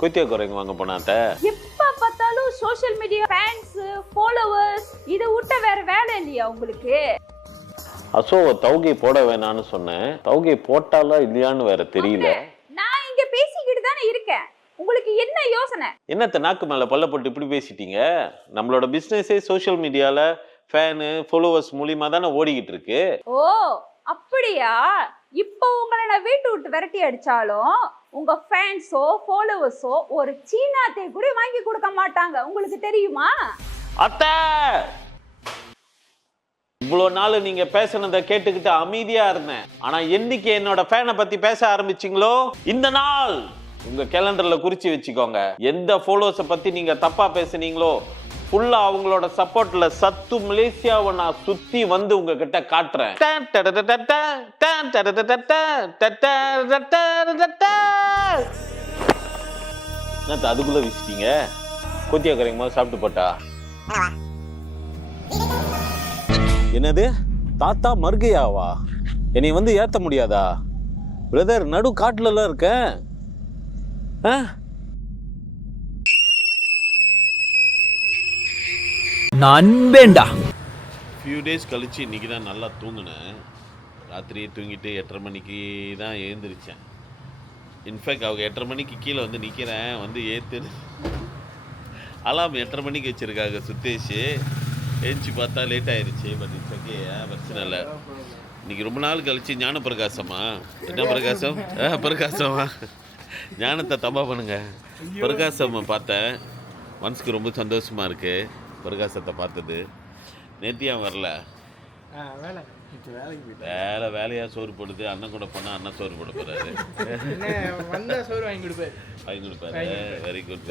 கொய்த்தியா குறைங்க வாங்க போனாத்த எப்ப பார்த்தாலும் சோஷியல் மீடியா ஃபேன்ஸ் ஃபாலோவர்ஸ் இதை விட்ட வேற வேலை இல்லையா உங்களுக்கு? அசோவ தௌகை போட வேணான்னு சொன்னேன். தௌகை போட்டாலா இல்லையான்னு வேற தெரியல. நான் இங்க பேசிக்கிட்டு தானே இருக்கேன். உங்களுக்கு என்ன யோசனை? என்னத்த நாக்கு மேல பல்ல போட்டு இப்படி பேசிட்டீங்க? நம்மளோட பிசினஸே சோஷியல் மீடியால ஃபேனு ஃபாலோவர்ஸ் மூலியமா தானே ஓடிக்கிட்டு இருக்கு. ஓ அப்படியா? இப்போ உங்களை நான் வீட்டு விட்டு விரட்டி அடிச்சாலும் உங்க ஃபேன்ஸோ ஃபாலோவர்ஸோ ஒரு சீனாத்தை கூட வாங்கி கொடுக்க மாட்டாங்க. உங்களுக்கு தெரியுமா? அத்தை, இவ்வளோ நாள் நீங்க பேசுனதை கேட்டுக்கிட்டு அமைதியா இருந்தேன். ஆனா என்னைக்கு என்னோட ஃபேனை பத்தி பேச ஆரம்பிச்சிங்களோ இந்த நாள் உங்க கேலண்டர்ல குறிச்சு வச்சுக்கோங்க. எந்த ஃபாலோவர்ஸை பத்தி நீங்க தப்பா பேசுனீங்களோ ஃபுல்லா அவங்களோட சப்போர்ட்ல சத்து மலேசியாவை நான் சுத்தி வந்து உங்ககிட்ட காட்டுறேன். அதுக்குள்ள வச்சிட்டீங்க. கொத்தியா கரைங்க போது சாப்பிட்டு போட்டா என்னது தாத்தா மர்கையாவா? என்னை வந்து ஏத்த முடியாதா பிரதர்? நடு காட்டுல இருக்கேன். நண்பேண்டா. ஃபியூ டேஸ் கழிச்சு இன்னைக்கு தான் நல்லா தூங்கினேன். ராத்திரியே தூங்கிட்டு 8:30 மணிக்கு தான் எழுந்திரிச்சேன். இன்ஃபேக்ட் அவங்க 8:30 மணிக்கு கீழே வந்து நிற்கிறேன், வந்து ஏற்று அலாம் 8:30 மணிக்கு வச்சுருக்காங்க சுத்தேஷ். எழுந்துச்சி பார்த்தா லேட் ஆயிடுச்சு. பட் இட்ஸ் ஓகே, பிரச்சனை இல்லை. இன்றைக்கி ரொம்ப நாள் கழிச்சு ஞான பிரகாசமா? என்ன பிரகாசம்? பிரகாசமா? ஞானத்தை தப்பா பண்ணுங்க. பிரகாசம் பார்த்தேன், மனசுக்கு ரொம்ப சந்தோஷமாக இருக்குது பிரகாசத்தை பார்த்தது. நேத்தியாக வரல, வேலையா சோறு போடுது. அண்ணன் கூட போனால் அண்ணன் சோறு போட போகிறாரு. வாங்கி கொடுப்பாரு. Very good.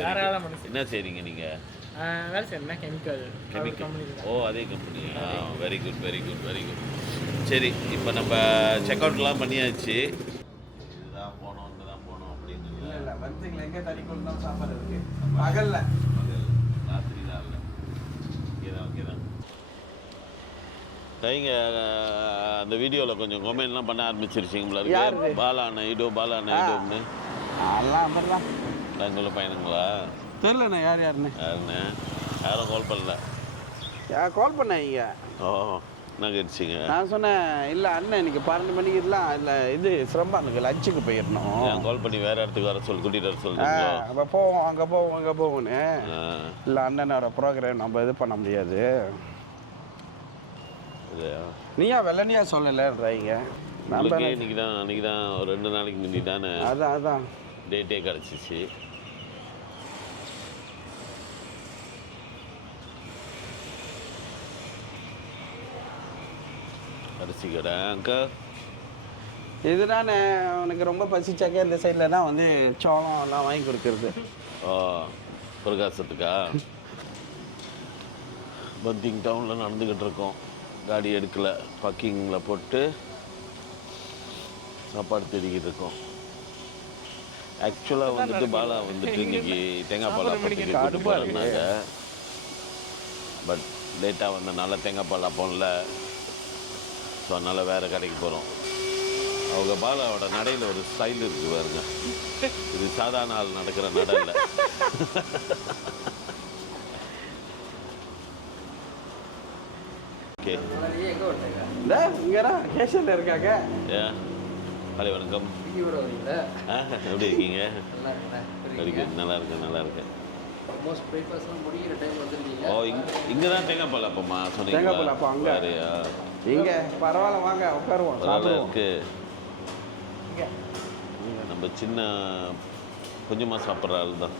என்ன செய்றீங்க நீங்கள்? கெமிக்கல். ஓ, அதே கம்பெனியா? Very good very good very good. சரி, இப்போ நம்ம செக் அவுட்லாம் பண்ணியாச்சு. இதுதான் போனோம், இங்கே தான் போனோம் அப்படின்னு இல்லை வந்து எங்கே தனிக்குள் தான் சாப்பாடு இருக்குது. பகலில் ராத்திரி தான் இல்லை, இங்கே தான் ஓகே தான். கைங்க அந்த வீடியோவில் கொஞ்சம் கொமெண்ட்லாம் பண்ண ஆரம்பிச்சிருச்சிங்களா? பாலா நைடோன்னு அதெல்லாம் அப்படிதான் பெங்களூர் பையனுங்களா? தெரியலண்ணா யாருன்னு. யாரும் கால் பண்ணல. கால் பண்ணீங்க? ஓ, என்ன கேட்டுச்சிங்க? நான் சொன்னேன் இல்லை அண்ணன் இன்னைக்கு 12 மணிக்கு இல்லை இல்லை இது சிரம்பானுக்கு லஞ்சுக்கு போயிடணும். கால் பண்ணி வேறு இடத்துக்கு வர சொல்லி கூட்டிகிட்டு வர சொல்லுங்க. அப்போ போவோம், அங்கே போவோன்னு. இல்லை அண்ணனோட ப்ரோக்ராம் நம்ம இது பண்ண முடியாது. நீயா வெள்ளனியா சொல்லலைன்றாங்க. நம்ம இன்னைக்கு தான் ஒரு 2 நாளைக்கு முந்தி தானே அதான் டேட்டே கிடச்சிச்சு. அரிசி கடை அக்கா இதுதானே உனக்கு ரொம்ப பசிச்சாக்கே இந்த சைடில் தான் வந்து சோளம் எல்லாம் வாங்கி கொடுக்கறது. ஓ, பிரகாசத்துக்கா? பந்திங் டவுனில் நடந்துக்கிட்டு இருக்கோம். காடி எடுக்கலை, பார்க்கிங்கில் போட்டு சாப்பாடு தேடிக்கிட்டு இருக்கோம். ஆக்சுவலாக வந்துட்டு பாலா வந்துட்டு இன்னைக்கு தேங்காய் பால் அப்பத்துக்கு போகிறாங்க. பட் லேட்டாக வந்தனால தேங்காய் பால் அப்போம்ல, ஸோ அதனால் வேறு கடைக்கு போகிறோம். அவங்க பாலாவோட நடையில் ஒரு ஸ்டைல் இருக்குது பாருங்க. இது சாதாரண ஆள் நடக்கிற நடை இல்லை. ஓகே, இங்கதான் கேஷன்ல இருக்காங்க. ஹலோ வணக்கம். எப்படி இருக்கீங்க? நல்லா இருக்கேன். ஓ, இங்கே தான் தேங்காய் பால் அப்பமா சொன்னீங்க. தேங்காய் பால் அப்பா அங்கே வேறையா? இங்கே பரவாயில்ல, வாங்க உட்காருவோம். நல்லா இருக்கு. நம்ம சின்ன கொஞ்சமாக சாப்பிட்ற ஆள் தான்.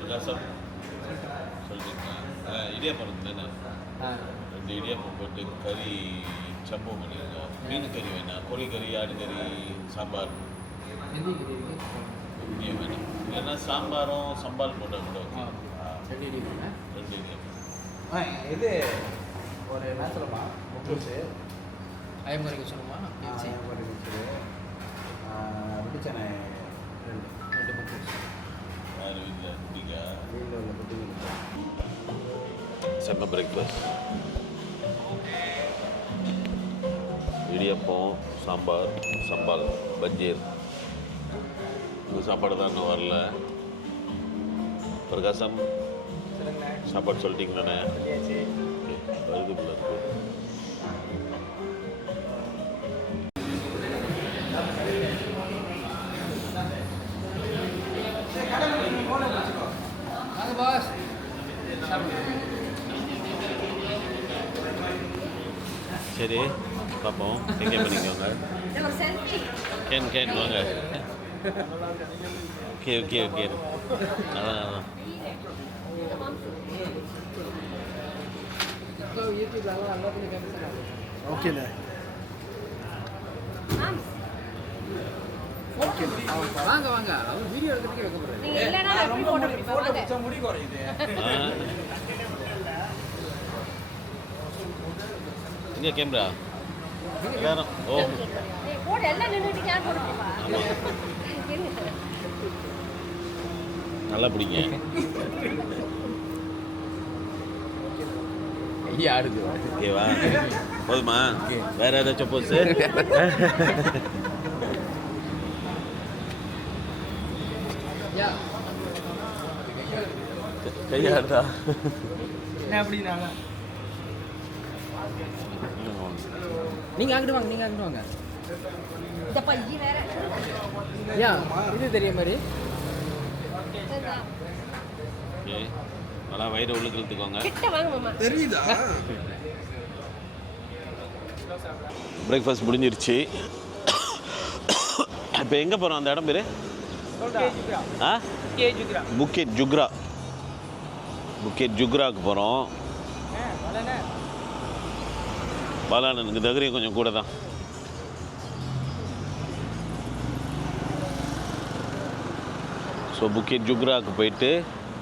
பிரகாசம் சொல்லிட்டீங்களா? இடியாப்பம் தானே? 2 இடியாப்பம் போட்டு கறி சம்பு பண்ணிடுங்க. மீன் கறி வேணாம், கோழிக்கறி, ஆடுகறி, சாம்பார் இங்கேயும் வேணும். இல்லைன்னா சாம்பாரும் சம்பால் போட்டால் கூட ஓகே. 2 இடியாப்பம். இது ஒரு நேரத்துலமா முக்கூசு ஐம்பது சொல்லுமா? பிடிச்சனை 2 முக்கூசு. யார் வீட்டில் குட்டிக்கா? வீட்டில் உள்ள குட்டிங்களுக்கு செம்ம பிரேக்ஃபாஸ்ட். இடியப்பம், சாம்பார், சம்பால், பஜ்ஜீர். இந்த சாப்பாடு தான் இன்னும் வரல. பிரகாசம் சாப்பாடு சொல்லிட்டீங்களாண்ணே? வருது போல இருக்கு. வாங்க பாஸ். சரி பார்ப்போம். எங்கே பண்ணிக்கோங்க. கேன் வாங்க. ஓகே அதான் ஓகேண்ணே. வாங்க வாங்க. அவர் வீடியோ எடுக்கிறதுக்கே வைக்க போறாரு. நீங்க இல்லனா எப்படி போட்டோ பிடிப்பாங்க? முடி குறையுது. எங்கே கேமரா வேறம்? ஓ ஏய் போடு எல்லாம் நின்னுட்டு யார் போட போறா? நல்லா பிடிங்க. ஐயா ஆடுது. ஓகேவா? போதுமா? வேற ஏதாச்சும் போச்சு? யா. கையாடுதா? என்ன அப்படினாங்க? நீங்க அங்கிட்டு வாங்க. இந்த பைய வேற. யா, இது தெரிய மாதிரி. ஓகே. நல்லா வயிறு உள்ளுக்கு இழுத்துக்கோங்க. கிட்ட வாங்க மாமா. தெரியுதா? பிரேக்ஃபாஸ்ட் முடிஞ்சிருச்சு. இப்போ எங்கே போகிறோம்? அந்த இடம் பேர் புக்கெட் ஜுக்ராவுக்கு போகிறோம். பாலானனுக்கு தகரியம் கொஞ்சம் கூட தான். ஸோ புக்கெட் ஜுக்ராவுக்கு போயிட்டு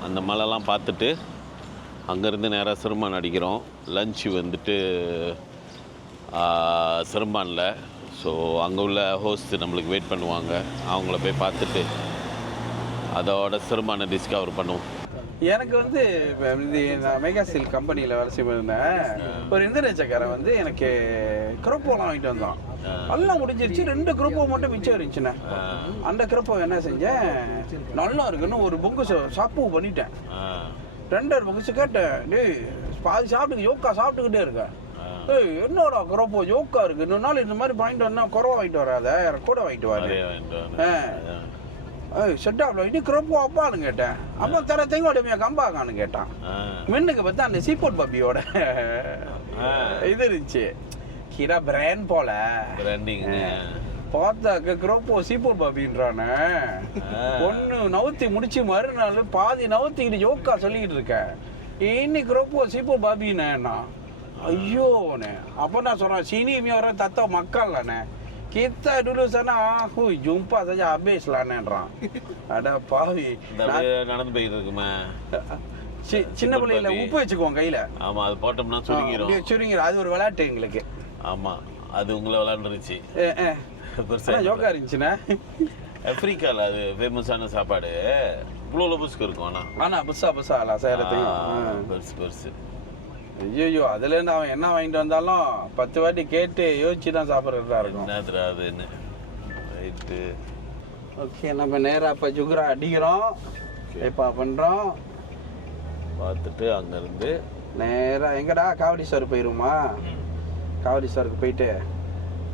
அந்த மலைலாம் பார்த்துட்டு அங்கேருந்து நேராக சிறுமான் அடிக்கிறோம். லஞ்சு வந்துட்டு சிறுமானில். ஸோ அங்கே உள்ள ஹோஸ்ட் நம்மளுக்கு வெயிட் பண்ணுவாங்க. அவங்கள போய் பார்த்துட்டு அதோட சிறுமானை டிஸ்கவர் பண்ணுவோம். எனக்கு வந்து நான் மெகா ஸ்டீல் கம்பெனியில் வேலை செய்யிருந்தேன். ஒரு இந்தோனேசியாக்காரன் வந்து எனக்கு குரோப்போலாம் வாங்கிட்டு வந்தான். எல்லாம் முடிஞ்சிருச்சு. 2 குரோப்போ மட்டும் மிச்சம் இருந்துச்சுண்ணே. அந்த குரோப்போ என்ன செஞ்சேன், நல்லா இருக்குன்னு ஒரு பொங்கு சாப்பு பண்ணிட்டேன். 2 பொங்குச்சு கேட்டேன். டேய் பாதி சாப்பிட்டு யோக்கா சாப்பிட்டுக்கிட்டே இருக்கேன். ஏய் என்னோட குரோப்போ யோக்கா இருக்கு. இன்னொரு நாள் இந்த மாதிரி வாங்கிட்டு வந்தா குறவா வாங்கிட்டு வராத, கூட வாங்கிட்டு வாரு. செட்டாப்ல இது குரோப்போ அப்பான்னு கேட்டேன். அப்பா தர தெங்கோடமையா கம்பாக்கான்னு கேட்டான். மின்னுக்கு பார்த்தா அந்த சீபோர்ட் பப்பியோட இது இருந்துச்சு. கீரா பிராண்ட் போல பார்த்தாக்க குரோப்போ சீபோர்ட் பப்பின்றானே. ஒன்று நவுத்தி முடிச்சு மறுநாள் பாதி நவுத்திக்கிட்டு யோக்கா சொல்லிக்கிட்டு இருக்கேன். இன்னைக்கு குரோப்போ சீபோர்ட் பப்பின்னா ஐயோண்ணே. அப்போ நான் சொல்கிறேன் சீனியுமே வர Datta மக்கள்லாண்ணே. Kita dulu sana, jumpa saja habis lah nenrang. Ada pavi. நடந்து போயிட்டு இருக்குமா? சின்ன பிள்ளையில உப்பு வச்சுக்குவோம் கையில. ஆமா, அது போட்டோம்னா சுருங்கிரும். சுருங்கிரும். அது ஒரு விளையாட்டு எங்களுக்கு. ஆமா, அது உங்களை விளையாண்டுருச்சு. பெருசா ஜோக்கா இருந்துச்சுண்ணே. ஆப்பிரிக்கால அது ஃபேமஸான சாப்பாடு. இவ்வளோ புஸ்க்கு இருக்கும். ஆனா புதுசா அல்ல சேலத்தையும் பெருசு. ஐயோ அதுலேருந்து அவன் என்ன வாங்கிட்டு வந்தாலும் 10 வாட்டி கேட்டு யோசிச்சு தான் சாப்பிட்றதா இருக்கும். என்னதுன்னு ரைட்டு. ஓகே, நம்ம நேராக இப்போ ஜுக்ரா அடிக்கிறோம். இப்போ பண்ணுறோம். பார்த்துட்டு அங்கேருந்து நேராக எங்கடா காவடி சார் போயிருமா? காவடி சாருக்கு போயிட்டு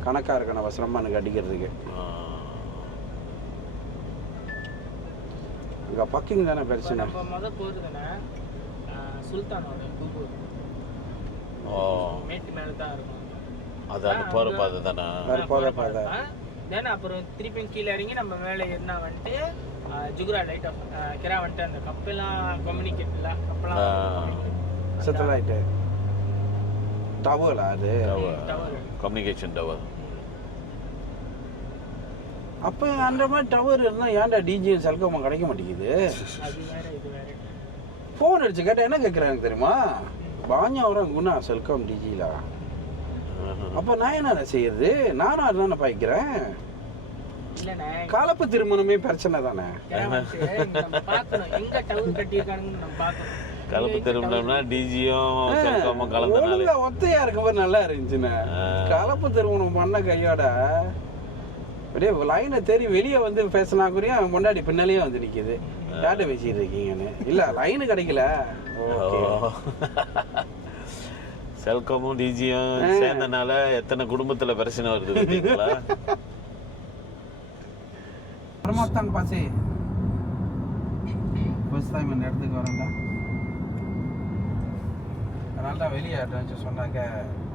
கணக்காக இருக்கு நம்ம சிரமனுக்கு அடிக்கிறதுக்கு. அங்கே பக்கிங் தானே பிரச்சனை. அது அந்த போகிற பாதை தானே. போகிற பாதை அப்புறம் திருப்பி கீழே இறங்கி நம்ம மேலே ஏறினா வந்துட்டு ஜுக்ரா லைட் ஆஃப் கிரா வந்துட்டு அந்த கப்பெல்லாம் கம்யூனிகேட்ல கப்பெல்லாம் சேட்டலைட் டவர்ல அது கம்யூனிகேஷன் டவர். அப்போ அந்த மாதிரி டவர் இருந்தால் ஏன்டா டிஜி செல்கோமா கிடைக்க மாட்டேங்குது? ஃபோன் அடிச்சு கேட்டால் என்ன கேட்குறாங்க தெரியுமா? பாஞ்சா வரும் குணா செல்கம் டிஜியில். அப்போ நான் என்ன செய்யுது? நானும் அதுதானே பாய்க்கிறேன். கலப்பு திருமணமே பிரச்சனை தானே. கலப்பு திரும்பினோம்னா டிஜியும் செல்காமும் கலந்தனால ஒழுங்கா ஒத்தையா இருக்க நல்லா இருந்துச்சுண்ணே. கலப்பு திருமணம் பண்ண கையோட அப்படியே லைனை தேடி வெளியே வந்து பேசினா கூடயும் அவன் முன்னாடி பின்னாலேயே வந்து நிக்குது. யார்கிட்ட பேசிட்டு இருக்கீங்கன்னு. இல்ல லைனு கிடைக்கல. செல்காமும் டிஜியும் சேர்ந்தனால எத்தனை குடும்பத்துல பிரச்சனை வருது பார்த்தீங்களா? பரமாத்தான் பாசே ஃபர்ஸ்ட் டைம் இந்த இடத்துக்கு வரேன்டா. அதனால தான் வெளியே அட்வான்ஸ் சொன்னாக்க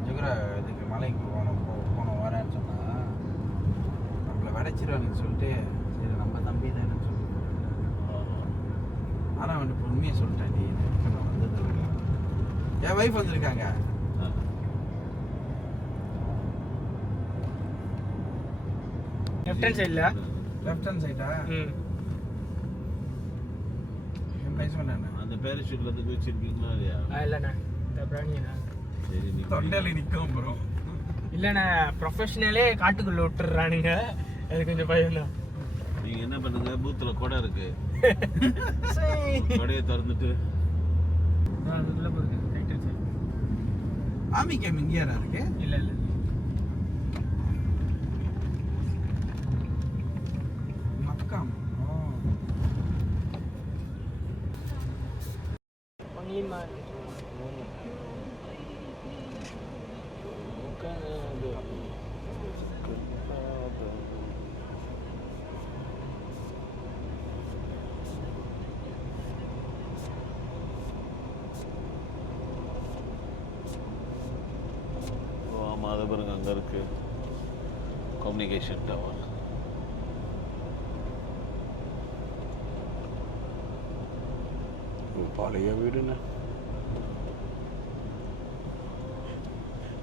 ஜுகுரா இதுக்கு மலைக்கு போனோம் வரேன்னு சொன்னா நம்மளை விடைச்சிருவானுன்னு சொல்லிட்டு சரி நம்ம தம்பி தானேன்னு சொல்லிட்டு ஆனால் அவன் இப்போ உண்மையை சொல்லிட்டேன். நீ நான் வந்தது இல்லை. என் ஒய்ஃப் வந்திருக்காங்க. லெஃப்ட் ஹேண்ட் சைடுல லெஃப்ட் ஹேண்ட் சைடா என் பேசுவேன் நான். அந்த பேரஷூட்ல இருந்து குதிச்சிருக்கீங்களா இல்லையா? இல்லண்ணா இந்த பிராணியா சரி நீ தொண்டையில நிற்கும் ப்ரோ. இல்லண்ணா ப்ரொஃபஷனலே காட்டுக்குள்ள விட்டுறானுங்க. அது கொஞ்சம் பயம் தான். நீங்க என்ன பண்ணுங்க, பூத்துல கொடை இருக்கு, கொடையை திறந்துட்டு அதுக்குள்ள போகுது ரைட் ஹேண்ட் சைடு. ஆமி கேம் இங்கே இருக்கு. இல்லை மக்காம். ஆமாம் அதை பாருங்க, அங்கே இருக்கு கம்யூனிகேஷன் டவர். பழைய வீடுண்ணே.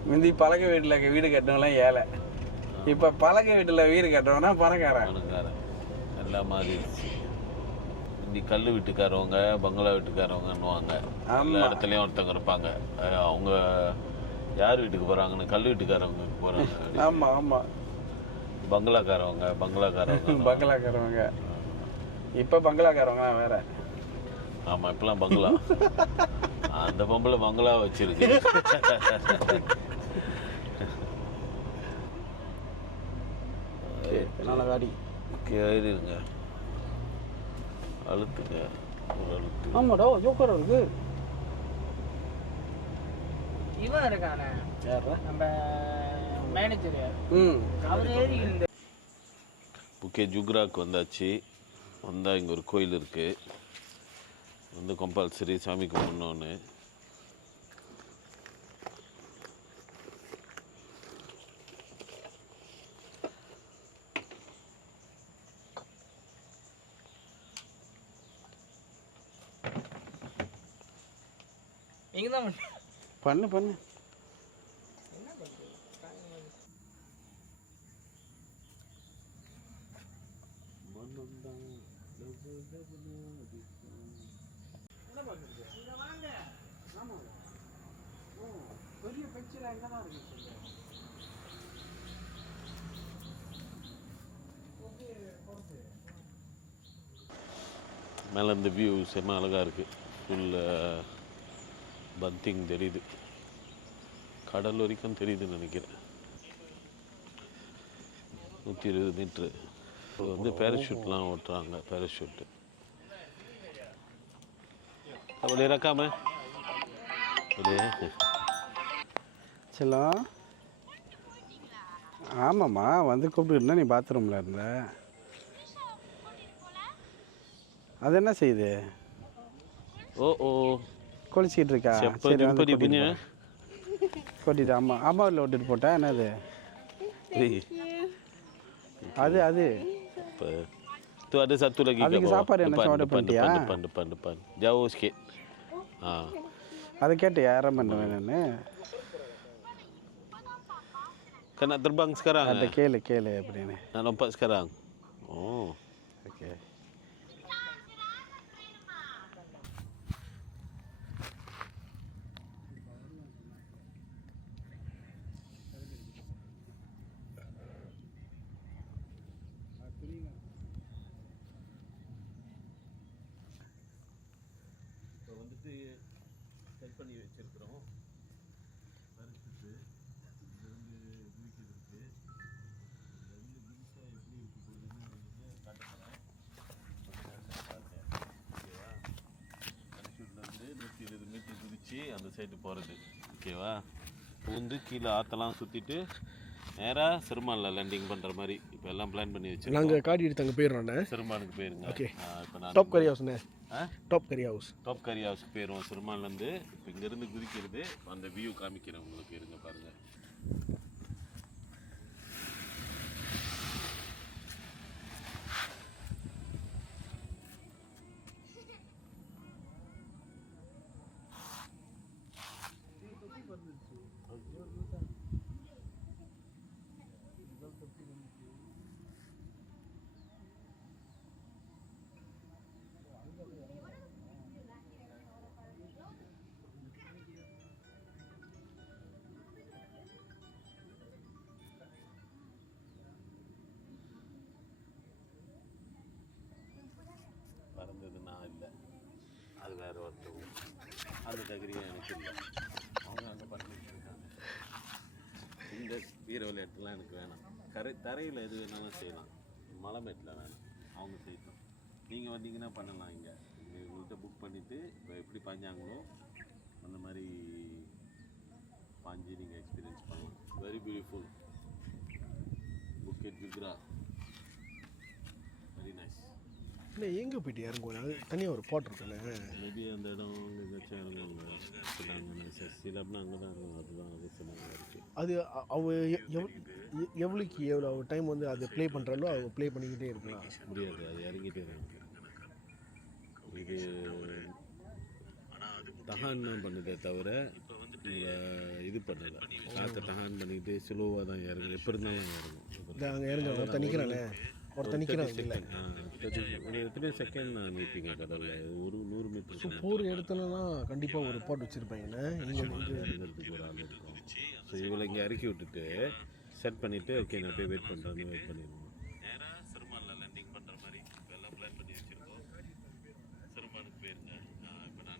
முந்தி பழக வீட்டில் வீடு கட்டவங்களாம் ஏழை. இப்போ பழக வீட்டில் வீடு கட்டுறவனா பணக்காரன். பணக்காரன் எல்லாம் மாறிடுச்சு. இந்த கல் வீட்டுக்காரவங்க பங்களா வீட்டுக்காரவங்கன்னுவாங்க. எல்லா இடத்துலையும் ஒருத்தவங்க இருப்பாங்க. அவங்க யார் வீட்டுக்கு போகிறாங்கன்னு கல் வீட்டுக்காரவங்க போகிறாங்க. ஆமாம் ஆமாம். பங்களாக்காரவங்க பங்களாக்காரவங்க. இப்போ பங்களாக்காரவங்க வேற. ஆமாம், இப்பெல்லாம் பங்களா. அந்த பொம்பளை பங்களா வச்சிருக்கு. நல்ல காடி கேறிருங்க, அழுத்துங்க ஒரு அழுத்து. ஆமாடா ஜோக்கர் இருக்கு. இவன் இருக்கானே யாரா நம்ம மேனேஜர். அவர் ஏறி இருந்த புக்கே ஜுக்ராக்கு வந்தாச்சு. வந்தால் இங்கே ஒரு கோயில் இருக்குது, வந்து கம்பல்சரி சாமி கும்பிடணுன்னு. நீங்க தான் பண்ணு பெரிய பிக்சர் எங்கே தான் இருக்கு. மேலே இந்த வியூ செம்ம அழகாக இருக்குது. ஃபுல் பந்திங் தெரியுது, கடல் வரைக்கும் தெரியுதுன்னு நினைக்கிறேன். 120 மீட்ரு. வந்து பேராஷூட்லாம் ஓட்டுறாங்க. பேராஷூட்டு அப்படியே ரக்காம அப்படியே செல்லம். ஆமாம்மா வந்து கூப்பிட்டுருந்தா நீ பாத்ரூமில் இருந்த. அது என்ன செய்யுது? ஓ குளிச்சிக்கிட்டு இருக்கா? சரி வந்து கொட்டிட்டு. ஆமாம் அம்மாவில் விட்டுட்டு போட்டா என்னது அது இப்போ tu ada satu lagi kat அதுக்கு bawah. சாப்பாடு என்ன ஆர்டர் பண்ணிட்டியா? depan jauh sikit. அதை கேட்டு யாரும் பண்ண வேணும்னு kan nak terbang sekarang. அதை கேளு அப்படின்னு. Nak lompat sekarang. Oh okay. இப்போ வந்து எடுத்து செட் பண்ணி வச்சுருக்குறோம். வறுத்துட்டு இதுலேருந்து குதிக்கிறதுக்கு இதுலேருந்து குதிச்சா எப்படி இருக்க போகுதுன்னு காட்ட போகிறேன். ஓகேவா? பேராஷூட்லேருந்து 120 மீட்டர் குதிச்சு அந்த சைடு போகிறது. ஓகேவா? பூந்து கீழே ஆற்றலாம் சுற்றிட்டு நேராக சிறுமானில் லேண்டிங் பண்ணுற மாதிரி இப்போ எல்லாம் பிளான் பண்ணி வச்சுருக்கோம். நாங்கள் காடி எடுத்து அங்கே போயிடுறோண்ணே. சிறுமானுக்கு போயிருங்க. ஓகே. இப்போ நான் டாப் கரி ஹவுஸ்ண்ணே. டாப் கரி ஹவுஸ். டாப் கரி ஹவுஸ்க்கு போயிடுவோம் சிறுமான்லேருந்து. இப்போ இங்கேருந்து குதிக்கிறது அந்த வியூ காமிக்கிறேன் உங்களுக்கு. இருங்க பாருங்கள். பறந்தது நான் இல்லை, அது வேறு ஒருத்தவங்க. அந்த தகுதியும் எனக்கு இல்லை. அவங்க அங்கே பண்ணிட்டு இருக்காங்க. இந்த வீர விளையாட்டுலாம் எனக்கு வேணாம். தரையில் எது வேணாலும் செய்யலாம். மலை மேட்டில் வேணும், அவங்க செய்யணும். நீங்கள் வந்தீங்கன்னா பண்ணலாம். இங்கே உங்கள்கிட்ட புக் பண்ணிவிட்டு இப்போ எப்படி பாஞ்சாங்களோ அந்த மாதிரி பாஞ்சு நீங்கள் எக்ஸ்பீரியன்ஸ் பண்ணலாம். Very beautiful. புக்கெட் ஜுக்ரா, வெரி நைஸ். இல்லை எங்கே போயிட்டு இறங்குவோம்? அது தனியாக ஒரு பாட் இருக்குல்ல. மேபி அந்த இடம் ஏதாச்சும் இறங்குவாங்க சொன்னாங்க. சிலப்னா அங்கே தான் இருக்கும். அதுதான் அது சொன்னாங்க இருக்குது. அது எவ்வளோக்கு எவ்வளோ டைம் வந்து அதை ப்ளே பண்ணுறாலோ அவ ப்ளே பண்ணிக்கிட்டே இருக்கலாம். முடியாது, அது இறங்கிட்டே இருக்கு. இது தகான் தான் பண்ணுதே தவிர இது பண்ணலை. காற்றை தகான் பண்ணிக்கிட்டு ஸ்லோவாக தான் இறங்கும். எப்போ இருந்தாலும் இறங்கும். அங்கே இறங்க ஒருத்தன் நிற்கிறானே, ஒருத்தன் நிற்கிறான் இல்லை. ஒரு எத்தனை செகண்ட் நான் நிற்பீங்க கடலில்? ஒரு 100 மீட்டர். ஸோ போகிற இடத்துலலாம் கண்டிப்பாக ஒரு பாட் வச்சுருப்பாங்கண்ணே. இங்கே வந்து இறங்கிறதுக்கு ஒரு ஆள் இருக்கும். ஸோ இவளை இங்கே இறக்கி விட்டுட்டு செட் பண்ணிவிட்டு ஓகே நான் போய் வெயிட் பண்ணுறேன்னு வெயிட் பண்ணிடுவோம். நேராக சிறுமானில் லேண்டிங் பண்ணுற மாதிரி இப்போ எல்லாம் பிளான் பண்ணி வச்சுருக்கோம். சிறுமானுக்கு போயிருங்க. இப்போ நான்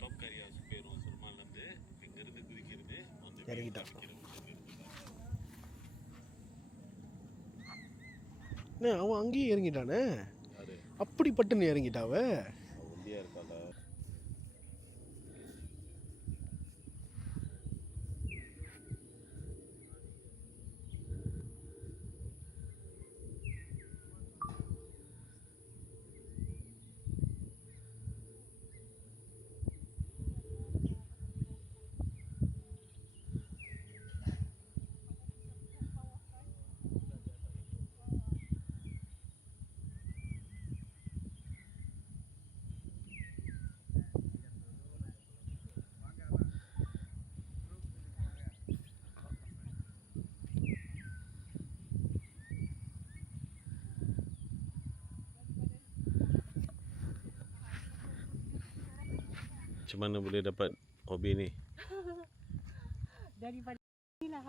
டாப் கரி ஹவுஸ் போயிடுவோம். சிறுமான்லேருந்து இங்கேருந்து குதிக்கிறது வந்து இறங்கிட்டான். அவன் அங்கேயே இறங்கிட்டானே. அது அப்படி பட்டுன்னு இறங்கிட்டாவ. ஒண்டியாக இருக்கால. Macam mana boleh dapat hobi ni? Daripada inilah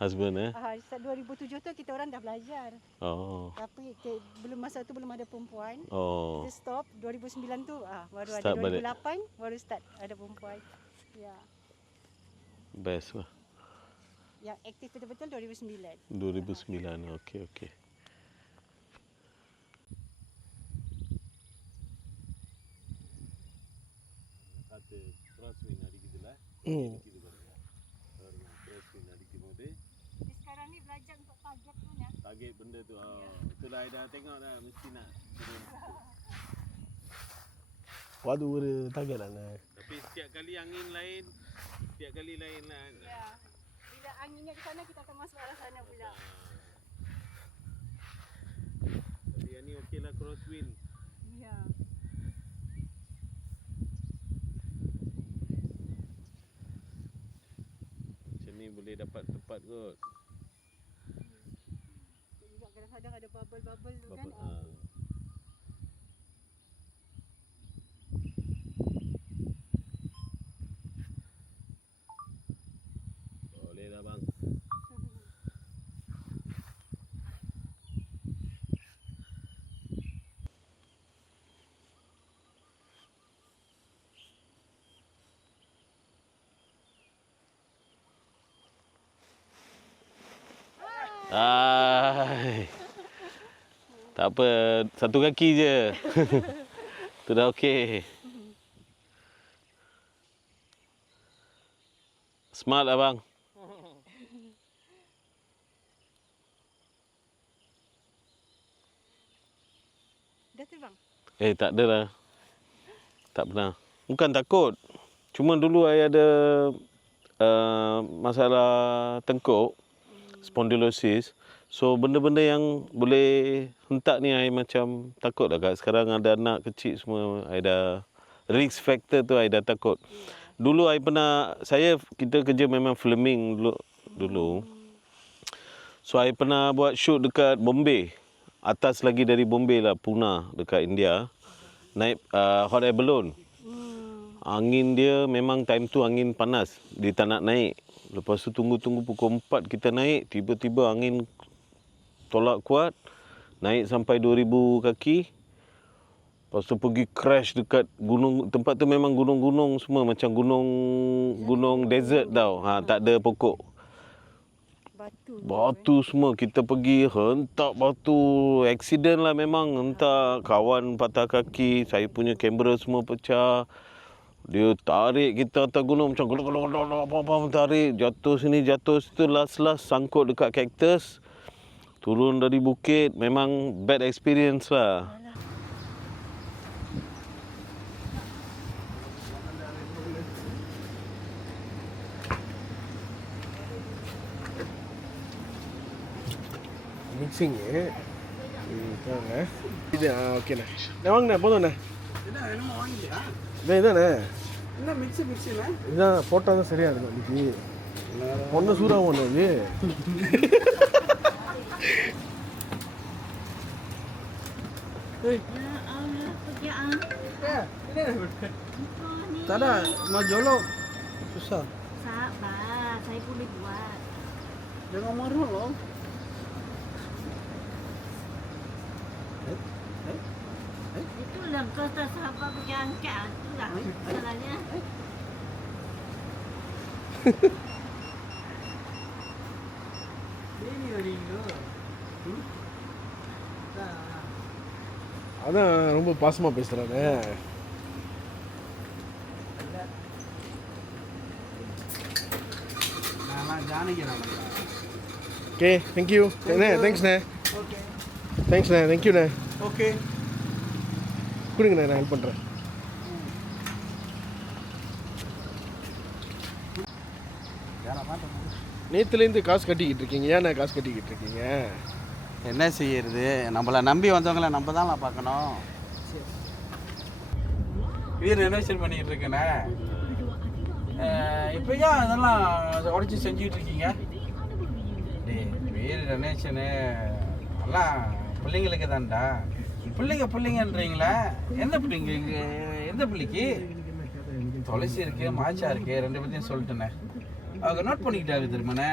Husband eh? Start 2007 tu kita orang dah belajar. Oh. Tapi belum masa tu belum ada perempuan. Oh. Kita stop 2009 tu baru Start ada. balik. 2008 baru start ada perempuan. Ya. Best lah. Yang aktif betul-betul 2009. 2009. Okey okey. Satu crosswind அடிக்குதுல. அடிக்குது பாருங்க. பாருங்க crosswind அடிக்கும்போது Sekarang ni belajar untuk target tu ya. target benda tu. Itulah I dah tengok dah mesti nak turun. அது ஒரு தகவலாண்ணே. Tapi setiap kali angin lain, setiap kali lain lah. Ya. Bila anginnya ke sana kita akan masuk arah sana pula. Tapi yang ni okey lah crosswind. Ya. Macam ni boleh dapat tempat kot. Juga kadang-kadang ada bubble-bubble tu kan. Boleh dah bang. Tak apa, satu kaki je. Tu dah okey. Smart abang. Dah terbang? Tak ada lah. Tak pernah. Bukan takut. Cuma dulu saya ada masalah tengkuk, spondylosis. So benda-benda yang boleh hentak ni saya macam takut lah Kak. Sekarang ada anak kecil semua, saya dah risk factor tu saya dah takut. Dulu kita kerja memang filming dulu. So saya pernah buat shoot dekat Bombay. Atas lagi dari Bombay lah, Pune dekat India. Naik hot air balloon. Angin dia memang time tu angin panas. Dia tak nak naik. Lepas tu tunggu pukul 4 kita naik. Tiba-tiba angin tolak kuat. Naik sampai 2000 kaki. Lepas tu pergi crash dekat gunung. Tempat tu memang gunung-gunung semua. Macam gunung desert tau. Tak ada pokok. Batu semua. Kita pergi hentak batu. Accident lah memang. Hentak kawan patah kaki. Saya punya kamera semua pecah. Dia tarik kita atas gunung macam apa tarik. Jatuh sini, jatuh situ. Last sangkut dekat kaktus. Turun dari bukit. Memang bad experience lah. Mixing இது ஓகேண்ணே நான் வாங்கண்ணே போதும்ண்ணே என்னமோ வாங்கிட்டியா? இதாண்ணே என்ன மிக்ஸிண்ணே? இதான் போட்டால் தான் சரியாக இருக்கும் இன்னைக்கு ஒன்று சூடாகும் ஒன்று அது Tak ada, mau jolok. Susah. Sabar, saya boleh buat. Jangan marah loh. Itulah kau tak sabar pergi angkat. Itulah masalahnya. அதான் ரொம்ப பாசமாக பேசுகிறானே நான் ஜானகிராமன். ஓகே தேங்க்யூ அண்ணே தேங்க்ஸ்ண்ணே ஓகே தேங்க்ஸ்ண்ணே தேங்க்யூண்ணே ஓகே. கொடுங்கண்ணே நான் ஹெல்ப் பண்ணுறேன் நேற்றுலேருந்து காசு கட்டிக்கிட்டு இருக்கீங்க ஏண்ணே காசு கட்டிக்கிட்டு இருக்கீங்க என்ன செய்யறது, நம்மளை நம்பி வந்தவங்கள நம்ம தான் பார்க்கணும். வீடு ரெனோவேஷன் பண்ணிட்டு இருக்கேண்ணே. இப்போ ஏன் அதெல்லாம் உடச்சி செஞ்சுட்டு இருக்கீங்க? வீடு ரெனோவேஷனு எல்லாம் பிள்ளைங்களுக்கு தான்டா. பிள்ளைங்கன்றீங்களா? எந்த பிள்ளைங்க? எந்த பிள்ளைக்கு? துளசி இருக்கு, மாச்சா இருக்கு, ரெண்டு பேர்த்தையும் சொல்லிட்டேண்ணே. அவங்க நோட் பண்ணிக்கிட்டாங்க தெரியுமாண்ணே.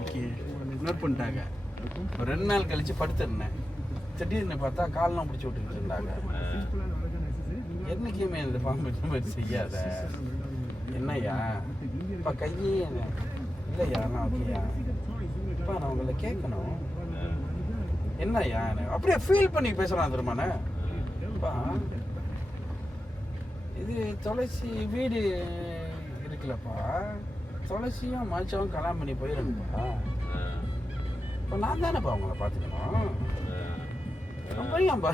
ஓகே நோட் பண்ணிட்டாங்க. ஒரு 2 நாள் கழிச்சு படுத்துருந்தேன். திடீர்னு பார்த்தா காலெலாம் பிடிச்சி விட்டுக்கிட்டு இருந்தாங்க. என்னைக்குமே இந்த பாம்பு இந்த மாதிரி செய்யாத. என்னய்யா இப்போ கையே இல்லையா? நான் ஓகேயா இப்போ நான் உங்களை கேட்கணும். என்னய்யா அப்படியே ஃபீல் பண்ணி பேசுகிறான் தெரியுமாண்ணே. அப்பா இது துளசி வீடு இருக்குல்லப்பா, துளசியும் மாச்சாவும் கல்யாணம் பண்ணி போயிடணுப்பா. இப்போ நான் தானேப்பா அவங்கள பார்த்துக்கணும். அப்படியாப்பா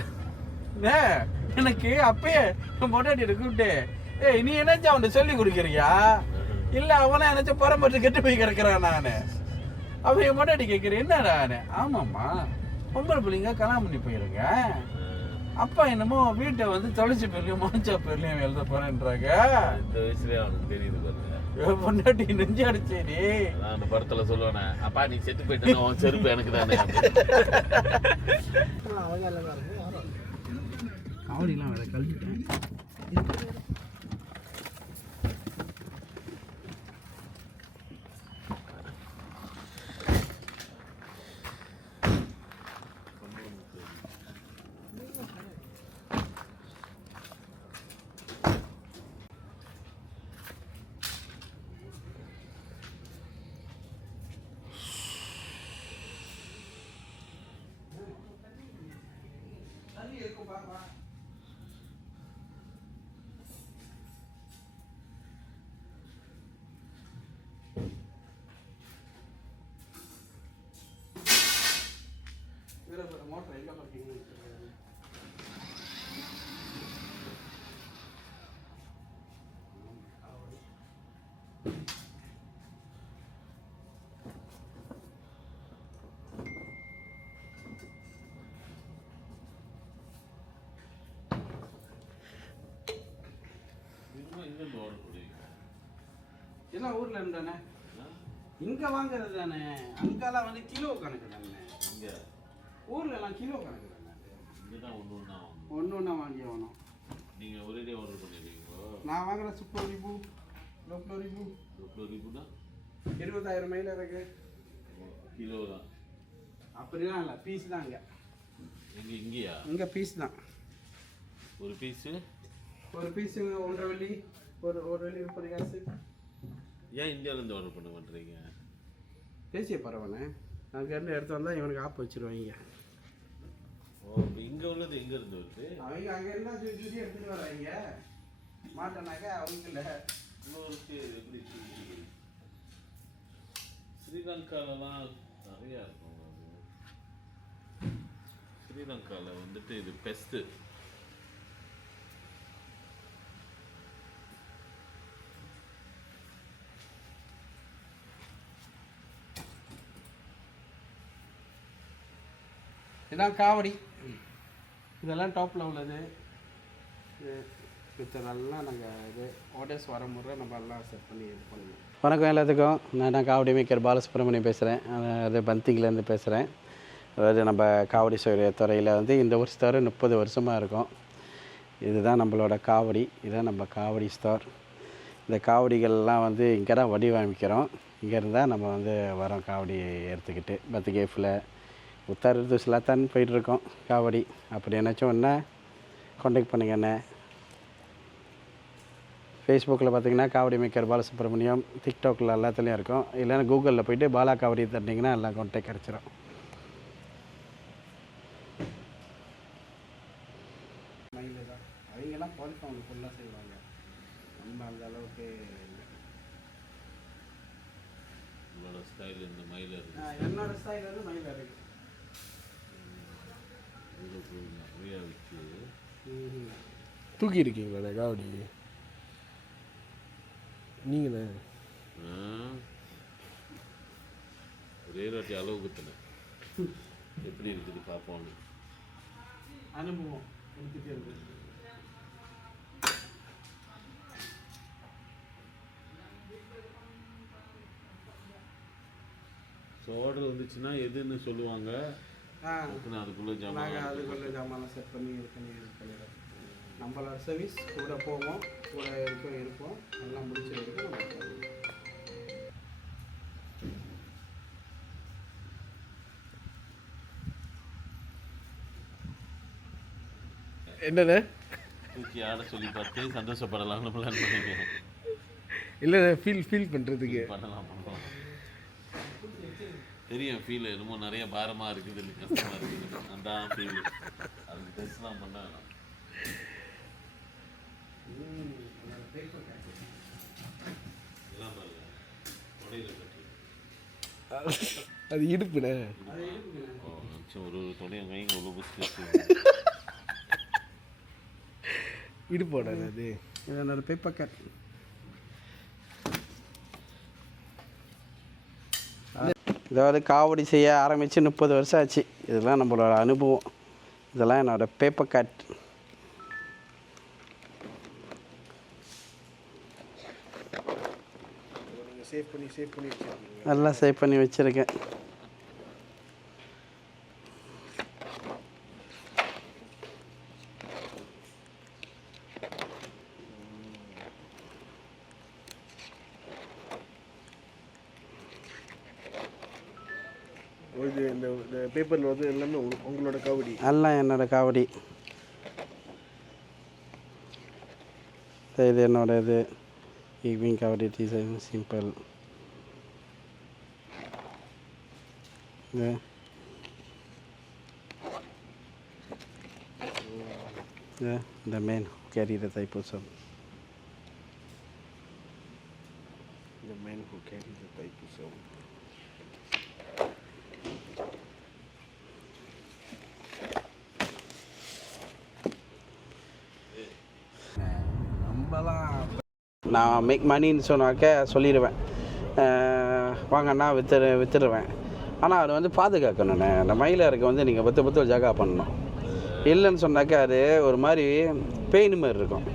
எனக்கு அப்பயே பொண்டாட்டிட்டு கூப்பிட்டு நீ என்னச்சா அவன்கிட்ட சொல்லி கொடுக்குறியா? இல்லை அவனா என்னச்சும் பரம்பட்டு கெட்டு போய் கிடக்குறான். நான் அவன் என் பொண்டாட்டி கேட்குறேன் என்னடா? ஆமாம்மா பொம்பளை பிள்ளைங்க கல்யாணம் பண்ணி போயிருங்க. அப்பா என்னமோ வீட்டை வந்து தொலைச்சி பேர்லையும் மாஞ்சா பேர்லையும் எழுத போறேன்றாங்க. இந்த வயசுலேயே அவனுக்கு தெரியுது பாருங்க. பொண்டாட்டி நெஞ்சு அடிச்சேடி. நான் அந்த படத்தில் சொல்லுவேனே, அப்பா நீ செத்து போயிட்டு உன் செருப்பு எனக்கு தானே. காவடிலாம் வேலை கழுவிட்டேன். எல்லாம் ஊர்ல இருந்தானே இங்க வாங்குறது தானே, அங்கெல்லாம் வந்து கிலோ கணக்கு தானே. இங்கே ஊர்ல எல்லாம் கிலோ கணக்கு தானே. இங்கே தான் ஒன்று ஒன்றா ஒன்று ஒன்றா வாங்கி ஆகணும். நீங்கள் ஒரே ஆர்டர் பண்ணிடுவீங்களோ? நான் வாங்குற சூப்பர் ரிபு லோப்ளோ ரிபு எவ்வளோ இருக்குன்னா 20,000 மைல் இருக்கு. கிலோ தான். அப்படிலாம் இல்லை, பீஸ் தான். இங்கேயா? இங்கே பீஸ் தான். ஒரு பீஸு ஒரு பீஸு 1.5 வெள்ளி, ஒரு வெள்ளி 30 காசு. ஏன் இந்தியாவிலேருந்து ஆர்டர் பண்ண மாட்டேறீங்க? பேசிய பரவாயில்ல, நாங்கள் இருந்து எடுத்து வந்தால் இவனுக்கு ஆப் வச்சுருவாங்க. ஓ, இங்கே உள்ளது எங்கேருந்து வருது? அவங்க அங்கே இருந்தால் சுற்றி எடுத்துகிட்டு வராங்க. மாட்டேனாக்கா அவங்க இல்லை. இன்னொருக்கு எப்படி ஸ்ரீலங்காலலாம் நிறையா இருக்கும். அது ஸ்ரீலங்காவில் வந்துட்டு இது பெஸ்ட்டு. இதான் காவடி, இதெல்லாம் டாப்பில் உள்ளது. இதெல்லாம் நாங்கள் இது ஆர்டர்ஸ் வர முறை நம்ம எல்லாம் செட் பண்ணி இது பண்ணுவோம். வணக்கம் எல்லாத்துக்கும், நான் காவடி மேக்கர் பாலசுப்ரமணியம் பேசுகிறேன். அது பந்திங்கிலேருந்து பேசுகிறேன். அதாவது நம்ம காவடி துறையில் வந்து இந்த ஒரு ஸ்டோர் 30 வருஷமாக இருக்கும். இதுதான் நம்மளோட காவடி, இதுதான் நம்ம காவடி ஸ்டோர். இந்த காவடிகள்லாம் வந்து இங்கே தான் வடிவமைக்கிறோம். இங்கே இருந்தால் நம்ம வந்து வரோம் காவடி எடுத்துக்கிட்டு. பத்துகேஃபில் உத்தாரு சிலாத்தான் போயிட்டுருக்கோம் காவடி. அப்படி என்னாச்சும் ஒன்றா கான்டாக்ட் பண்ணுங்க. என்ன ஃபேஸ்புக்கில் பார்த்தீங்கன்னா காவடி மேக்கர் பாலசுப்ரமணியம், டிக்டாக்கில் எல்லாத்துலேயும் இருக்கும். இல்லைன்னா கூகுளில் போய்ட்டு பாலா காவடி தட்டிங்கன்னா எல்லாம் கான்டாக்ட் கிடச்சிரும். மயில் தான் அவங்கெல்லாம் குவாலிஃபை அவங்க ஃபுல்லாக செய்வாங்க. நம்ம அந்த அளவுக்கு உங்களோட ஸ்டைல் இந்த மயில் என்னோடய ஸ்டைல் வந்து மயில் இருக்குது. நிறையா வச்சு தூக்கி இருக்கீங்களா காவடி நீங்களே? ஒரே வாட்டி அளவு குத்துனேன். எப்படி இருக்குது பார்ப்போம். அனுபவம் எடுத்துகிட்டே இருக்குது. ஸோ ஆர்டர் வந்துச்சுன்னா எதுன்னு சொல்லுவாங்க. அதுக்குள்ளே நாங்கள் அதுக்குள்ளே ஜாமான் செட் பண்ணி இது பண்ணிடுறோம். நம்மளோட சர்வீஸ் கூட போவோம், கூட இருப்போம். எல்லாம் முடிச்சிருக்கு. என்னண்ணே தூக்கி ஆட சொல்லி பார்த்து சந்தோஷப்படலாம்னு பிளான் பண்ணிங்க. இல்லை ஃபீல் பண்ணுறதுக்கு பண்ணலாம். தெரியும் ஃபீல் என்னமோ நிறைய பாரமாக இருக்குது, கஷ்டமாக இருக்குது. அதான் ஃபீல். அதுக்கு டெஸ்ட்லாம் பண்ண வேணாம். எல்லாம் பாருங்க உடையில கட்டி. அது இடுப்புண்ணே. ஓ நிமிஷம் ஒரு துணையை கைங்க உள்ள புஸ்து இடுப்போட அது என்னோட பேப்பர் கட். இதாவது காவடி செய்ய ஆரம்பித்து 30 வருஷம் ஆச்சு. இதெல்லாம் நம்மளோட அனுபவம். இதெல்லாம் என்னோடய பேப்பர் கட். சேவ் பண்ணி வச்சுருக்கீங்க? நல்லா சேவ் பண்ணி வச்சுருக்கேன். இது இந்த பேப்பரில் வந்து எல்லாமே உங்களோட காவடி? எல்லாம் என்னோட காவடி. இது என்னோட இது evening Kavadi design simple. The man who carry the Thaipusam. The man who carries the Thaipusam. நான் மேக் மணின்னு சொன்னாக்க சொல்லிடுவேன், வாங்கண்ணா விற்றுடுவேன். ஆனால் அது வந்து பாதுகாக்கணுண்ணே. அந்த மயிலாருக்கு வந்து நீங்கள் பத்து ஜாகா பண்ணணும். இல்லைன்னு சொன்னாக்கா அது ஒரு மாதிரி பெயின் மாதிரி இருக்கும்.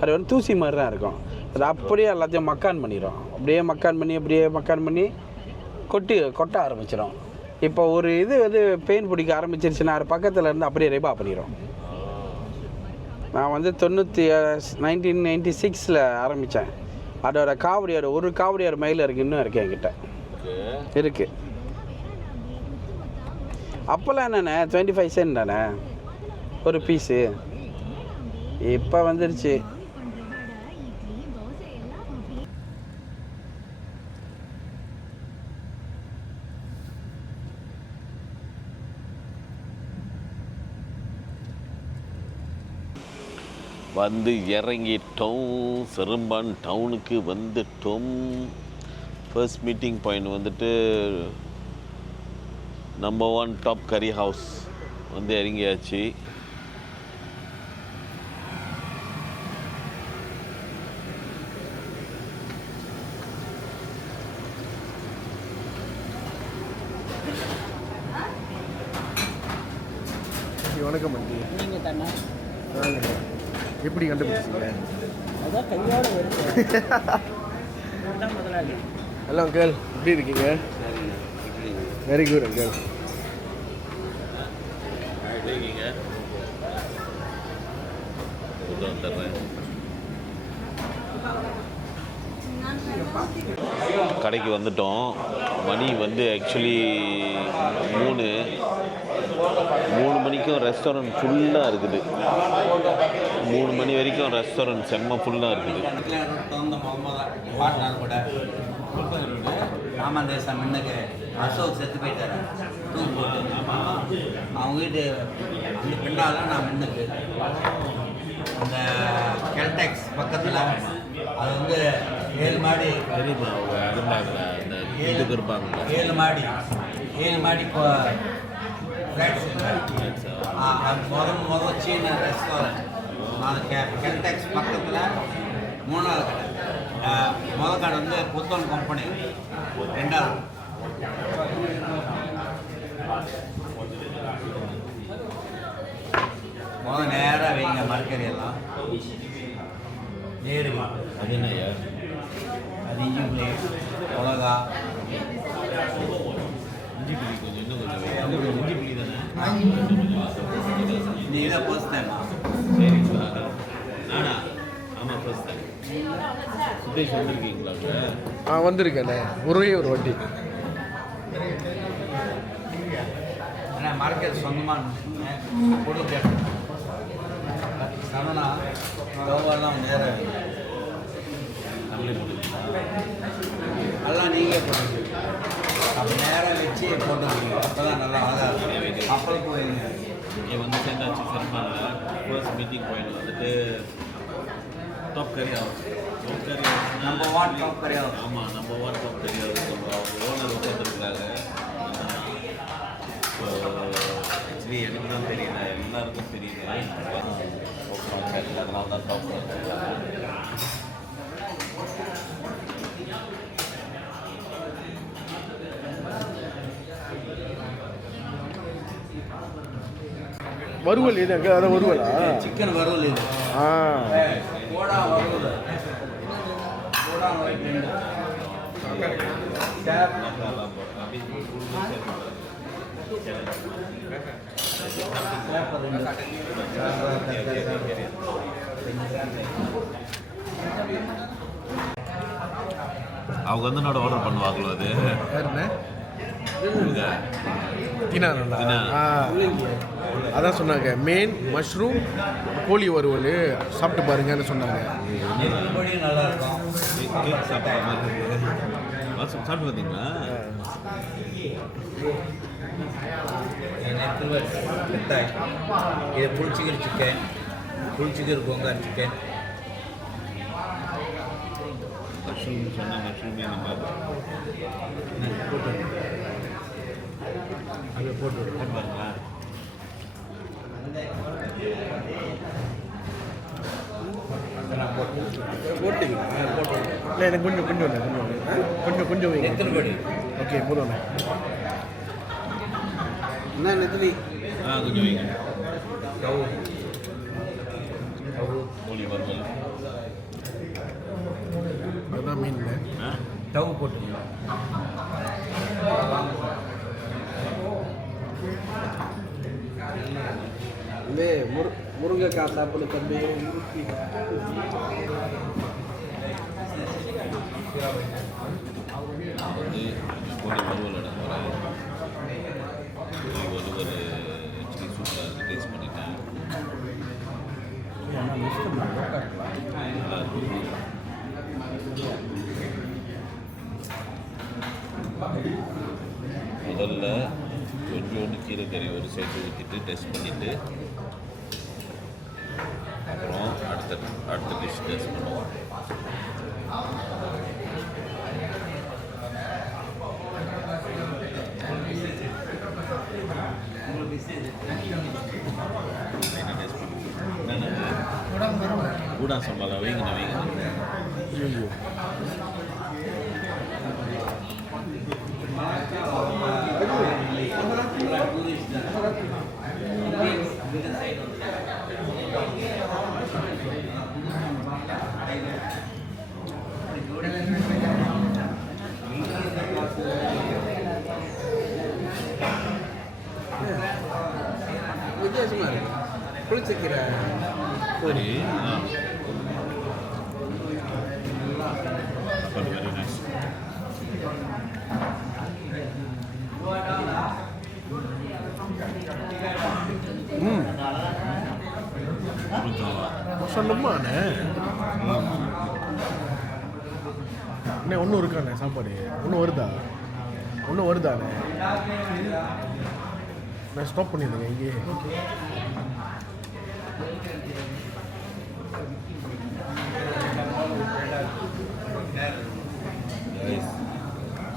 அது வந்து தூசி மாதிரி தான் இருக்கும். அது அப்படியே எல்லாத்தையும் மக்கான் பண்ணிடும். அப்படியே மக்கான் பண்ணி கொட்ட ஆரம்பிச்சிடும். இப்போ ஒரு இது வந்து பெயின் பிடிக்க ஆரம்பிச்சிருச்சுன்னா அது பக்கத்தில் இருந்து அப்படியே ரிபா பண்ணிடும். நான் வந்து 1996 ஆரம்பித்தேன். அதோட ஒரு காவடியோட மயில் இருக்குது, இன்னும் இருக்குது என்கிட்ட இருக்குது. அப்போல்லாம் என்னண்ணே 25 சென்ட் தானே ஒரு பீஸு. இப்போ வந்துருச்சு. வந்து இறங்கிட்டோம். செரும்பான் டவுனுக்கு வந்துட்டோம். ஃபர்ஸ்ட் மீட்டிங் பாயிண்ட் வந்துட்டு நம்பர் 1 டாப் கரி ஹவுஸ் வந்து இறங்கியாச்சு. வணக்கம் அண்டி. நீங்கள் தானே எப்படி கண்டுபிடிச்சிங்க? அதான் கையோட வருது. முதலாளி. ஹலோ அங்கிள், எப்படி இருக்கீங்க? Very good uncle. கடைக்கு வந்துட்டோம். மணி வந்து ஆக்சுவலி 3 மணிக்கும் ரெஸ்டாரண்ட் ஃபுல்லாக இருக்குது. 3 மணி வரைக்கும் ரெஸ்டாரண்ட் செம்ம ஃபுல்லாக இருக்குது. ராமந்தேசம் முன்னுக்கு அசோக் செத்து போயிட்டாரு தூக்கு போட்டு. அவங்க வீட்டு அந்த பின்னால் நான் முன்னுக்கு அந்த கெல்டெக்ஸ் பக்கத்தில் அது வந்து 7 மாடி 7 மாடி ஃப்ளாட்ஸ். முதல் சீன ரெஸ்டாரண்ட் அது கெல்டெக்ஸ் பக்கத்தில் 3வது கடை. முதல் கடை வந்து புத்தன் கம்பெனி, 2வது நேராக வைங்க மரக்கறி எல்லாம் நேரு. அது என்னையா? அது இஞ்சி புளி மிளகா இஞ்சி புளி கொஞ்சம் இன்னும் கொஞ்சம் இஞ்சி புளி தானே. நீங்கள் தான் ஃபர்ஸ்ட் டைம்? சரிங்களா? நானா? ஆமாம் ஃபர்ஸ்ட் டைம். சுதேஷ் வந்திருக்கீங்களா? வந்திருக்கேண்ணே, ஒரே ஒரு வண்டி. ஏன்னா மார்க்கெட் சொந்தமாக கொடுக்க சமனா கவெல்லாம் நேரம் நல்லா நீங்கள் போட்டுருக்கீங்க. அப்போ நேராக வச்சு போட்டுருக்கீங்க. அப்போ தான் நல்லா அழகாக இருக்கும். அப்பளுக்கு போயிருங்க. இங்கே வந்து சேர்ந்தாச்சு. செரும்பானில் ஃபர்ஸ்ட் மீட்டிங் பாயிண்ட் வந்துட்டு டாப் கரி ஹவுஸ். நம்பர் 1 டாப் கரி ஹவுஸ். ஆமாம், நம்பர் 1 டாப் கரி ஹவுஸ். அவங்க ஓனர் உட்காந்துருக்காங்க. ஆக்சுவலி எனக்கு தான் தெரியல, எல்லாருக்கும் தெரியல. அதனால தான் டாப் வறுவல் இது அங்கே, அதான் வறுவலா? சிக்கன் வறுவல் இது. போடா வறுவல். போடா வறுவல். அவங்க வந்து என்னோட ஆர்டர் பண்ணுவாங்களோ அது யாருண்ணே? தினாண்ணா. அதான் சொன்னாங்க, மெயின் மஷ்ரூம் கோழி வறுவல் சாப்பிட்டு பாருங்கன்னு சொன்னாங்க. நல்லா இருக்கும். சாப்பிட்ற மாதிரி சாப்பிட்டு பார்த்தீங்களா? இது புளிச்சிக்கர் சிக்கன், புளிச்சிக்கர் கோங்கார் சிக்கன். மஷ்ரூம் சொன்ன மஷ்ரூமே நம்ம போட்டு அதை போட்டு பாருங்களா. போட்டிங்களா? இல்லை, எனக்கு கொஞ்சம் வைங்க. எத்தனை படி? ஓகே, போதும். என்ன நெத்திலி? கொஞ்சம் வைங்க. கவு கோழி வறுவல். ஸ்டவ் போட்டுக்கலாம். தம்பி முருங்கைக்காய் சாப்பிடு தம்பி. வந்து கோழி வறுவல் எடுக்க போகிறேன். கோழி வறுவல் ஆக்சுவலி சூப்பராக இருக்குது, டேஸ்ட் பண்ணிட்டேன். நல்லா இருக்கு. முதல்ல கொஞ்சோண்டு கீரைக்கறி ஒரு சைடு ஊற்றிட்டு டெஸ்ட் பண்ணிவிட்டு அப்புறம் அடுத்த டிஷ் டெஸ்ட் பண்ணுவோம். கூடா சம்பாலா வைங்கண்ணா வைங்கண்ணா. வித்தியாசமாக இருக்கு. புளிச்சக்கீரை சரி வெரி நைஸ். சொல்லுமாண்ணே அண்ணே ஒன்றும் இருக்காண்ணே சாப்பாடு ஒன்றும் வருதாண்ணே நான் ஸ்டாப் பண்ணிடுங்க இங்கேயே.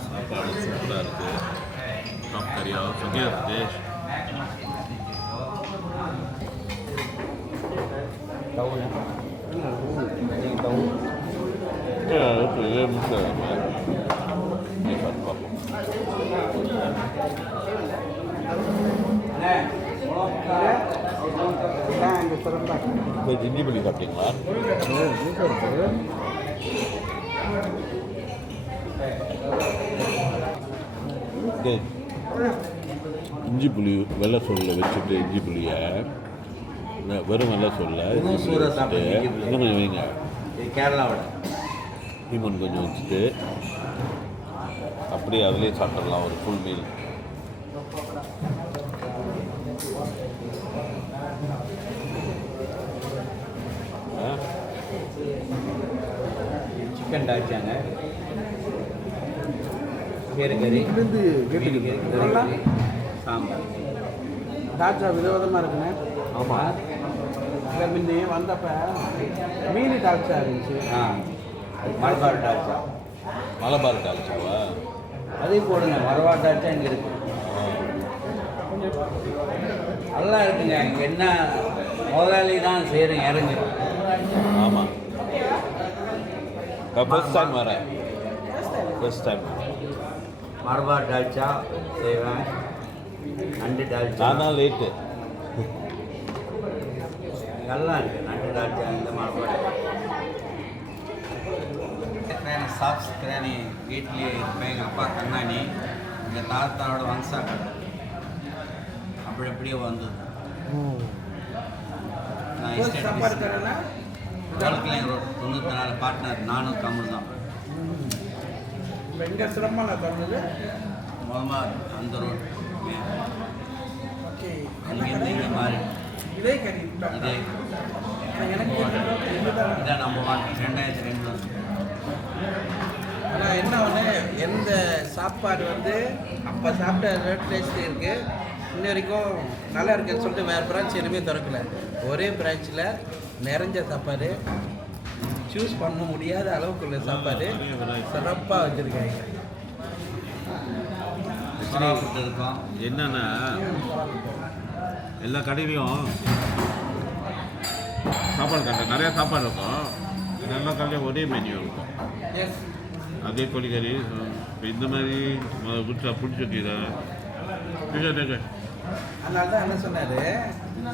சாப்பாடு சூப்பராக இருக்குது. டாப் கரியா சுகியா இருக்குது. ஜிஞ்சி புளி சாப்பிட்டீங்களா? இஞ்சி புளி வெள்ளை சோளில் வச்சுட்டு இஞ்சி புளியை வெறும் வெள்ளை சோளில் இன்னும் கொஞ்சம் வைங்க. கேரளாவோட லீமன் கொஞ்சம் வச்சுட்டு அப்படியே அதிலே சாப்பிட்றலாம் ஒரு ஃபுல் மீல். சிக்கன் டாச்சாங்க, கீரைக்கறி, இருந்து கேட்டுக்கு சாம்பார். தாச்சா விதவிதமாக இருக்குண்ணே. ஆமாம், இல்லை முன்னே வந்தப்போ மீனி தாச்சா இருந்துச்சு. மலபார் டாச்சா, மலபார் டால்ச்சாவா? அதையும் போடுங்க. மலபார் டாச்சா இங்கே இருக்கு, நல்லா இருக்குங்க. இங்கே என்ன முதலாளி தான் செய்கிறேன் இறங்கி. ஆமாம், ஃபர்ஸ்ட் டைம் வரேன். ஃபர்ஸ்ட் டைம் மலபார் டால்ச்சா செய்வேன். நண்டு டால்ச்சா நான் தான் லேட்டு. நல்லா இருக்குது நண்டு டால்ச்சா. இந்த மலபார் சாப்ஸ் கிராணி வீட்லேயே இருப்பேன். எங்கள் அப்பா கண்ணாணி, எங்கள் தாத்தாவோட வம்சம் அப்படி அப்படியே வந்தது. நான் சாப்பாடு தரேன்னா ரோட் 94 பார்ட்னர், நானும் கமல் தான். எங்கே சிரமம் நான் தந்தது. மூலமாக அந்த ரோட் ஓகே, அங்கேருந்து இங்கே மாறி இதே கறி இதே எனக்கு இதான் நம்ம 2002 ஆனால் என்ன ஒன்று, எந்த சாப்பாடு வந்து அப்போ சாப்பிட்ட டேஸ்ட் இருக்குது, இன்ன வரைக்கும் நல்லா இருக்குன்னு சொல்லிட்டு வேறு பிரான்ச் எதுவுமே திறக்கல. ஒரே பிரான்ச்சில் நிறைஞ்ச சாப்பாடு, சூஸ் பண்ண முடியாத அளவுக்குள்ள சாப்பாடு சிறப்பாக வச்சுருக்காங்க. இருக்கோம். என்னன்னா எல்லா கடையிலையும் சாப்பாடு கடை நிறையா சாப்பாடு இருக்கும். எல்லா கடையிலையும் ஒரே மெனு இருக்கும். எஸ், அதே கோழிக்கறி இப்போ இந்த மாதிரி பிடிச்சிருக்கீங்க. அதனால தான் என்ன சொன்னார்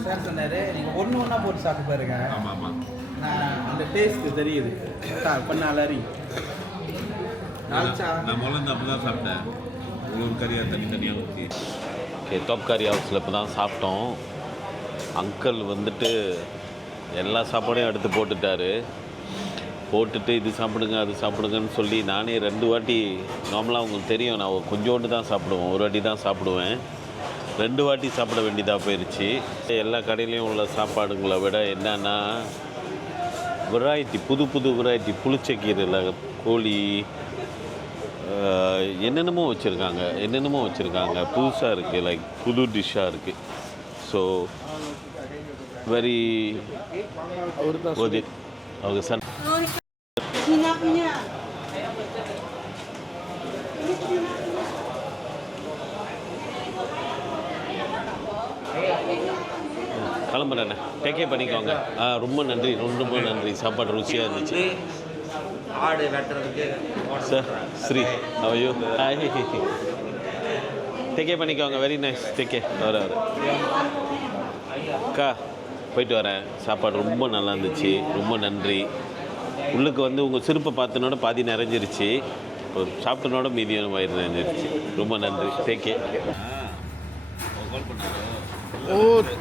சார், சொன்னார் நீங்கள் ஒன்று ஒன்றா போட்டு சாப்பிட்டு பாருங்க. ஆமாம் ஆமாம், நான் அந்த டேஸ்ட்டு தெரியுது. பண்ண அலறி நான் முதல்ல அப்போ தான் சாப்பிட்டேன் ஒரு கறியாக தனித்தனியாக ஊற்றி. ஓகே, டாப் கறி ஹவுஸில் இப்போ தான் சாப்பிட்டோம். அங்கிள் வந்துட்டு எல்லா சாப்பாடையும் எடுத்து போட்டுட்டு இது சாப்பிடுங்க அது சாப்பிடுங்கன்னு சொல்லி நானே 2 வாட்டி, நார்மலாக உங்களுக்கு தெரியும் நான் கொஞ்சோண்டு தான் சாப்பிடுவேன், ஒரு வாட்டி தான் சாப்பிடுவேன். 2 வாட்டி சாப்பிட வேண்டியதாக போயிடுச்சு. எல்லா கடையிலையும் உள்ள சாப்பாடுங்களை விட என்னன்னா வெரைட்டி, புது வெரைட்டி, புளிச்சக்கீரையில் கோழி என்னென்னமோ வச்சுருக்காங்க, புதுசாக இருக்குது, லைக் புது டிஷ்ஷாக இருக்குது. ஸோ வெரி அவங்க சன் கிளம்புறேண்ணே, டேக்கே பண்ணிக்கோங்க. ரொம்ப நன்றி, சாப்பாடு ருசியாக இருந்துச்சு. ஆடு வெட்டுறதுக்கு சார் ஸ்ரீ ஐயோ டேக்கே பண்ணிக்கோங்க. Very nice, take care. வர அக்கா போயிட்டு வரேன். சாப்பாடு ரொம்ப நல்லா இருந்துச்சு, ரொம்ப நன்றி. உள்ளுக்கு வந்து உங்கள் சிரிப்பை பார்த்தனோட பாதி நிறைஞ்சிருச்சு, சாப்பிட்டனோட மீதியான வயிறு நிறைஞ்சிருச்சு. ரொம்ப நன்றி, டேக்கே. ஓ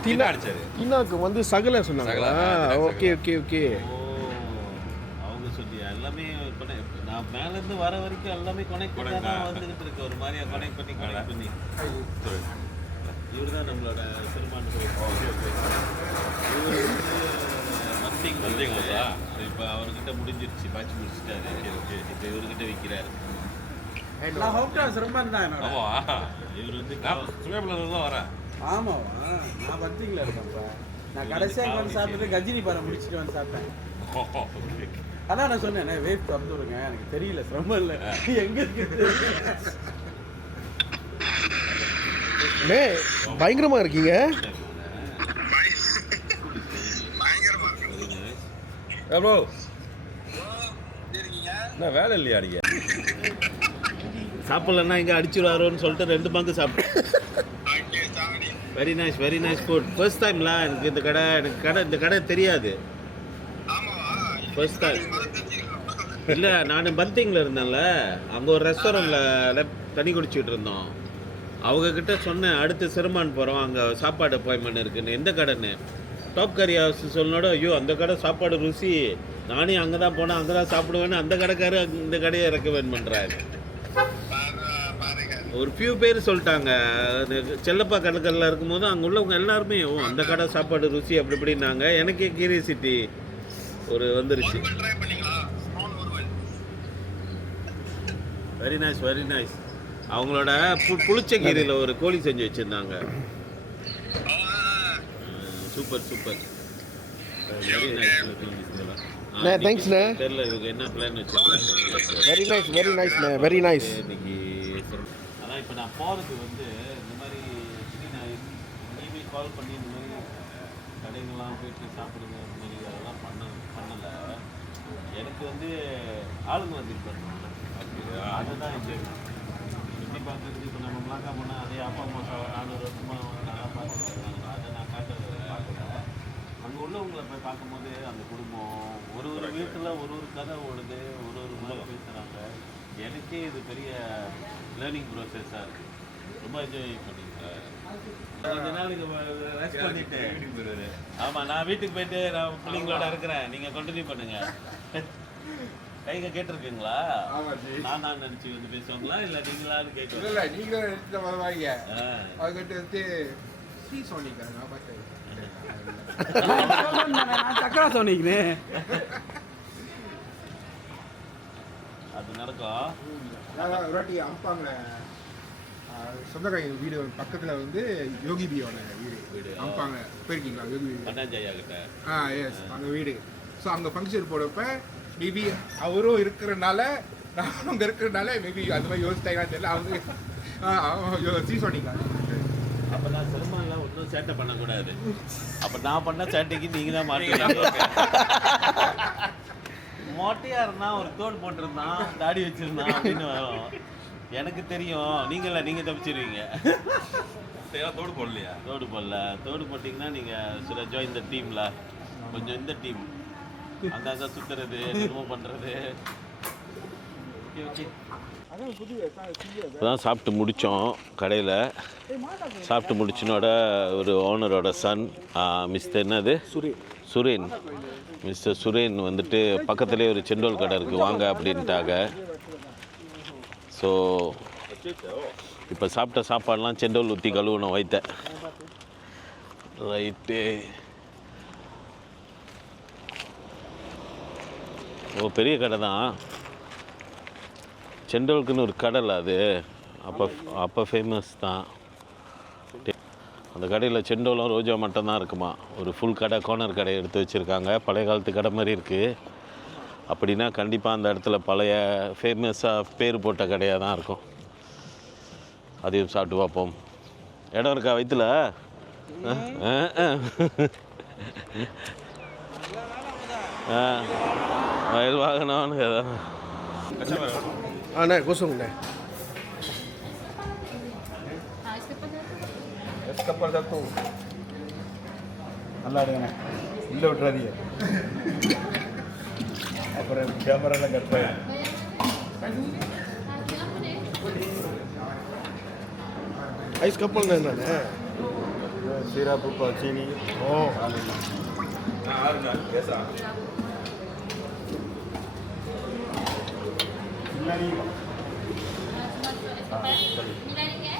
தீனாக்கு வந்து சகல சொன்னாங்களா? ஓகே அவங்க சொல்லி எல்லாமே நான் மேலேருந்து வர வரைக்கும் எல்லாமே கனெக்ட் பண்ணி தான் வந்துக்கிட்டு இருக்கு. ஒரு மாதிரியா கனெக்ட் பண்ணி இவர் தான் நம்மளோட சிறுமான் வந்தீங்களா? இப்போ அவர்கிட்ட முடிஞ்சிருச்சு, பாய்ச்சி முடிச்சிட்டாரு. இப்போ இவர்கிட்ட விற்கிறாரு. நான் ஹோப்டாஸ் ரொம்ப தான் என்னோட. இவர் வந்து சுயபலன் தான் வரேன். ஆமாவா? நான் பத்திங்களா இருக்கேன்ப்பா. நான் கடைசியாக வந்து சாப்பிட்டு கஜினி பழம் முடிச்சுட்டு வந்து சாப்பிட்டேன். அதான் நான் சொன்னேன், வேவ் திறந்து விடுங்க, எனக்கு தெரியல, சிரமம் இல்லை, எங்க இருக்கு. பயங்கரமா இருக்கீங்க. என்ன வேலை இல்லையா நீங்க? சாப்பிடலன்னா இங்கே அடிச்சுடுவாரோன்னு சொல்லிட்டு 2 பங்கு சாப்பிட்டேன். Very nice food. ஃபர்ஸ்ட் டைம்ல எனக்கு இந்த கடை தெரியாது. ஃபர்ஸ்ட் டைம் இல்லை, நான் பந்திங்கில் இருந்தேன்ல, அங்கே ஒரு ரெஸ்டாரண்ட்டில் தண்ணி குடிச்சிட்டு இருந்தோம். அவங்கக்கிட்ட சொன்னேன் அடுத்து சிறுமான் போகிறோம், அங்கே சாப்பாடு அப்பாயின்மெண்ட் இருக்குன்னு. எந்த கடைன்னு டாப் கறி ஹவுஸ் சொன்னோட, ஐயோ அந்த கடை சாப்பாடு ருசி, நானே அங்கே தான் போனேன், அங்கே தான் சாப்பிடுவேன்னு அந்த கடைக்காரர் இந்த கடையை ரெக்கமெண்ட் பண்ணுறாரு. ஒரு ஃபியூ பேர் சொல்லிட்டாங்க. செல்லப்பா கடற்கரையில் இருக்கும்போது அங்கே உள்ளவங்க எல்லாருமே அந்த கடை சாப்பாடு ருசி அப்படி இப்படின்னாங்க. எனக்கே கியூரியாசிட்டி ஒரு வந்துருச்சு. Very nice. அவங்களோட புளிச்சக்கீரையில் ஒரு கோழி செஞ்சு வச்சுருந்தாங்க. சூப்பர். Very nice. தேங்க்ஸ்ண்ணே. தெரியல இவங்க என்ன பிளான் வச்சுருக்காங்க. Very nice. இன்னைக்கு அதான் இப்போ நான் போகிறது வந்து இந்த மாதிரி நான் இனிமேல் கால் பண்ணி இந்த மாதிரி கடைகள்லாம் போயிட்டு சாப்பிடுங்க இந்த மாதிரி அதெல்லாம் பண்ணலை. எனக்கு வந்து ஆளுங்க வந்து பண்ணணும், அதுதான் இது. சுற்றி பார்க்குறது இப்போ நம்ம மிளாக்கா போனால் அதே அப்பா அம்மா 400 வருஷமாக நல்லா பார்த்துருக்காங்க. அதை நான் பார்க்கல. அங்கே உள்ளவங்களை போய் பார்க்கும்போது அந்த குடும்பம் ஒரு வீட்டில் ஒரு கதை ஓடுது, ஒரு மாதிரி பேசுகிறாங்க. எனக்கே இது பெரிய லேர்னிங் ப்ராசஸாக இருக்குது. ரொம்ப என்ஜாய் பண்ணிக்கிறேன். கொஞ்ச நாளைக்கு ரெஸ்ட் பண்ணிட்டு. ஆமாம், நான் வீட்டுக்கு போயிட்டு நான் பிள்ளைங்களோட இருக்கிறேன். நீங்கள் கண்டினியூ பண்ணுங்கள். கைங்க கேட்டிருக்கீங்களா? நான் நினச்சி வந்து பேசுவாங்களா இல்லை நீங்களான்னு கேட்குறேன். இல்லை நீங்களும் எடுத்து வருவாங்க. அதுக்கிட்ட வந்து சோனிக்காங்க நான் பார்த்தேன். நான் சக்கரா சோனிக்கிறேன். அது நடக்கும். ஒரு வாட்டி அம்பாங்க சொந்தக்காரங்க வீடு பக்கத்தில் வந்து யோகி பியோட வீடு அம்பாங்க போயிருக்கீங்களா? யோகி அண்ணாஜயா கிட்ட. எஸ், அந்த வீடு. ஸோ அங்கே ஃபங்க்ஷன் போடுறப்ப மேபி அவரும் இருக்கிறனால நானும் அங்கே இருக்கிறனால மேபி அது மாதிரி யோசிச்சாங்கன்னா தெரியல. அவங்க சீ சொன்னீங்களா? அப்போ நான் சிரமம்லாம் ஒன்றும் சேட்டை பண்ணக்கூடாது. அப்போ நான் பண்ண சேட்டைக்கு நீங்கள் தான் மாட்டீங்க. மொட்டையாக இருந்தான், ஒரு தோடு போட்டிருந்தான், தாடி வச்சுருந்தான் அப்படின்னு வரும். எனக்கு தெரியும் நீங்கள் தப்பிச்சிருவீங்க. தோடு போடலையா? தோடு போட்டிங்கன்னா நீங்கள் சில ஜாயின் இந்த டீமில் கொஞ்சம் இந்த டீம் அங்கங்கே சுற்றுறது, திரும்ப பண்ணுறது. இப்போதான் சாப்பிட்டு முடித்தோம் கடையில். சாப்பிட்டு முடிச்சினோட ஒரு ஓனரோட சன் மிஸ்டர் என்னது சுரேன், மிஸ்டர் சுரேன் வந்துட்டு பக்கத்துலேயே ஒரு செண்டோல் கடை இருக்குது வாங்க அப்படின்ட்டாங்க. ஸோ இப்போ சாப்பிட்ட சாப்பாடெலாம் செண்டோல் ஊற்றி கழுவணும் வைத்த ரைட்டு. ஓ பெரிய கடை தான், செண்டோலுக்குன்னு ஒரு கடை அது அப்போ ஃபேமஸ் தான். அந்த கடையில் செண்டோலும் ரோஜா மட்டும் தான் இருக்குமா. ஒரு ஃபுல் கடை, கோர்னர் கடை எடுத்து வச்சுருக்காங்க. பழைய காலத்து கடை மாதிரி இருக்குது. அப்படின்னா கண்டிப்பாக அந்த இடத்துல பழைய ஃபேமஸாக பேர் போட்ட கடையாக தான் இருக்கும். அதையும் சாப்பிட்டு பார்ப்போம். இடம் இருக்கா வயிற்றுல? வயல் வாகனம்னு ஏதாவது அண்ணே கோசுங்கண்ணே. நல்லா எடுங்கண்ணே, இல்லை விட்டுறாதீங்க, அப்புறம் கேமராலாம் கட்டுறேன். ஐஸ் கப்பல் என்னண்ணே? சீராப்பு சீனி. ஓ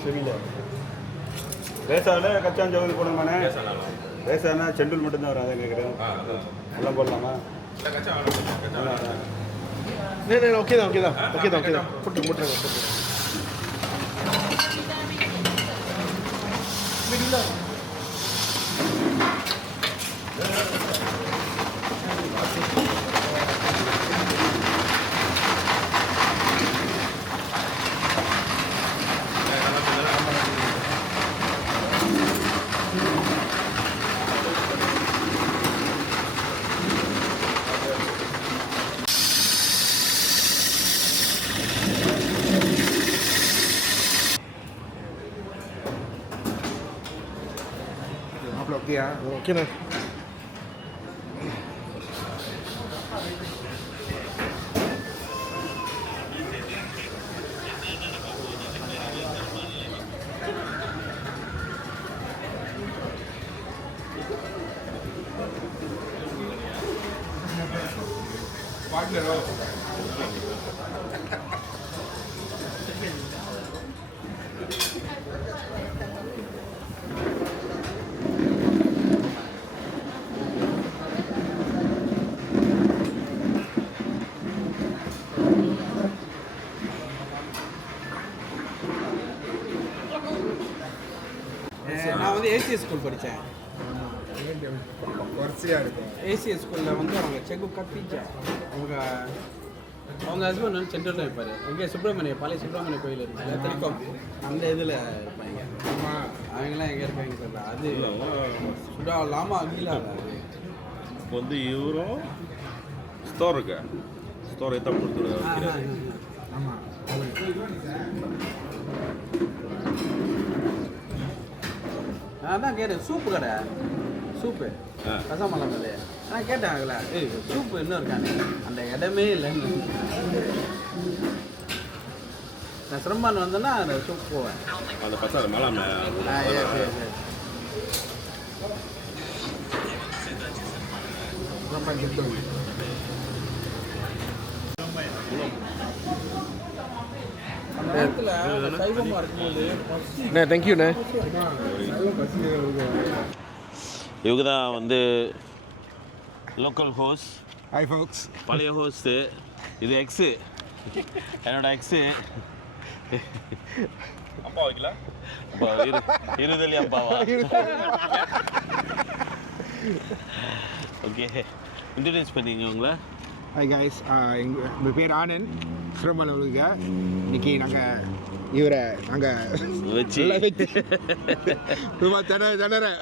சரிங்களா? பேசாவில் கச்சாஞ்சவுதி போடணுமாண்ணே? பேசானா செண்டூல் மட்டும்தான் வரும். அதை கேட்குறேன், எல்லாம் போடலாமா? ஓகே தான் போட்டு முட்டுறேங்க போட்டு. ஓகேண்ணே. நான் வந்து ஏசிஎஸ் ஸ்கூல் படித்தேன். வரிசையாக இருக்கும். ஏசிஎஸ் ஸ்கூலில் வந்து அவங்க செகு கட்டிச்சா அவங்க ஹஸ்பண்ட் வந்து சென்ட்ரலில் இருப்பார். எங்கே சுப்பிரமணிய பழைய சுப்பிரமணிய கோயில் இருக்குல்ல திருக்கம், அந்த இதில் இருப்பாங்க. ஆமாம், அவங்களாம் எங்கே இருப்பாங்க தெரியல. அது சுடா லாமா அகிலா அது இப்போ வந்து இவரும் ஸ்டோர் இருக்கு, ஸ்டோரை தான் கொடுத்துருக்காங்க. ஆமாம். நான் தான் கேட்டேன், சூப்பு கடை சூப்பு கசாமலம் இல்லையா? நான் கேட்டேன், ஏய் சூப்பு இன்னும் இருக்காங்க, அந்த இடமே இல்லைன்னு. நான் சிரம்பான் வந்தேன்னா அந்த சூப் போவேன். அந்த பசாத மலை அந்த இடத்துல சைவமாக இருக்கும்போது அண்ணே தேங்க்யூண்ணே. இவங்க தான் வந்து லோக்கல் ஹோஸ்ட். ஹாய் ஃபோக்ஸ். பழைய ஹோஸ்ட்டு. இது எக்ஸு, என்னோட எக்ஸு. அப்பா வைக்கல இருதலி அப்பாவா? ஓகே, இன்ட்ரடியூஸ் பண்ணிங்க உங்களை. ஹாய் காய்ஸ், எங்கள் பேர் ஆனந்த், சிரமலூருங்க. இன்னைக்கு நாங்கள் இவரை நாங்கள் வச்சு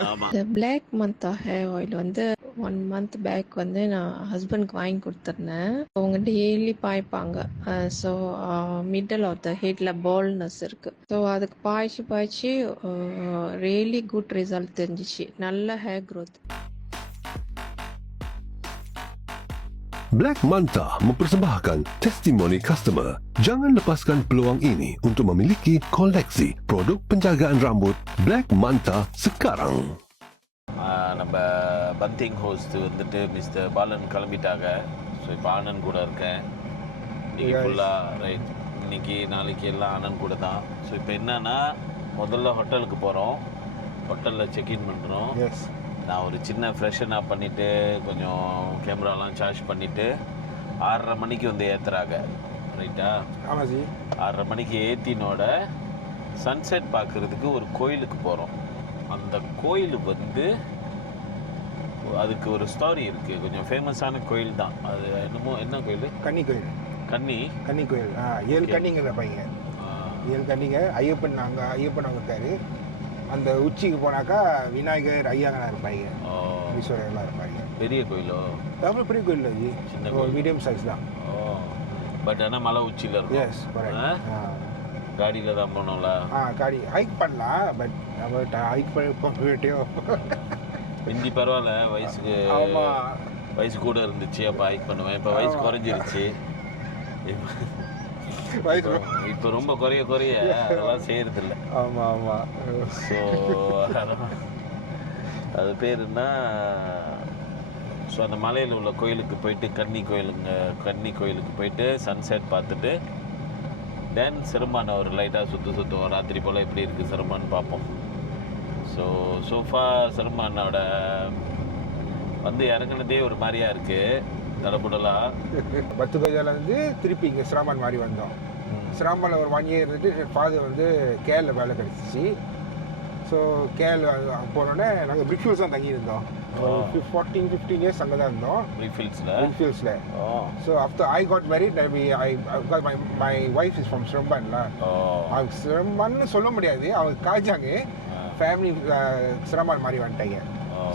ஆமாம். இந்த பிளாக் மந்த் ஹேர் ஆயில் வந்து 1 month பேக் வந்து நான் ஹஸ்பண்ட்க்கு வாங்கி கொடுத்துருந்தேன். அவங்க டெய்லி பாய்ப்பாங்க. ஸோ மிடில் ஆஃப் த ஹெட்ல பால்னஸ் இருக்கு. ஸோ அதுக்கு பாய்ச்சி ரியலி குட் ரிசல்ட் தெரிஞ்சிச்சு. நல்ல hair growth. Black Manta mempersembahkan testimoni customer. Jangan lepaskan peluang ini untuk memiliki koleksi produk penjagaan rambut Black Manta sekarang. நம்ம பந்திங் ஹோஸ்ட் வந்துட்டு mister Balan கிளம்பிட்டாங்க. So இப்போ ஆனந்த் கூட இருக்கேன். இன்னைக்கு ஃபுல்லாக ரைட், இன்னைக்கு நாளைக்கு எல்லாம் ஆனந்த் கூட தான். ஸோ இப்போ என்னன்னா முதல்ல ஹோட்டலுக்கு போகிறோம். ஹோட்டலில் செக்இன் பண்ணுறோம். நான் ஒரு சின்ன ஃப்ரெஷன் அப் பண்ணிவிட்டு கொஞ்சம் கேமராலாம் சார்ஜ் பண்ணிவிட்டு 6:30 மணிக்கு வந்து ஏற்றுறாங்க. ரைட்டா? ஆமாம் ஜி. 6:30 மணிக்கு ஏற்றினோட சன்செட் பார்க்குறதுக்கு ஒரு கோயிலுக்கு போகிறோம். அந்த கோயில் வந்து அதுக்கு ஒரு ஸ்டோரி இருக்குது. கொஞ்சம் ஃபேமஸான கோயில் தான் அது. என்னமோ என்ன கோயில்? கன்னி கோயில். கன்னி கோயில். 7 கன்னிங்க இருப்பாங்க. 7 கன்னிங்க. ஐயப்பன் அவங்க இருக்காரு. அந்த உச்சிக்கு போனாக்கா விநாயகர் ஐயாங்கனா இருப்பாங்க. ஈஸ்வரர் எல்லாம் இருப்பாங்க. பெரிய கோயிலோ? அவ்வளோ பெரிய கோயில் இல்லை ஜி. சின்ன ஒரு மீடியம் சைஸ் தான். பட் ஆனால் மலை உச்சியில் இருக்கும். Yes correct. காடியில் தான் போனோம்ல. காடி ஹைக் பண்ணலாம். பட் நம்ம ஹைக் பண்ணிட்டே மிந்தி பரவாயில்ல, வயசு கூட இருந்துச்சு, அப்போ ஹைக் பண்ணுவேன். இப்போ வயசு குறைஞ்சிருச்சு. இப்போ ரொம்ப குறைய அதெல்லாம் செய்யறதில்ல. ஆமாம். ஸோ அது பேர் என்ன? ஸோ அந்த மலையில் உள்ள கோயிலுக்கு போயிட்டு கன்னி கோயிலுக்கு போயிட்டு சன்செட் பார்த்துட்டு தென் சிறுமான் ஒரு லைட்டாக சுற்றுவோம். ராத்திரி போல் எப்படி இருக்குது சிறுமான்னு பார்ப்போம். சோஃபா சிறுமானோட வந்து இறங்குனதே ஒரு மாதிரியா இருக்குது, தடபுடலாக. பத்துகஜால வந்து திருப்பி இங்கே சிராமன் மாதிரி வந்தோம். சிராமனில் ஒரு 1 year இருந்துட்டு ஃபாதர் வந்து கேரள வேலை கிடச்சிச்சு. ஸோ கேரள போனோடனே நாங்கள் பிரிக்ஃபீல்ஸ் தான் தங்கியிருந்தோம். 14-15 years அங்கே தான் இருந்தோம். பிரிக்ஃபீல்ஸில். So after I got married my wife is from சிரம்பான்ல. அவங்க சிரம்பான்னு சொல்ல முடியாது, அவங்க காய்ச்சாங்க ஃபேமிலி சிரம்பான் மாதிரி வந்துட்டாங்க.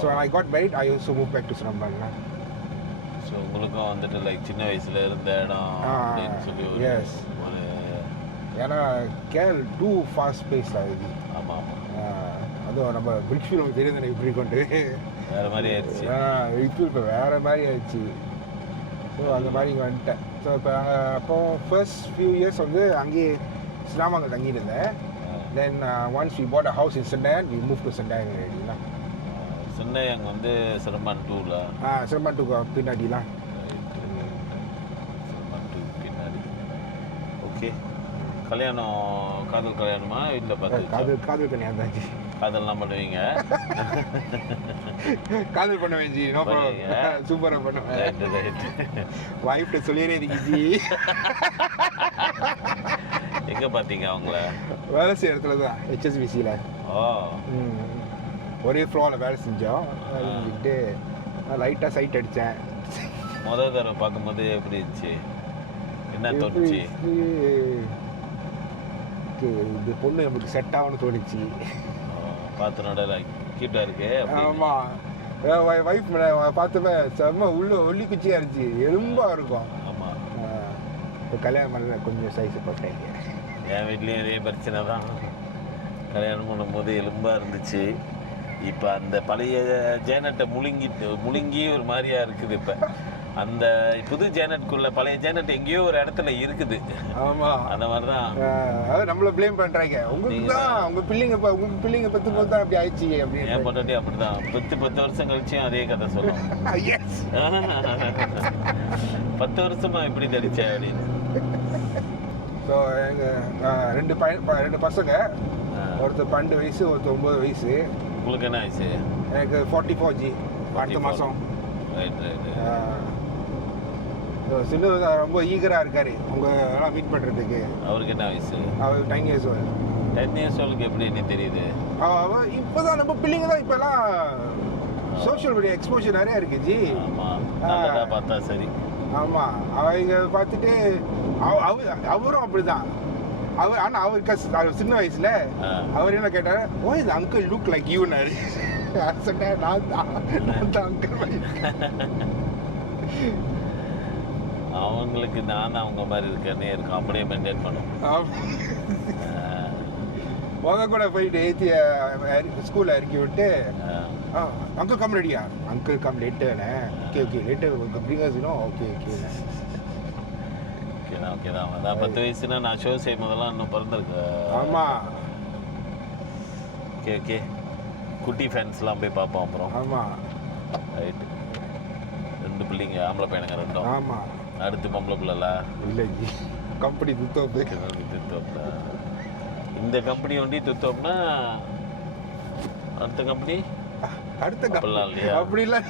So I got married, I also move back to சிரம்பான்ல. ஸோ உங்களுக்கும் வந்துட்டு லைக் சின்ன வயசில் இருந்த இடம் அப்படின்னு சொல்லி. எஸ், ஏன்னா கேரள் டூ ஃபாஸ்ட் பேஸ் ஆகுது. ஆமாம். அதுவும் நம்ம பிரிக்ஃபீல்ட் தெரியுது இப்படி கொண்டு வேறு மாதிரி ஆயிடுச்சு. இப்போ வேறு மாதிரி ஆயிடுச்சு. ஸோ அந்த மாதிரி இங்கே வந்துட்டேன். ஸோ இப்போ அப்போ ஃபர்ஸ்ட் ஃபியூ இயர்ஸ் வந்து அங்கேயே சிராமங்க தங்கியிருந்தேன். Then once we bought a house in Sendayan, we move to Sendayan ரெடிங்களா. சென்டாயன் வந்து சிரமான் 2ல. சிரமான் 2 பின்னாடிலாம். சிரமான் 2 பின்னாடி. ஓகே. கல்யாணம் காதல் கல்யாணமா இல்லை? பார்த்து காதல் கல்யாணம் தான் ஜி. காதல்லாம் பண்ணுவீங்க? காதல் பண்ணுவேன் ஜி. No problem. சூப்பராக பண்ணுவேன். வைஃப்ட்ட சொல்லிடுறீங்க ஜி. எங்கே பார்த்தீங்க அவங்கள? வேலை செய்கிற இடத்துல தான், HSBCயில். ஒரே ஃப்ளோரில் வேலை செஞ்சோம். செஞ்சுக்கிட்டு லைட்டாக சைட் அடித்தேன். முதல் தடவை பார்க்கும்போது எப்படி இருந்துச்சு? என்ன தோணுச்சு? இந்த பொண்ணு நமக்கு செட் ஆகும்னு தோணுச்சு. பார்த்தனோட கியூட்டாக இருக்கு. ஆமாம், வைஃப் பார்த்துப்பேன் செம்ம உள்ள ஒல்லி குச்சியாக இருந்துச்சு, எலும்பாக இருக்கும். ஆமாம். இப்போ கல்யாணம் பண்ணல கொஞ்சம் சைஸு போட்டாங்க. என் வீட்லேயும் இதே பிரச்சனை தான். கல்யாணம் பண்ணும்போது எலும்பாக இருந்துச்சு. இப்போ அந்த பழைய ஜேனட்டை முழுங்கி ஒரு மாதிரியா இருக்குது. இப்போ அந்த புது ஜேனட்குள்ள பழைய ஜேனட் எங்கேயோ ஒரு இடத்துல இருக்குது. ஆமாம், அந்த மாதிரி தான். அதாவது நம்மளை ப்ளேம் பண்ணுறாங்க. உங்களுக்கு தான் உங்கள் பிள்ளைங்க 10 போது தான் அப்படி ஆயிடுச்சு அப்படின்னு. என் பொண்டாட்டி அப்படி தான் 10 வருஷம் கழிச்சும் அதே கதை சொல்லும். 10 வருஷமா எப்படி தடிச்சேன் அப்படின்னு. ஸோ எங்கள் 2 பசங்க, ஒருத்தர் 12 வயசு, ஒருத்தர் 9 வயசு. உங்களுக்கு என்ன ஆயிடுச்சு? எனக்கு 44 ஜி அடுத்த மாதம். ரைட். சின்ன ரொம்ப ஈகராக இருக்காரு உங்களெல்லாம் மீட் பண்ணுறதுக்கு. அவருக்கு என்ன வயசு? அவர் 10 years old. 10 years oldக்கு எப்படி என்ன தெரியுது? அவன் இப்போ தான் நம்ம பிள்ளைங்க தான் இப்போல்லாம் சோஷியல் மீடியா எக்ஸ்போஷர் நிறையா இருக்கு ஜி. ஆமாம், நல்லதாக பார்த்தா சரி. ஆமாம், அவங்க பார்த்துட்டு அவரும் அப்படி தான். ஆனால் அவருக்கு சின்ன வயசில் அவர் என்ன கேட்டார், ஓ இந்த அங்கிள் லுக் லைக் யூனாரு. சொன்னேன், நான் தான் அங்கிள். அவங்களுக்கு நான் அவங்க மாதிரி இருக்கேன்னே இருக்கும், அப்படியே மெயின்டைன் பண்ணும். முத கூட போயிட்டு ஸ்கூலில் இறக்கி விட்டு Uncle come ready. Uncle come later. Okay. Later we'll bring us, Okay. Okay தான் அதான் 10 வயசுனா நான் ஷோ செய்யும் போதெல்லாம் இன்னும் பிறந்திருக்கு. ஆமாம். ஓகே குட்டி ஃபேன்ஸ்லாம் போய் பார்ப்போம் அப்புறம். ஆமாம். ரைட்டு. 2 பிள்ளைங்க ஆம்பளை பையனுங்க 2. ஆமாம். அடுத்து பொம்பளை பிள்ளைல இல்லை கம்பெனி துத்தோப்பு. இந்த கம்பெனி ஒண்டி துத்தோம்னா அடுத்த கம்பெனி அப்படிலாம் இல்லையா? அப்படிலாம்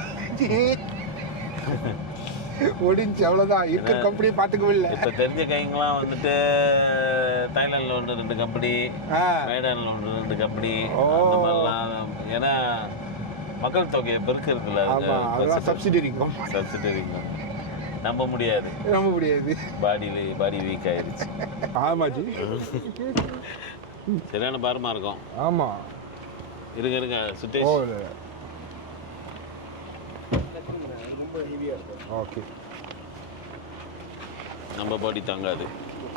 ஒடிஞ்சு அவ்வளோதான். இருக்கிற கம்பெனியை பார்த்துக்கவே இல்லை. இப்போ தெரிஞ்ச கைங்கெல்லாம் வந்துட்டு தாய்லாண்டில் 1-2 கம்பெனி, மேடானில் 1-2 கம்பெனி, அந்த மாதிரிலாம். ஏன்னா மக்கள் தொகையை பெருக்கிறதுல சப்சிடரிங்க நம்ப முடியாது. பாடி வீக் ஆயிடுச்சு. ஆமாஜி சரியான பாரமாக இருக்கும். ஆமாம். இருங்க சுத்தேஷ். ஓகே. நம்ம பாடி தாங்காது.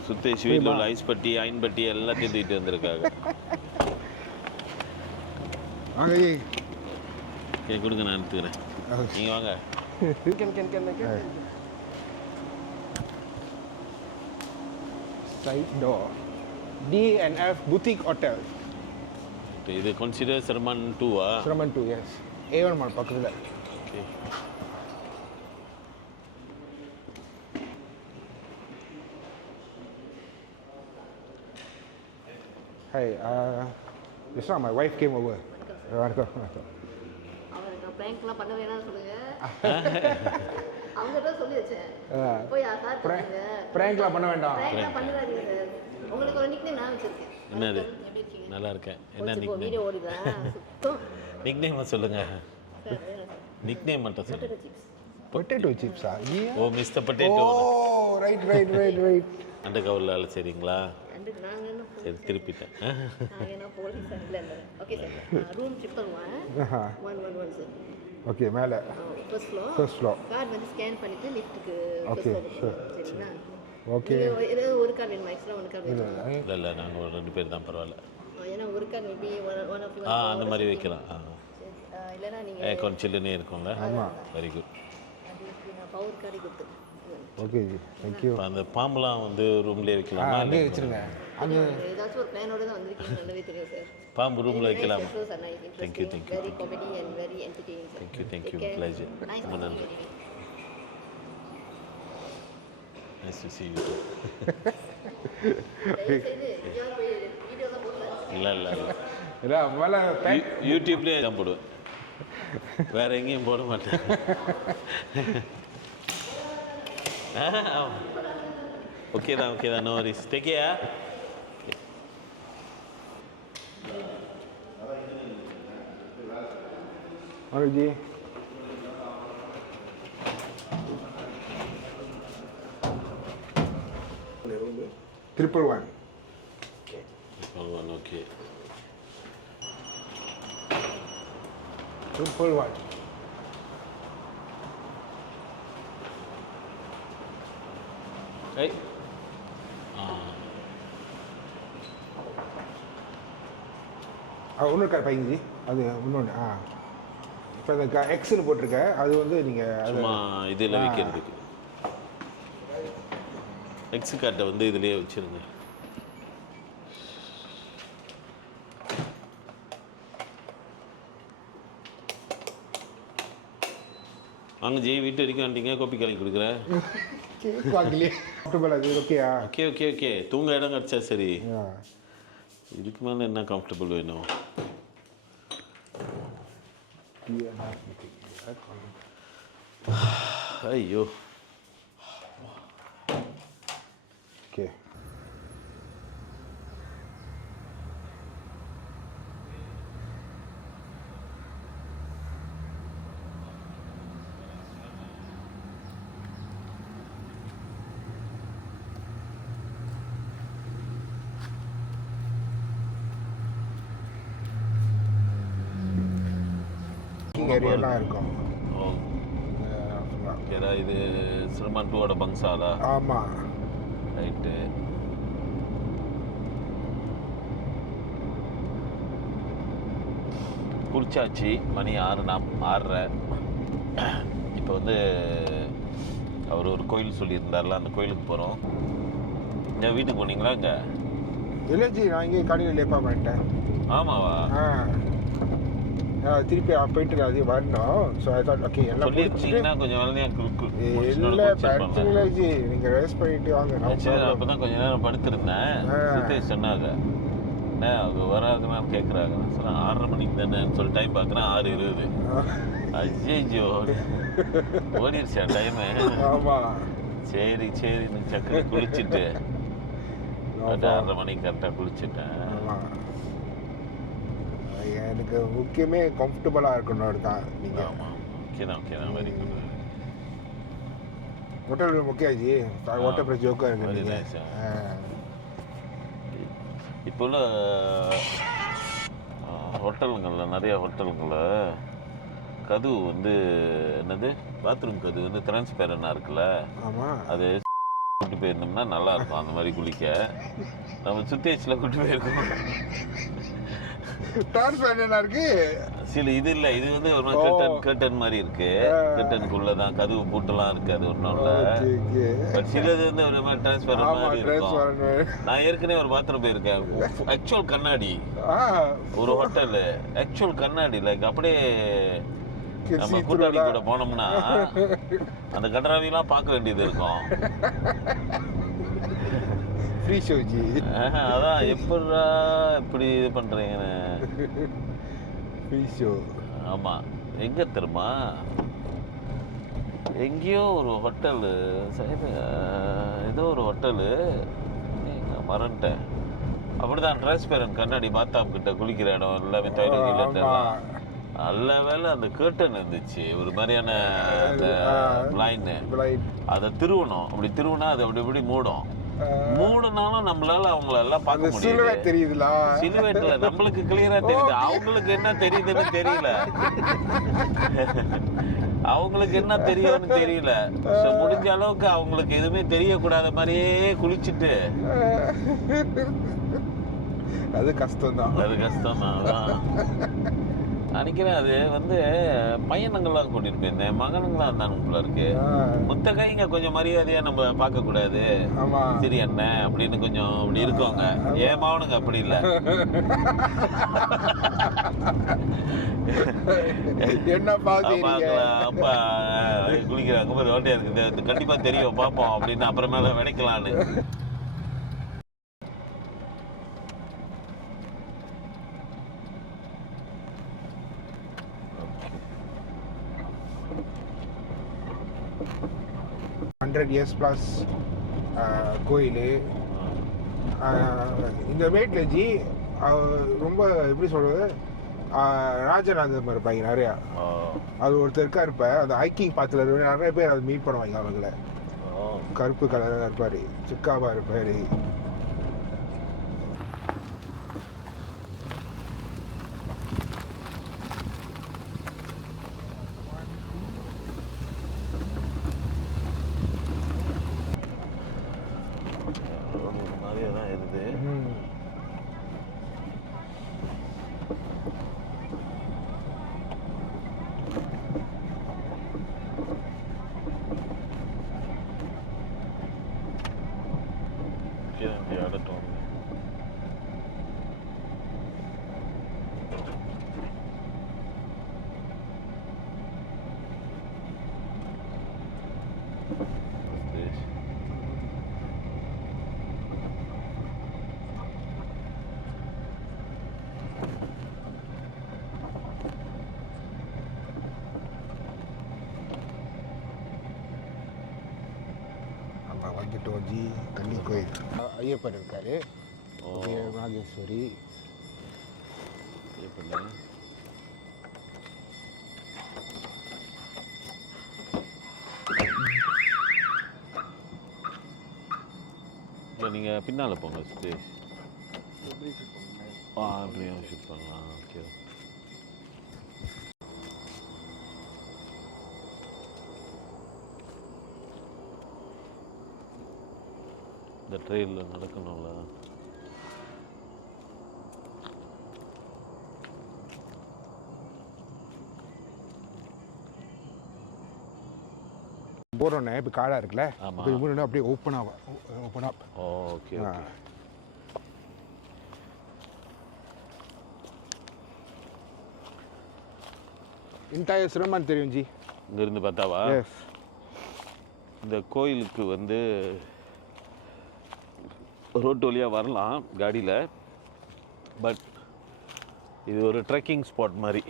சுத்தேஷ் வீட்டில் உள்ள ஐஸ் பட்டி அயன் பட்டி எல்லாத்தையும் தூக்கிட்டு வந்திருக்காங்க. கொடுங்க நான் எடுத்துக்கிறேன். நீங்கள் வாங்க. Side door. D&F Boutique Hotel. இது consider Sherman 2-ஆ? Sherman 2, yes. A1 mall பக்கத்துல. Okay. Hi, just now my wife came over. வணக்கம். அவருக்கு பிராங்க்லாம் பண்ண வேணாம்னு சொல்லுங்க. அவங்ககிட்ட சொல்லி வச்சேன். போய் சார் பண்ணுங்க. பிராங்க்லாம் பண்ண வேண்டாம். பிராங்க்லாம் பண்ணாதீங்க சார். உங்களுக்கு ஒரு நிக்நேம் நான் வச்சிருக்கேன். என்னது? நல்லா இருக்கேன். என்ன நிக்நேம்? வீடியோ ஓடுதா? சுத்தம். நிக்நேம் சொல்லுங்க. நிக்நேம் மட்டும் சொல்லுங்க. பொட்டேட்டோ சிப்ஸா? ஓ மிஸ்டர் பொட்டேட்டோ. ஓ ரைட். அண்டர் கவர்ல வேலை செய்றீங்களா? அண்டர் நாங்க என்ன சரி திருப்பிட்டேன். நான் என்ன போலீஸ் இல்ல. Okay sir. Room 111 sir. Okay மேல ஃபர்ஸ்ட் ஃப்ளோர். கார்டு வந்து ஸ்கேன் பண்ணிட்டு லிஃப்ட்டுக்கு ஓகே சரிங்களா? ஓகே. ஒரு கார்டு வேணுமா? எக்ஸ்ட்ரா ஒரு கார்டு வேணுமா? இல்லை நாங்கள் ஒரு 2 பேர் தான் பரவாயில்ல. ஏன்னா ஒரு கார்டு மேபி ஒன் ஆஃப் அந்த மாதிரி வைக்கலாம். இல்லைனா நீங்கள் கொஞ்சம் சில்லுன்னே இருக்கும்ல. ஆமாம். Very good. அதுக்கு நான் பவர் கார்டு கொடுத்து. Okay thank you. அந்த பாம்புலாம் வந்து ரூம்லேயே வைக்கலாமா? அங்கே வச்சுருங்க. அது ஏதாச்சும் ஒரு பிளானோட தான் வந்திருக்கீங்க. நல்லாவே தெரியும் சார். பாம்பு ரூமில் வைக்கலாம். Thank you very comedy and very entertaining. Thank you pleasure. ரொம்ப நன்றி. Nice to see you. இல்லை யூடியூப்லேயே தான் போடுவேன். வேற எங்கேயும் போட மாட்டேன். ஓகே தான் நோ வரிஸ். Take care. அருஜி Triple one. Okay. Triple one. Hey. ஒன்று இருக்கா பையஞ்சி அது இன்னொன்று இப்போ இந்த எக்ஸ்னு போட்டிருக்க அது வந்து நீங்கள் சும்மா இதில் வைக்கிறதுக்கு எக்ஸ் கார்ட்டை வந்து இதுலேயே வச்சுருங்க. வாங்க ஜி வீட்டு வரைக்கும் வந்துட்டீங்க. கோப்பி கலக்கி கொடுக்குறேன். ஓகே தூங்க இடம் கிடச்சா சரி. இதுக்கு மேலே என்ன கம்ஃபர்டபுள் வேணும்? ஐயோ ஓகே ஏரியாலாம் இருக்கும். ஓகேடா. இது Sherman 2-ஓட பங்சாலா? ஆமாம். ரைட்டு. குளிச்சாச்சு. மணி 6:30. இப்போ வந்து அவர் ஒரு கோயில் சொல்லியிருந்தார்ல, அந்த கோயிலுக்கு போகிறோம். என் வீட்டுக்கு போனீங்களா இங்கே? இல்லைஜி, நான் இங்கே கடையில் லேப்பாக பண்ணிட்டேன். ஆமாவா? திருப்பி போயிட்டு அது வரணும். ஸோ ஐ தாட் ஓகே எல்லாம் சொல்லிடுச்சிங்கன்னா கொஞ்சம் இல்லை பிரச்சனை இல்லைஜி, நீங்கள் ரெஸ்ட் பண்ணிட்டு வாங்க. சரி, அப்போ தான் கொஞ்சம் நேரம் படுத்திருந்தேன். சுத்தேஷ் சொன்னாங்க, என்ன அவங்க வராதுன்னு கேட்குறாங்க. சொன்னேன் 6:30 மணிக்கு தானேன்னு சொல்லி டைம் பார்க்குறேன் 6:20. ஐயோ ஓடிடுச்சா டைமு? சரி சரின்னு சக்கரை குளிச்சுட்டு 6:30 மணிக்கு கரெக்டாக குளிச்சுட்டேன். எனக்கு முக்கியமே கம்ஃபர்டபுளாக இருக்கணும் தான். நீங்கள் ஆமாம், ஓகே தான் very good. Hotel room okay ஆச்சு. ஹோட்டல் ப்ரைஸ் ஜோக்காக இருக்கு. இப்போ உள்ள ஹோட்டலுங்களில், நிறைய ஹோட்டலுங்களில் கதவு வந்து என்னது பாத்ரூம் கதவு வந்து டிரான்ஸ்பேரண்டாக இருக்குல்ல. ஆமாம், அது கூட்டு போயிருந்தோம்னா நல்லா இருக்கும் அந்த மாதிரி குளிக்க. நம்ம சுத்தேச்சில் கூட்டு போயிருக்கோம். டிரான்ஸ்பேரண்டாக இருக்கு சில இது இல்லை, இது வந்து ஒரு கர்டன் மாதிரி இருக்கு. கர்டனுக்குள்ள தான் கதவு பூட்டெல்லாம் இருக்கு. அது ஒன்றும் இல்லை. பட் சிலது வந்து ஒரு மாதிரி டிரான்ஸ்பேரண்ட் மாதிரி இருக்கும். நான் ஏற்கனவே ஒரு பாத்ரூம் போயிருக்கேன். ஆக்சுவல் கண்ணாடி, ஒரு ஹோட்டல் ஆக்சுவல் கண்ணாடி, லைக் அப்படியே நம்ம கூட்டாளி கூட போனோம்னா அந்த கட்டராவிலாம் பார்க்க வேண்டியது இருக்கும். Free Shoji. அதான் எப்படா இப்படி இது பண்ணுறீங்கன்னு. Free show. ஆமாம், எங்கே தெரியுமா, எங்கேயோ ஒரு ஹோட்டலு, ஏதோ ஒரு ஹோட்டலு மறந்துட்டேன். அப்படிதான் டிரான்ஸ்பேரண்ட் கண்ணாடி, பாத்தாப் கிட்ட குளிக்கிற இடம் எல்லாமே டாய்லெட் நல்ல வேலை அந்த கேர்டன் இருந்துச்சு, ஒரு மாதிரியான பிளைண்டு. அதை திருவணும். அப்படி திருவுனா அது அப்படி இப்படி மூடும். மூடுனாலும் நம்மளால அவங்கள எல்லாம் பார்க்க முடியாது. தெரியுதுல, சிலுவேட்ல நம்மளுக்கு கிளியரா தெரியுது. அவங்களுக்கு என்ன தெரியுதுன்னு தெரியல. அவங்களுக்கு என்ன தெரியும்னு தெரியல. முடிஞ்ச அளவுக்கு அவங்களுக்கு எதுவுமே தெரியக்கூடாத மாதிரியே குளிச்சுட்டு, அது கஷ்டம் தான். அதான் நினைக்கிறேன். அது வந்து பையனுங்களாம் கூட்டிட்டு போயிருந்தேன், மகனுங்களாம் இருந்தானுங்க போல இருக்கு. முத்த கைங்க கொஞ்சம் மரியாதையா நம்ம பார்க்க கூடாது, சரி என்ன அப்படின்னு கொஞ்சம் அப்படி இருக்கவங்க. ஏன் மகனுங்க அப்படி இல்லை. அப்பா குளிக்கிறாங்க பாரு, ஓட்டையா இருக்குது, கண்டிப்பா தெரியும் பார்ப்போம் அப்படின்னு அப்புறமேல வினைக்கலான்னு. years plus கோயில். இந்த வீட்டில் ஜி ரொம்ப எப்படி சொல்கிறது, ராஜநாதம் இருப்பாங்க நிறையா. அது ஒருத்தர் இருக்கா இருப்பேன், அந்த ஹைக்கிங் பாத்தில் நிறைய பேர் அதை மீட் பண்ணுவாங்க. அவங்கள கருப்பு கலராக இருப்பார், சிக்காவா இருப்பார். வந்துட்டோம் ஜி. கன்னி கோயில் ஐயப்பர் இருக்காரு, நாகேஸ்வரி. இல்லை நீங்கள் பின்னால் போங்க சுதேஷ். அப்படியே ஷூட் பண்ணலாம். ஓகே, இந்த ட்ரெயினில் நடக்கணும்ல. போடுறோன்னே இப்போ காடாக இருக்குல்ல, ஆமா. இப்போ மூணு அப்படியே open up. Okay okay. Entire Seremban தெரியும் ஜி. இங்கேருந்து பார்த்தாவா? எஸ். இந்த கோயிலுக்கு வந்து ரோட்டு வழியாக வரலாம் காடியில், பட் இது ஒரு ட்ரெக்கிங் ஸ்பாட் மாதிரி.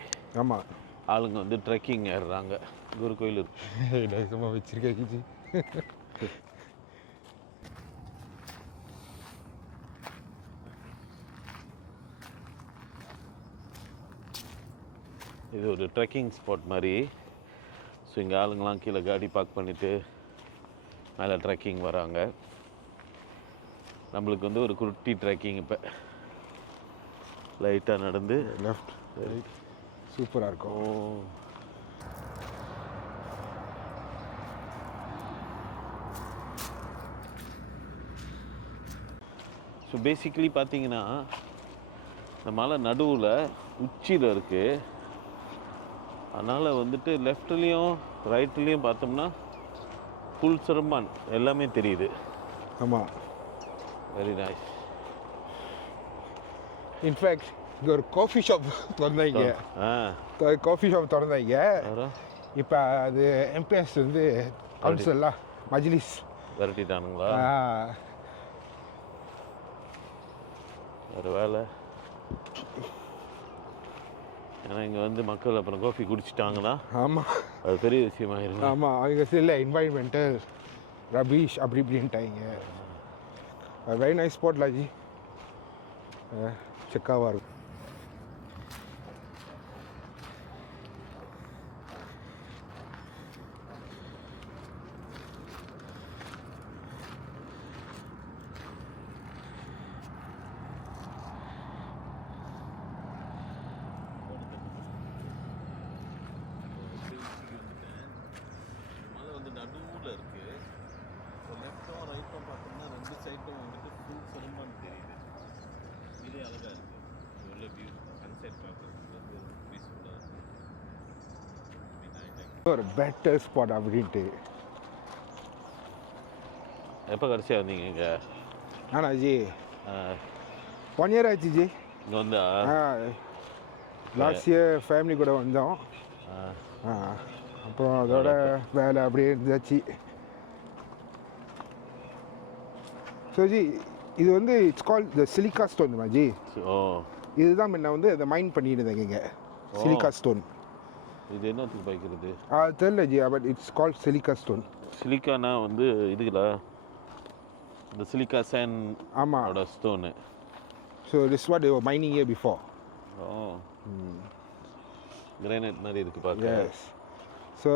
ஆமாம், ஆளுங்க வந்து ட்ரெக்கிங் ஏறுறாங்க. இது ஒரு கோயில் இருக்கு. சும்மா வச்சிருக்கேன் ஜி. இது ஒரு ட்ரெக்கிங் ஸ்பாட் மாதிரி. ஸோ இங்கே ஆளுங்கெல்லாம் கீழே காடி பார்க் பண்ணிவிட்டு மேலே ட்ரெக்கிங் வராங்க. நம்மளுக்கு வந்து ஒரு குட்டி ட்ரெக்கிங். இப்போ லைட்டாக நடந்து லெஃப்ட் ரைட் சூப்பராக இருக்கும். ஸோ பேசிக்கலி பார்த்தீங்கன்னா இந்த மலை நடுவில் உச்சியில் இருக்குது. அதனால் வந்துட்டு லெஃப்ட்லேயும் ரைட்லேயும் பார்த்தோம்னா ஃபுல் சிரம்பான் எல்லாமே தெரியுது. ஆமாம், வெரி நைஸ். இன்ஃபேக்ட் இங்கே ஒரு காஃபி ஷாப் திறந்தாங்க. காஃபி ஷாப் திறந்தாங்க. இப்போ அது எம்பிஎஸ் வந்து கவுன்சிலா மஜ்லிஸ் விரட்டிட்டானுங்களா? ஒரு வேலை. ஏன்னா இங்கே வந்து மக்கள் அப்புறம் காஃபி குடிச்சிட்டாங்கன்னா ஆமாம் அது பெரிய விஷயமாயிருங்க. ஆமாம், அவங்க சில என்வாயன்மெண்டல் ரபீஷ் அப்படி இப்படின்ட்டாங்க. வெரி நைஸ் ஸ்பாட் லாஜி, செக்காவாக இருக்கும். மலை வந்து நடுவில் இருக்குது. லெஃப்டும் ரைட்டும் பார்த்தோம்னா ரெண்டு சைட்டும் வந்துட்டு ஃபுல் சிரமம் தெரியுது. இதே அழகாக இருக்குது. உள்ள வியூ சன்செட் பார்க்குறதுக்கு வந்து பீஸ்ஃபுல்லாக இருக்குது. ஒரு பெட்டர் ஸ்பாட் அப்படின்ட்டு. எப்போ கடைசியாக வந்தீங்க இங்கே? ஆனா ஜி 1 year ஆச்சு ஜி. இங்கே வந்தா லாஸ்ட் இயர் ஃபேமிலி கூட வந்தோம். அப்புறம் அதோட வேலை அப்படியே இருந்துச்சு. ஸோ ஜி இது வந்து it's call the silica stone G. இதுதான் முன்ன வந்து அதை மைண்ட் பண்ணியிருந்தேங்க இங்கே. சிலிக்கா ஸ்டோன் இது என்னத்துக்கு பாய்க்கிறது தெரியல ஜி, but it's call silica stone. சிலிக்கானா வந்து இதுக்குல இந்த சிலிக்கா சேண்ட். ஆமாம், stone. So this what they were mining here before. Granite மாதிரி இருக்குது பார்க்க. Yes. So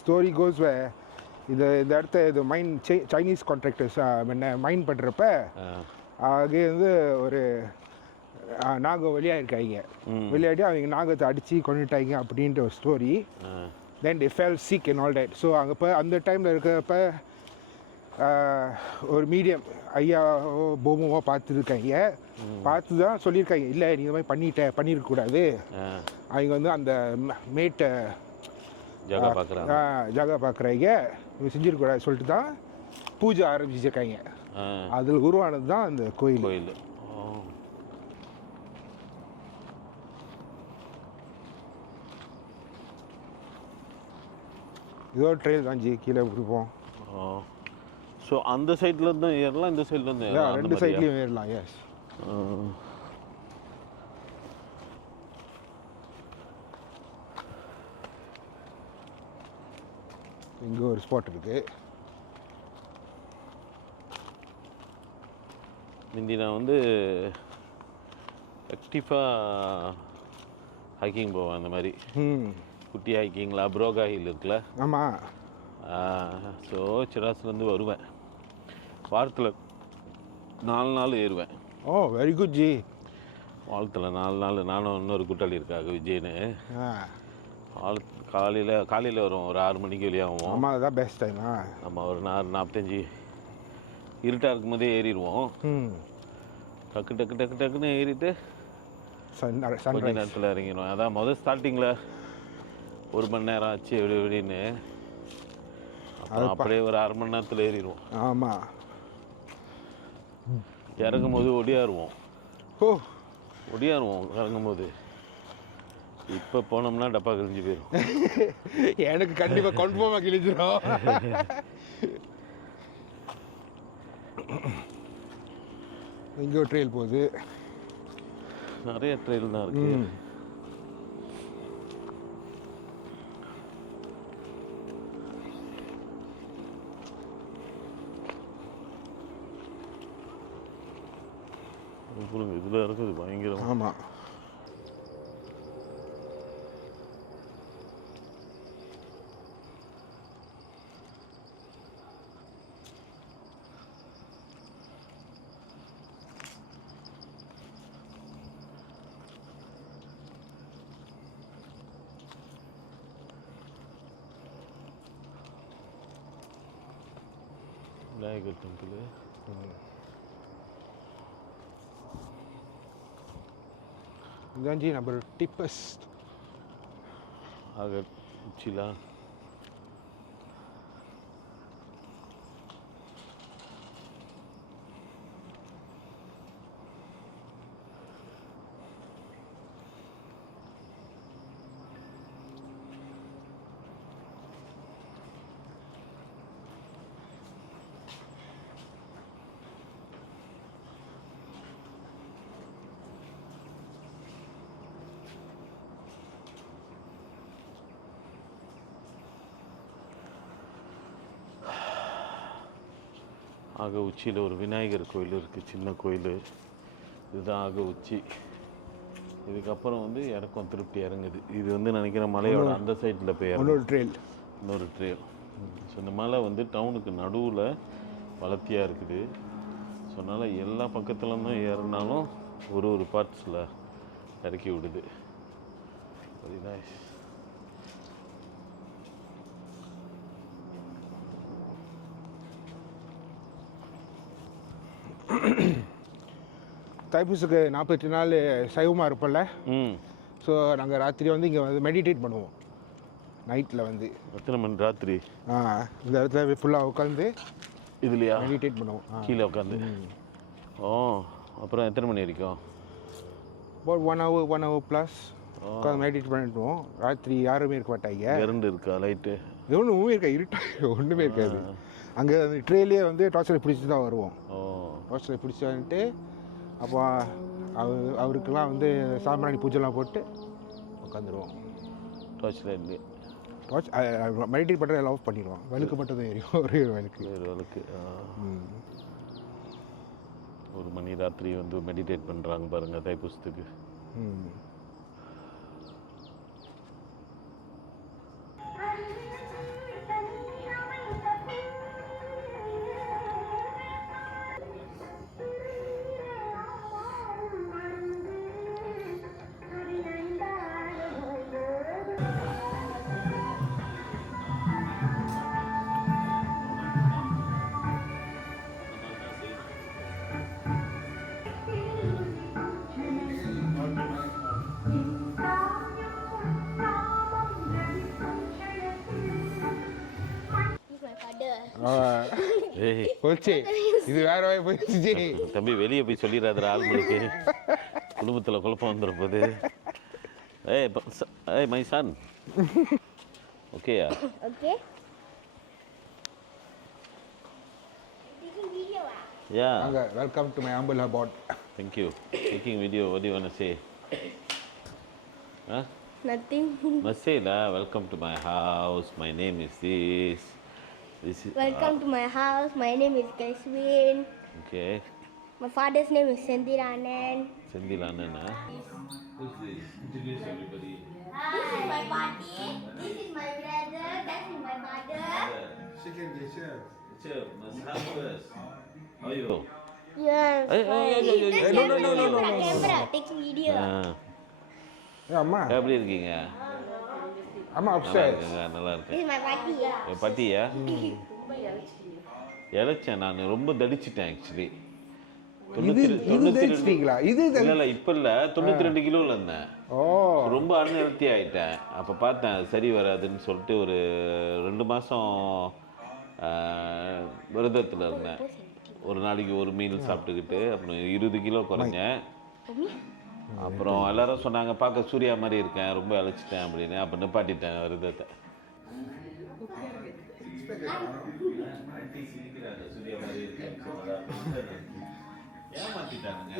story goes way இந்த இடத்த இது மைன் சைனீஸ் கான்ட்ராக்டர்ஸ் முன்ன மைன் பண்ணுறப்ப அங்கேருந்து ஒரு நாகம் வெளியாகிருக்காங்க. வெளியாடி அவங்க நாகத்தை அடித்து கொண்டுட்டாங்க அப்படின்ற ஒரு story. Then they fell sick and all that. So அங்கே இப்போ அந்த டைமில் இருக்கிறப்ப ஒரு மீடியம் ஐயா போமோவோ பார்த்துருக்காங்க. பார்த்து தான் சொல்லியிருக்காங்க, இல்லை நீ இந்த மாதிரி பண்ணியிருக்கக்கூடாது. அவங்க வந்து அந்த மேட்டை ஜாகா பார்க்குறாங்க, நீ செஞ்சிருக்கூடாது சொல்லிட்டு தான் பூஜை ஆரம்பிச்சிருக்காங்க. அதில் உருவானது தான் அந்த கோயில். இதோ ட்ரெயில் தான் ஜி, கீழே கொடுப்போம். ஸோ அந்த சைட்லேருந்து ஏறலாம், இந்த சைட்லேருந்து ஏறலாம், ரெண்டு சைட்லேயும் ஏறலாம். எஸ். இங்கே ஒரு ஸ்பாட் இருக்குது. முந்தி நான் வந்து ஆக்டிவாக ஹைக்கிங் போவேன். அந்த மாதிரி குட்டி ஹைக்கிங்லாம் புரோகா ஹில் இருக்குல்ல. ஆமாம். ஸோ சிராஸ்லேருந்து வருவேன். வாரத்தில் 4 நாள் ஏறுவேன். ஓ வெரி குட் ஜி. வாரத்தில் 4 நாள். நானும் இன்னொரு கூட்டாளி இருக்காங்க விஜய்னு. காலையில் வரும், ஒரு 6 மணிக்கு வெளியாகும். ஆமாம், அதுதான் பெஸ்ட் டைம். நம்ம ஒரு 45 இருட்டாக இருக்கும் போதே ஏறிடுவோம். டக்கு டக்கு டக்கு டக்குன்னு ஏறிட்டு கொஞ்ச நேரத்தில் இறங்கிடுவோம். அதான் ஸ்டார்டிங்கில் 1 மணி நேரம் ஆச்சு எப்படி எப்படின்னு. அப்புறம் அப்படியே ஒரு 1/2 மணி நேரத்தில் ஏறிடுவோம். ஆமாம். இறங்கும் போது ஒடியாருவோம். ஓ, ஒடியாருவோம் இறங்கும் போது. இப்போ போனோம்னா டப்பா கிழிஞ்சு போயிடும். எனக்கு கண்டிப்பாக கன்ஃபார்மாக கிழிஞ்சிடும். இங்கே ஒரு ட்ரெயில் போகுது. நிறைய ட்ரெயில் தான் இருக்கு. இதில் இருக்குது பயங்கரம். ஆமாம். விநாயகர் டெம்பிள். இதுதான் ஜி நம்ம டிப்பஸ்ட் ஆக உச்சிலா. ஆக உச்சியில் ஒரு விநாயகர் கோயில் இருக்குது, சின்ன கோயில். இதுதான் ஆக உச்சி. இதுக்கப்புறம் வந்து இறக்கம் திருப்பி இறங்குது. இது வந்து நினைக்கிறேன் மலையோட அந்த சைடில் போய் இன்னொரு ட்ரெயில். ஸோ இந்த மலை வந்து டவுனுக்கு நடுவில் வளர்த்தியாக இருக்குது. ஸோ அதனால் எல்லா பக்கத்துலேருந்தும் ஏறினாலும் ஒரு பார்ட்ஸில் இறக்கி விடுது. Very nice. தைப்பூசுக்கு 48 நாள் சைவமாக இருப்போம்ல. ஸோ நாங்கள் ராத்திரி வந்து இங்கே வந்து மெடிடேட் பண்ணுவோம். நைட்டில் வந்து எத்தனை மணி ராத்திரி? இந்த இடத்துல ஃபுல்லாக உட்காந்து இதுலையா மெடிடேட் பண்ணுவோம். கீழே உட்காந்து. ஓ, அப்புறம் எத்தனை மணி வரைக்கும்? ஒரு 1 hour ப்ளஸ் உட்காந்து மெடிடேட் பண்ணிட்டுவோம். ராத்திரி யாருமே இருக்க மாட்டாங்க. கரண்ட் இருக்கா? லைட்டு ஒன்றுமே இருக்கா? இருட்டா ஒன்றுமே இருக்காது. அங்கே அந்த ட்ரெயிலே வந்து டார்ச் லைட் பிடிச்சி தான் வருவோம். டார்ச் லைட் பிடிச்சி வந்துட்டு அப்போ அவருக்கெல்லாம் வந்து சாம்பிராணி பூஜைலாம் போட்டு உட்காந்துருவோம். டார்ச் லைட்லேயே டார்ச் மெடிடேட் பண்ணுறது எல்லாம் பண்ணிடுவோம். வழுக்கு மட்டும் தான் எரியும். ஒரே ஒரு வழுக்கு. ஒரு மணி ராத்திரி வந்து மெடிடேட் பண்ணுறாங்க பாருங்கள் தைப்பூசத்துக்கு. போச்சு, இது வேற போயிடுச்சு. தம்பி வெளியே போய் சொல்லிடாத ஆளுங்களுக்கு, குடும்பத்தில் குழப்பம் வந்துடும் போது. ஏய் மை சன், ஓகேயா? Okay. Yeah. Welcome to my humble abode. Thank you. Taking video. What do you want to say? Huh? Nothing. Must say la. Welcome to my house. My name is this. This is. Welcome to my house. My name is Kaswin. Okay. My father's name is Sendilanan. Sendilanan, huh? Who's this? Introduce everybody. This is my party. This is my brother. That is my mother. Chicken dishes. Chef, must have first. How are you? Yes. No. Camera taking video. அம்மா எப்படி இருக்கீங்க? அம்மா நல்லா upset. இருக்குங்க, நல்லா This இருக்கேன். is my party. பட்டியா? இழைச்சேன் நான், ரொம்ப தடிச்சிட்டேன் ஆக்சுவலி. இல்லை இப்போ இல்லை, 92 கிலோவில் இருந்தேன். ரொம்ப அன்ஹெல்த்தி ஆகிட்டேன். அப்போ பார்த்தேன் சரி வராதுன்னு சொல்லிட்டு ஒரு 2 மாதம் விரதத்தில் இருந்தேன். ஒரு நாளைக்கு ஒரு மீல் சாப்பிட்டுக்கிட்டு அப்புறம் 20 கிலோ குறைஞ்சேன். அப்புறம் எல்லாரும் சொன்னாங்க பார்க்க சூர்யா மாதிரி இருக்கேன், ரொம்ப அழைச்சிட்டேன் அப்படின்னு. அப்போ நிப்பாட்டிட்டேன் விரதத்தை. ஏமாத்திட்டாங்க.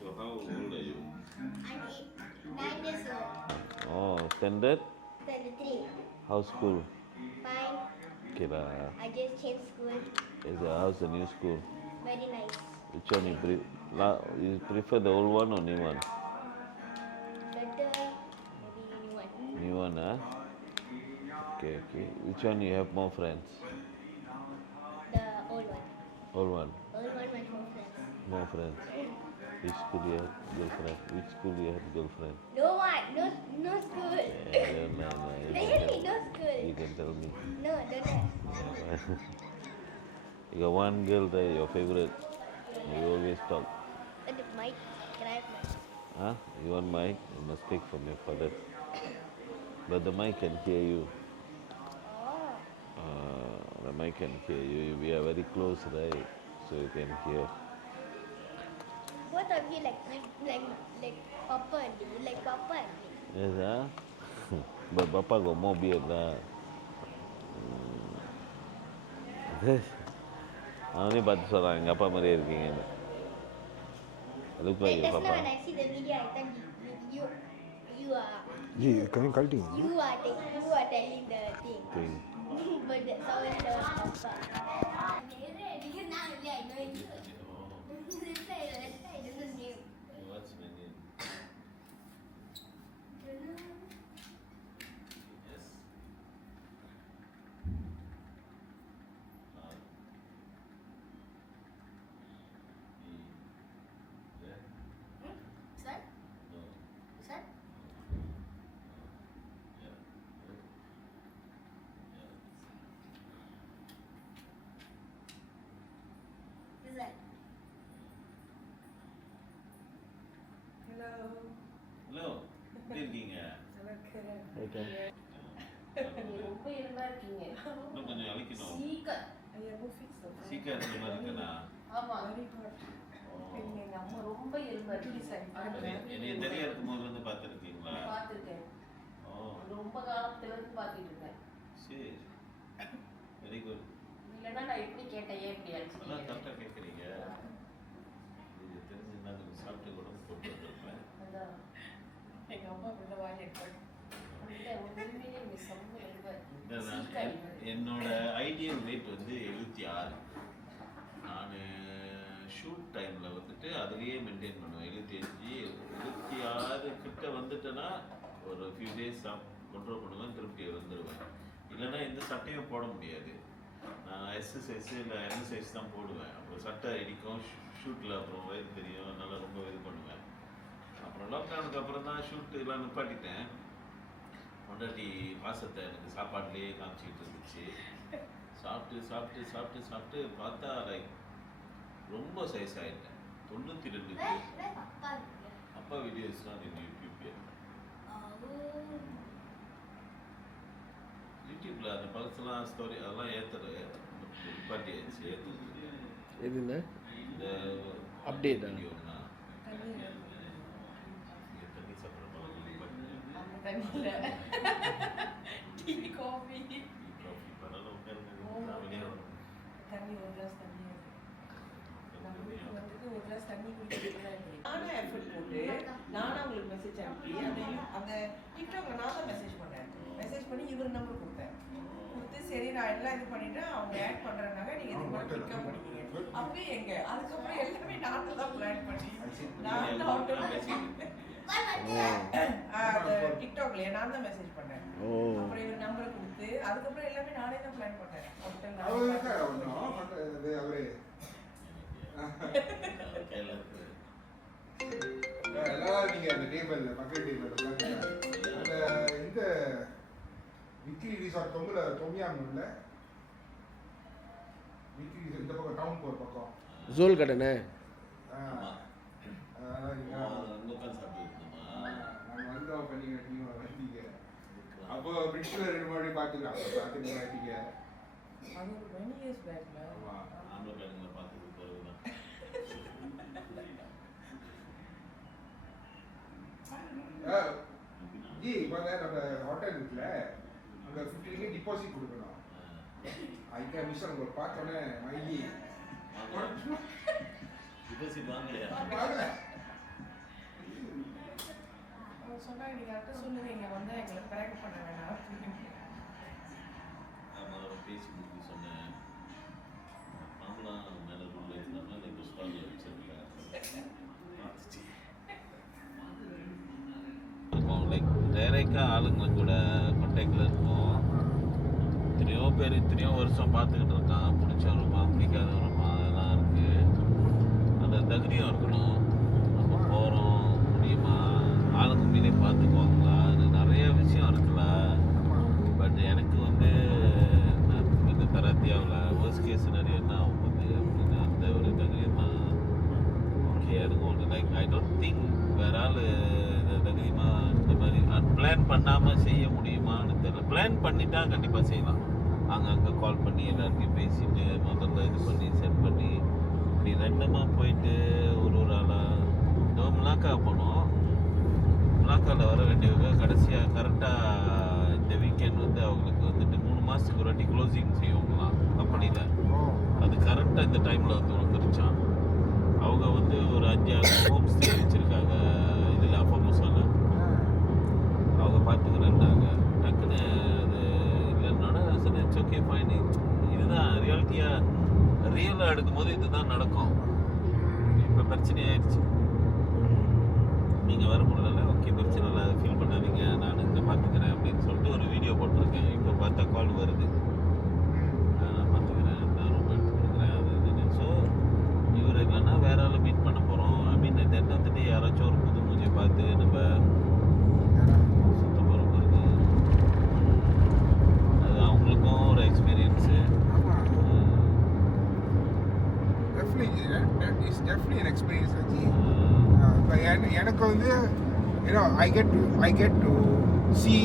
So how old are you? I'm 9 years old. Oh, standard? Standard 3. How's school? Fine. Okay lah. I just changed school. How's the new school? Very nice. Which one you prefer, the old one or new one? Better, maybe new one. New one, huh? Okay. Which one you have more friends? The old one. Old one. Old one, my more friends. More friends. Which school you have girlfriend? Which school you have girlfriend? No one, no school. No. Really, no school. You can tell me. No, don't have. You got one girl there, your favorite. You always talk. The mic, can I have mic? Huh? You want mic? You must take from your father. But the mic can hear you. Oh. The mic can hear you. We are very close, right? So you can hear. Both of you like Papa and me, like Papa and me. Yes, huh? But Papa got more beard, lah. அவனே பார்த்து சொல்கிறான் எங்கள் அப்பா மாதிரியே இருக்கீங்கன்னு. Look like your Just now papa. when I see the video, I thought you are G கொஞ்சம் கழட்டிங்க. you are telling the thing. Thing. But the sound was Papa. Because now only I know you. That's why I don't know name. What's my name? Don't know. Yes. Sir? No. Sir? Yeah. Is that? Hello, எப்படி இருக்கீங்க? Okay. ரொம்ப இருமா இருக்கீங்க. இன்னும் கொஞ்சம் அழைக்கணும். சீக்கிரம். சீக்கிரம் இந்த மாதிரி இருக்கேனா? ஆமா. எங்க அம்மா ரொம்ப இருமா இருக்கு. என்னைய தெரிய இருக்கும்போது வந்து பார்த்துருக்கீங்களா? பார்த்துருக்கேன். ஓ, ரொம்ப காலத்துல இருந்து பார்த்துட்டு இருக்கேன். சரி. Very good. இல்லைன்னா நான் எப்படி கேட்டேன், ஏன் இப்படி நல்லா அடிச்சுட்டீங்க? கரெக்டாக கேட்குறீங்க. இது தெரிஞ்சுன்னா கொஞ்சம் சாப்பிட்டு கூட போட்டு வந்துருப்பேன். அதான். எங்க அம்மா கூட வாங்கி எடுப்பாங்க. இல்லை, உண்மையிலேயே நீ செம்ம இருமா. என்னோட ஐடியல் வெயிட் வந்து 76. நான் ஷூட் டைமில் வந்துட்டு அதுலேயே மெயின்டைன் பண்ணுவேன். 75, 76 கிட்ட வந்துட்டேன்னா ஒரு ஃபியூ டேஸ் கண்ட்ரோல் பண்ணுவேன், திருப்பி வந்துடுவேன். இல்லைன்னா எந்த சட்டையும் போட முடியாது. நான் எஸ்எஸ்ஐஸ் இல்லை என்எஸ்ஐஸ் தான் போடுவேன். அப்புறம் சட்டை இடிக்கும், ஷூட்டில் அப்புறம் வயது தெரியும், அதனால் ரொம்ப இது பண்ணுவேன். அப்புறம் லாக்டவுனுக்கு அப்புறம் தான் ஷூட்டு எல்லாம் நிப்பாட்டிட்டேன். பொண்டாட்டி பாசத்தை எனக்கு சாப்பாட்லேயே காமிச்சிக்கிட்டு இருந்துச்சு. சாப்பிட்டு சாப்பிட்டு சாப்பிட்டு சாப்பிட்டு பார்த்தா லைக் ரொம்ப சைஸ் ஆகிட்டேன். 92 அப்பா வீடியோஸ்லாம் இந்த யூடியூப்பில் அந்த பழசெல்லாம் ஸ்டோரி அதெல்லாம் நிப்பாட்டி ஆயிடுச்சு. எதுங்க இந்த அப்டேட் வீடியோன்னா தண்ணி சாப்பிட்ற பழக்கம் நிப்பாட்டி டீ காஃபி காஃபி பரவாயில்ல உட்காருங்க வெளியே வரும். தண்ணி ஒரு கிளாஸ் தண்ணி ஒரு கிளாஸ் தண்ணி குடிக்கிறேன். நானும் எஃபர்ட் போட்டு நானும் அவங்களுக்கு மெசேஜ் அனுப்பி அந்த டிக்டாக்ல நான் தான் மெசேஜ் பண்ணேன். மெசேஜ் பண்ணி இவர் நம்பர் கொடுத்தேன். கொடுத்து சரி நான் எல்லாம் இது பண்ணிட்டேன், அவங்க ஆட் பண்ணுறதுனால நீங்கள் இது மாதிரி பிக்கப் பண்ணிக்கிங்க. அப்பவே எங்க அதுக்கப்புறம் எல்லாமே நான் தான் பிளான் பண்ணி நான் அந்த டிக்டாக்ல நான் தான் மெசேஜ் பண்ணேன். அப்புறம் இவர் நம்பரை கொடுத்து அதுக்கப்புறம் எல்லாமே நானே தான் பிளான் பண்ணேன். எல்லாரும் நீங்க அந்த டேபிள்ல பக்கெட் டேபிள்ல அந்த இந்த விக்கி ரிசார்ட் தொமியாம் இல்ல விக்கி இந்த பக்கம் டவுன் போற பக்கம் ஜோல் கடனே. உட்காந்து சாப்பிட்டு நான் வந்தோம் பண்ணி நீங்க வந்தீங்க. அப்போ பிரிட்ஜில் 2 முன்னாடி பார்த்துக்கலாம் அப்போ பார்த்து முன்னாடிங்க அது ஒரு 20 years backல. ஆம்பளை பையனுங்களை பார்த்துட்டு பிறகு தான் ஜி இப்போ நம்ம ஹோட்டல் இருக்குல்ல அங்கே 50 டிபாசிட் கொடுக்கணும். அதுக்கு மிஷன் ஒரு பார்த்தோன்னே வாங்கி டிபாசிட் வாங்கலையா? அவங்க சொன்னாங்க நீங்க அட்ட சொல்லுங்க இங்க வந்து எங்களை பிராங்க் பண்ண வேணாம் அப்படின்னு. முதல்ல பேசி முடிச்சு சொன்னேன். நாமளாம் மேலே ரூல் வச்சுருந்தோம்னா இந்த புஷ்பாவில் வச்சிருக்கேன் பார்த்துச்சு. இருக்கும் லைக் டைரெக்டாக ஆளுங்களை கூட கான்டாக்டில் இருக்கும். எத்தனையோ பேர் எத்தனையோ வருஷம் பார்த்துக்கிட்டு இருக்கான். பிடிச்சவருமா பிடிக்காதவருமா அதெல்லாம் இருக்குது. அந்த தைரியம் இருக்கணும். நம்ம போகிறோம் முடியுமா, ஆளுங்க மீனே பார்த்துக்குவாங்களா, அது நிறைய விஷயம் இருக்குல்ல. பட் எனக்கு வந்து நான் இந்த தரத்தியாவில் வேர்ஸ்ட் கேஸ் நிறைய என்ன ஆகும்போது அப்படின்னு அந்த ஒரு தைரியம் தான். ஓகே அதுக்கு ஒன்று லைக் ஐ டோன்ட் திங்க் வேற ஆள் இந்த தைரியமாக இந்த மாதிரி பிளான் பண்ணாமல் செய்ய முடியுமான்னு தெரியல. பிளான் பண்ணிட்டா கண்டிப்பாக செய்யலாம். அங்கே கால் பண்ணி எல்லாருக்கையும் பேசிட்டு முதல்ல இது பண்ணி செட் பண்ணி இப்படி ரெண்டமாக போயிட்டு ஒரு ஆளாக இதோ மிளாக்கா போனோம். மிளாக்காவில் வர வேண்டியவங்க கடைசியாக கரெக்டாக இந்த வீக்கெண்ட் வந்து அவங்களுக்கு வந்துட்டு 3 மாதத்துக்கு ஒரு வாட்டி க்ளோசிங் செய்வாங்களாம் கம்பெனியில். அது கரெக்டாக இந்த டைமில் வந்து வந்துருச்சான். அவங்க வந்து ஒரு 5-6 ஹோம் ஸ்டே வச்சுருக்காங்க இதில் ஃபோமோஸால். அவங்க பார்த்துக்கிறேன்னாங்க. டக்குன்னு அது இல்லைன்னா சரி இட்ஸ் ஓகே ஃபைன். இதுதான் ரியலாக எடுக்கும்போது இதுதான் நடக்கும். இப்போ பிரச்சனை ஆயிடுச்சு. நீங்கள் வர முடியல, ஓகே பிரச்சனை இல்லை, ஃபீல் பண்ணாதீங்க, நான் இங்கே பார்த்துக்கிறேன் அப்படின்னு சொல்லிட்டு ஒரு வீடியோ போட்டிருக்கேன். இப்போ பார்த்தா கால் வருது, நான் பார்த்துக்கிறேன், நான் ரொம்ப எடுத்து கொடுக்குறேன் அது இதுன்னு. ஸோ இவர் இல்லைன்னா வேற ஆள் மீட் பண்ண போகிறோம். ஐ மீன் இந்த எண்ணத்துட்டு யாராச்சும் ஒரு புது மூஞ்சியை பார்த்து நம்ம சுத்த போகிற போகிறது. அது அவங்களுக்கும் ஒரு experience. definitely an experience Aji. எனக்கு வந்து I get to see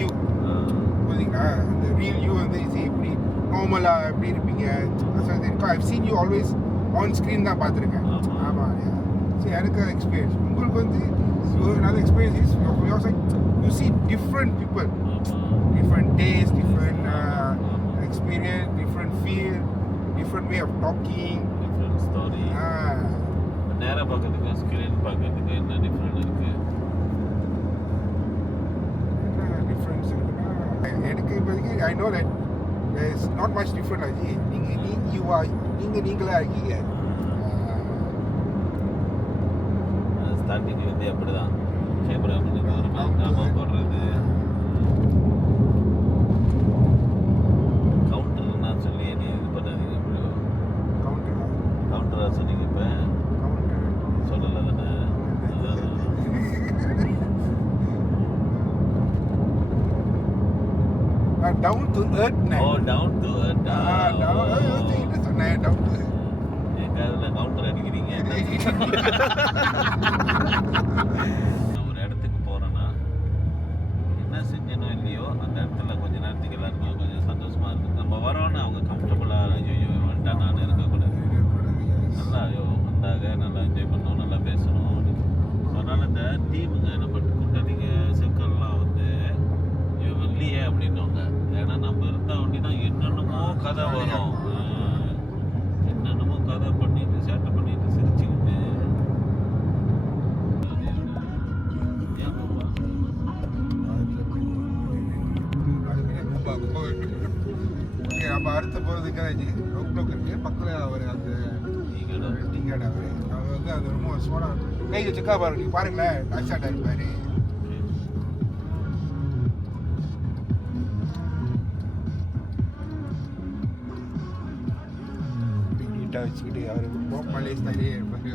you புரியுதுங்களா. அந்த ரியல் யூ வந்து எப்படி நார்மலாக எப்படி இருப்பீங்க. I've seen you always on screen தான் பார்த்துருக்கேன். ஆமாம் சரி எனக்கு எக்ஸ்பீரியன்ஸ். உங்களுக்கு வந்து another experience is you see different people, different taste, different experience, different feel, different way of talking, different story. நேராக பார்க்கறதுக்கு ஸ்க்ரீன் பார்க்கறதுக்கு என்ன டிஃப்ரெண்ட் இருக்குது? என்ன டிஃப்ரென்ஸ் இருக்குன்னா எனக்கு இப்போதைக்கு I know that there is not much different ஆகி. நீங்களே இருக்கீங்க. ஸ்டார்டிங்கில் வந்து அப்படி தான் கேமரா முன்னுக்கு ஒரு நாம போடுறது, கவுண்டர்னா சொல்லி நீ இது பண்ணாதீங்க. இப்படி கவுண்டராக சொன்னீங்க. இப்போ சொல்லலை தானே? Down to earth. Oh down to earth. சொன்னேன் டவுன் டு எர்த். என் காதில் கவுண்டர் அடிக்கிறீங்க. ஒரு இடத்துக்கு போகிறேன்னா என்ன செஞ்சனோ இல்லையோ அந்த இடத்துல கொஞ்ச நேரத்துக்கு எல்லாருக்கும் கொஞ்சம் சந்தோஷமாக இருக்குது. நம்ம வரோன்னு அவங்க கம்ஃபர்டபுளாக ஐயோ வந்துட்டா நான் இருக்கக்கூடாது. நல்லா ஐயோ வந்தாக நல்லா என்ஜாய் பண்ணோம், நல்லா பேசணும் அப்படின்னு. அதனால் இந்த டீமுங்க நம்ம கூட்டாளிங்க சிக்கல்லாம் வந்து இவங்க இல்லையே அப்படின்னவங்க. ஏன்னா நம்ம இருந்தால் ஒண்டி தான் என்னென்னமோ கதை வரும். என்னென்னமோ கதை பண்ணிட்டு சேட்டை பண்ணிட்டு சிரிச்சுக்கிட்டு நம்ம அடுத்த போகிறதுக்கு ரோக்டோக் இருக்கு பக்கத்தில் அவர் அந்த டிங்கேட் அவர் வந்து அது ரொம்ப சோடா கை வச்சுக்கா பாருங்க. நீங்கள் பாருங்களேன் டாஷாட்டா இருப்பார். நீட்டாக வச்சுக்கிட்டு அவர் மலேஸ் தானே இருப்பார்.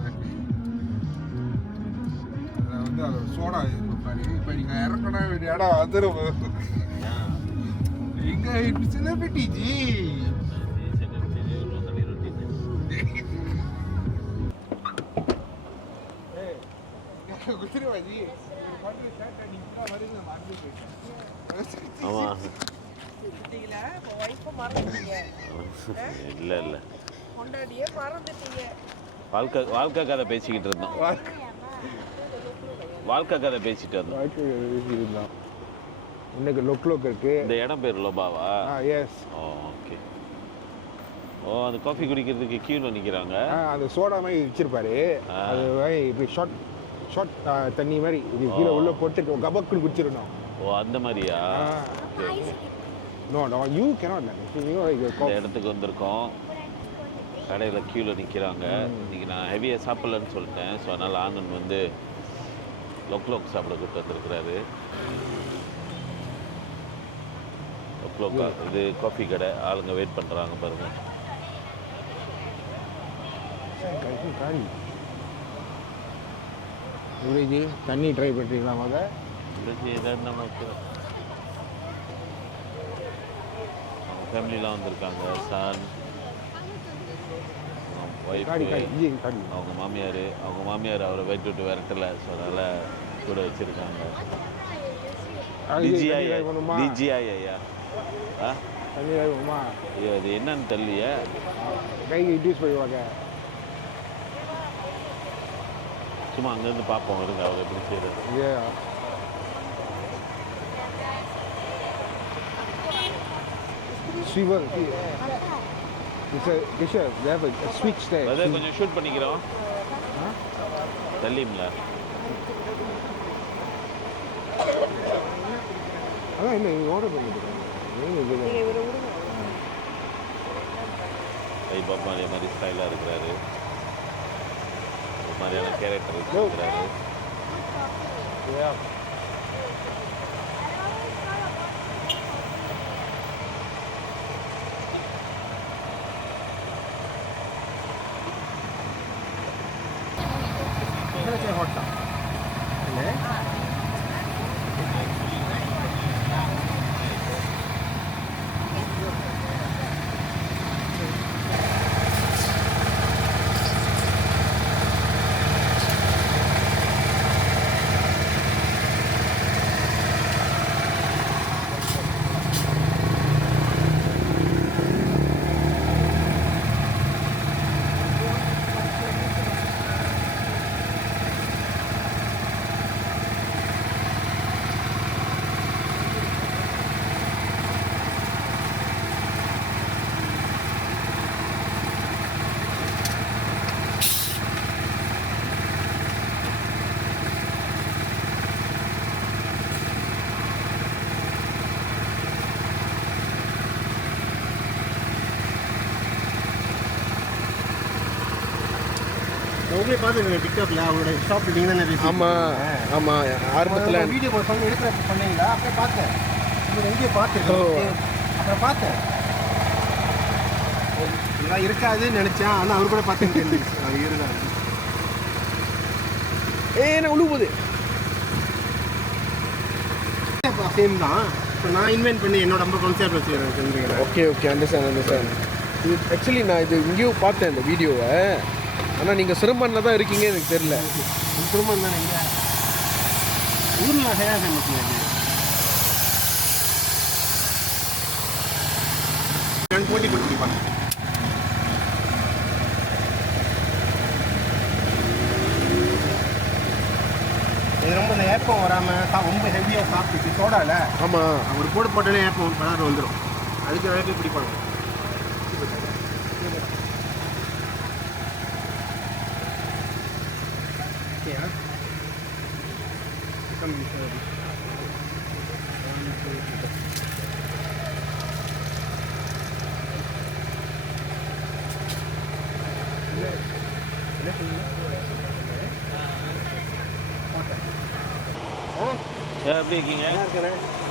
அதில் வந்து அது சோடா இருப்பார். இப்போ நீங்கள் இறக்கணும் வேண்டிய இடம் அதிரும். எங்க செலிபிரிட்டி ஜி குதிரவா ஜி வந்து கேட்டேன் நீங்கள் வருது நான் மறந்து போயிட்டேன். ஆமாம் இல்ல ஒய்ஃபை மறந்துட்டீங்க, இல்லை இல்லை கொண்டாடியே மறந்துட்டீங்க. வாழ்க்கை கதை பேசிக்கிட்டு இருந்தோம். வாழ்க்கை கதை பேசிட்டு இருந்தோம். வாழ்க்கை இருந்தான் இன்னைக்கு லொக் இருக்கு. இந்த இடம் பேர் லோபாவா? எஸ். ஓகே. அந்த காஃபி குடிக்கிறதுக்கு கியூவில் நிற்கிறாங்க. அந்த சோடா மாதிரி வச்சிருப்பாரு. அது இப்படி ஷார்ட் தண்ணி மாதிரி இது கீழே உள்ள போட்டு கபக்குன்னு குடிச்சிடணும். அந்த மாதிரியா? No you cannot. இந்த இடத்துக்கு வந்திருக்கோம். கடையில் கியூவில் நிற்கிறாங்க. இன்றைக்கி நான் ஹெவியாக சாப்பிட்லன்னு சொல்லிட்டேன். ஸோ அதனால் ஆனந்த் வந்து லொக் சாப்பிட கூப்பிட்டு வந்துருக்கிறாரு. லொக்லோக்கா இது காஃபி கடை. ஆளுங்க வெயிட் பண்ணுறாங்க பாருங்க. தண்ணி ட்ரை பண்ணுறீங்களா மொத? நமக்கு அவங்க ஃபேமிலிலாம் வந்திருக்காங்க. சன், ஒய்ஃப், அவங்க மாமியார் அவரை வெயிட் விட்டு விரட்டலை. ஸோ அதனால் கூட வச்சுருக்காங்க. டிஜிஐ ஐயா. தண்ணி வேணுமா? ஐயோ அது என்னன்னு தெரியலையே. கைக்கு இன்ட்யூஸ் பண்ணுவாங்க. சும்மா அங்கேருந்து பார்ப்போம் இருங்க அவர் எப்படி செய்கிறது. Swivel. It's a dishes. They have a switch there. அதை கொஞ்சம் ஷூட் பண்ணிக்கிறோம். தள்ளிம்ல. அதான் இல்லை நீங்கள் ஆர்டர் பண்ணிக்கிறேன். பாப்பா அதே மாதிரி ஸ்டைலாக இருக்கிறாரு. ஒரு மாதிரியான கேரக்டர் இருக்கிறாரு. உங்களே பார்த்துருக்கேன் டிக்டாக்ல அவங்களோட ஷாப் நீங்கள் தானே? ஆமாம் ஆரம்பத்தில் வீடியோ பண்ணி எடுக்கிறப்ப பண்ணீங்களா? அப்படியே பார்த்தேன். நீங்கள் எங்கேயோ பார்த்துருக்கோம். அப்புறம் பார்த்தேன் இதெல்லாம் இருக்காதுன்னு நினச்சேன். ஆனால் அவர் கூட பார்த்துன்னு தெரிஞ்சிருச்சு. அவர் இருந்தார். நான் உழுவுது சேம் தான். இப்போ நான் இன்வென்ட் பண்ணி என்னோட நம்ம கான்செப்ட் வச்சுருக்கேன். Okay understand. இது ஆக்சுவலி நான் இது இங்கேயும் பார்த்தேன் இந்த வீடியோவை. ஆனால் நீங்கள் சிரமனில் தான் இருக்கீங்க எனக்கு தெரியல. சிரமம் தானே இங்கே ஊரில் ஹேயா ஃபேமஸ். நான் போட்டி கொடுத்துருப்பாங்க. இது ரொம்ப இந்த ஏப்பம் வராமல் ரொம்ப ஹெவியாக சாப்பிட்டு சோடால. ஆமாம் ஒரு போடு போட்டோன்னே ஏப்பம் பலர் வந்துடும். அதுக்கு நிறைய பேர் பிடிப்பாங்க. ஓகேயா? எப்படி இருக்கீங்க?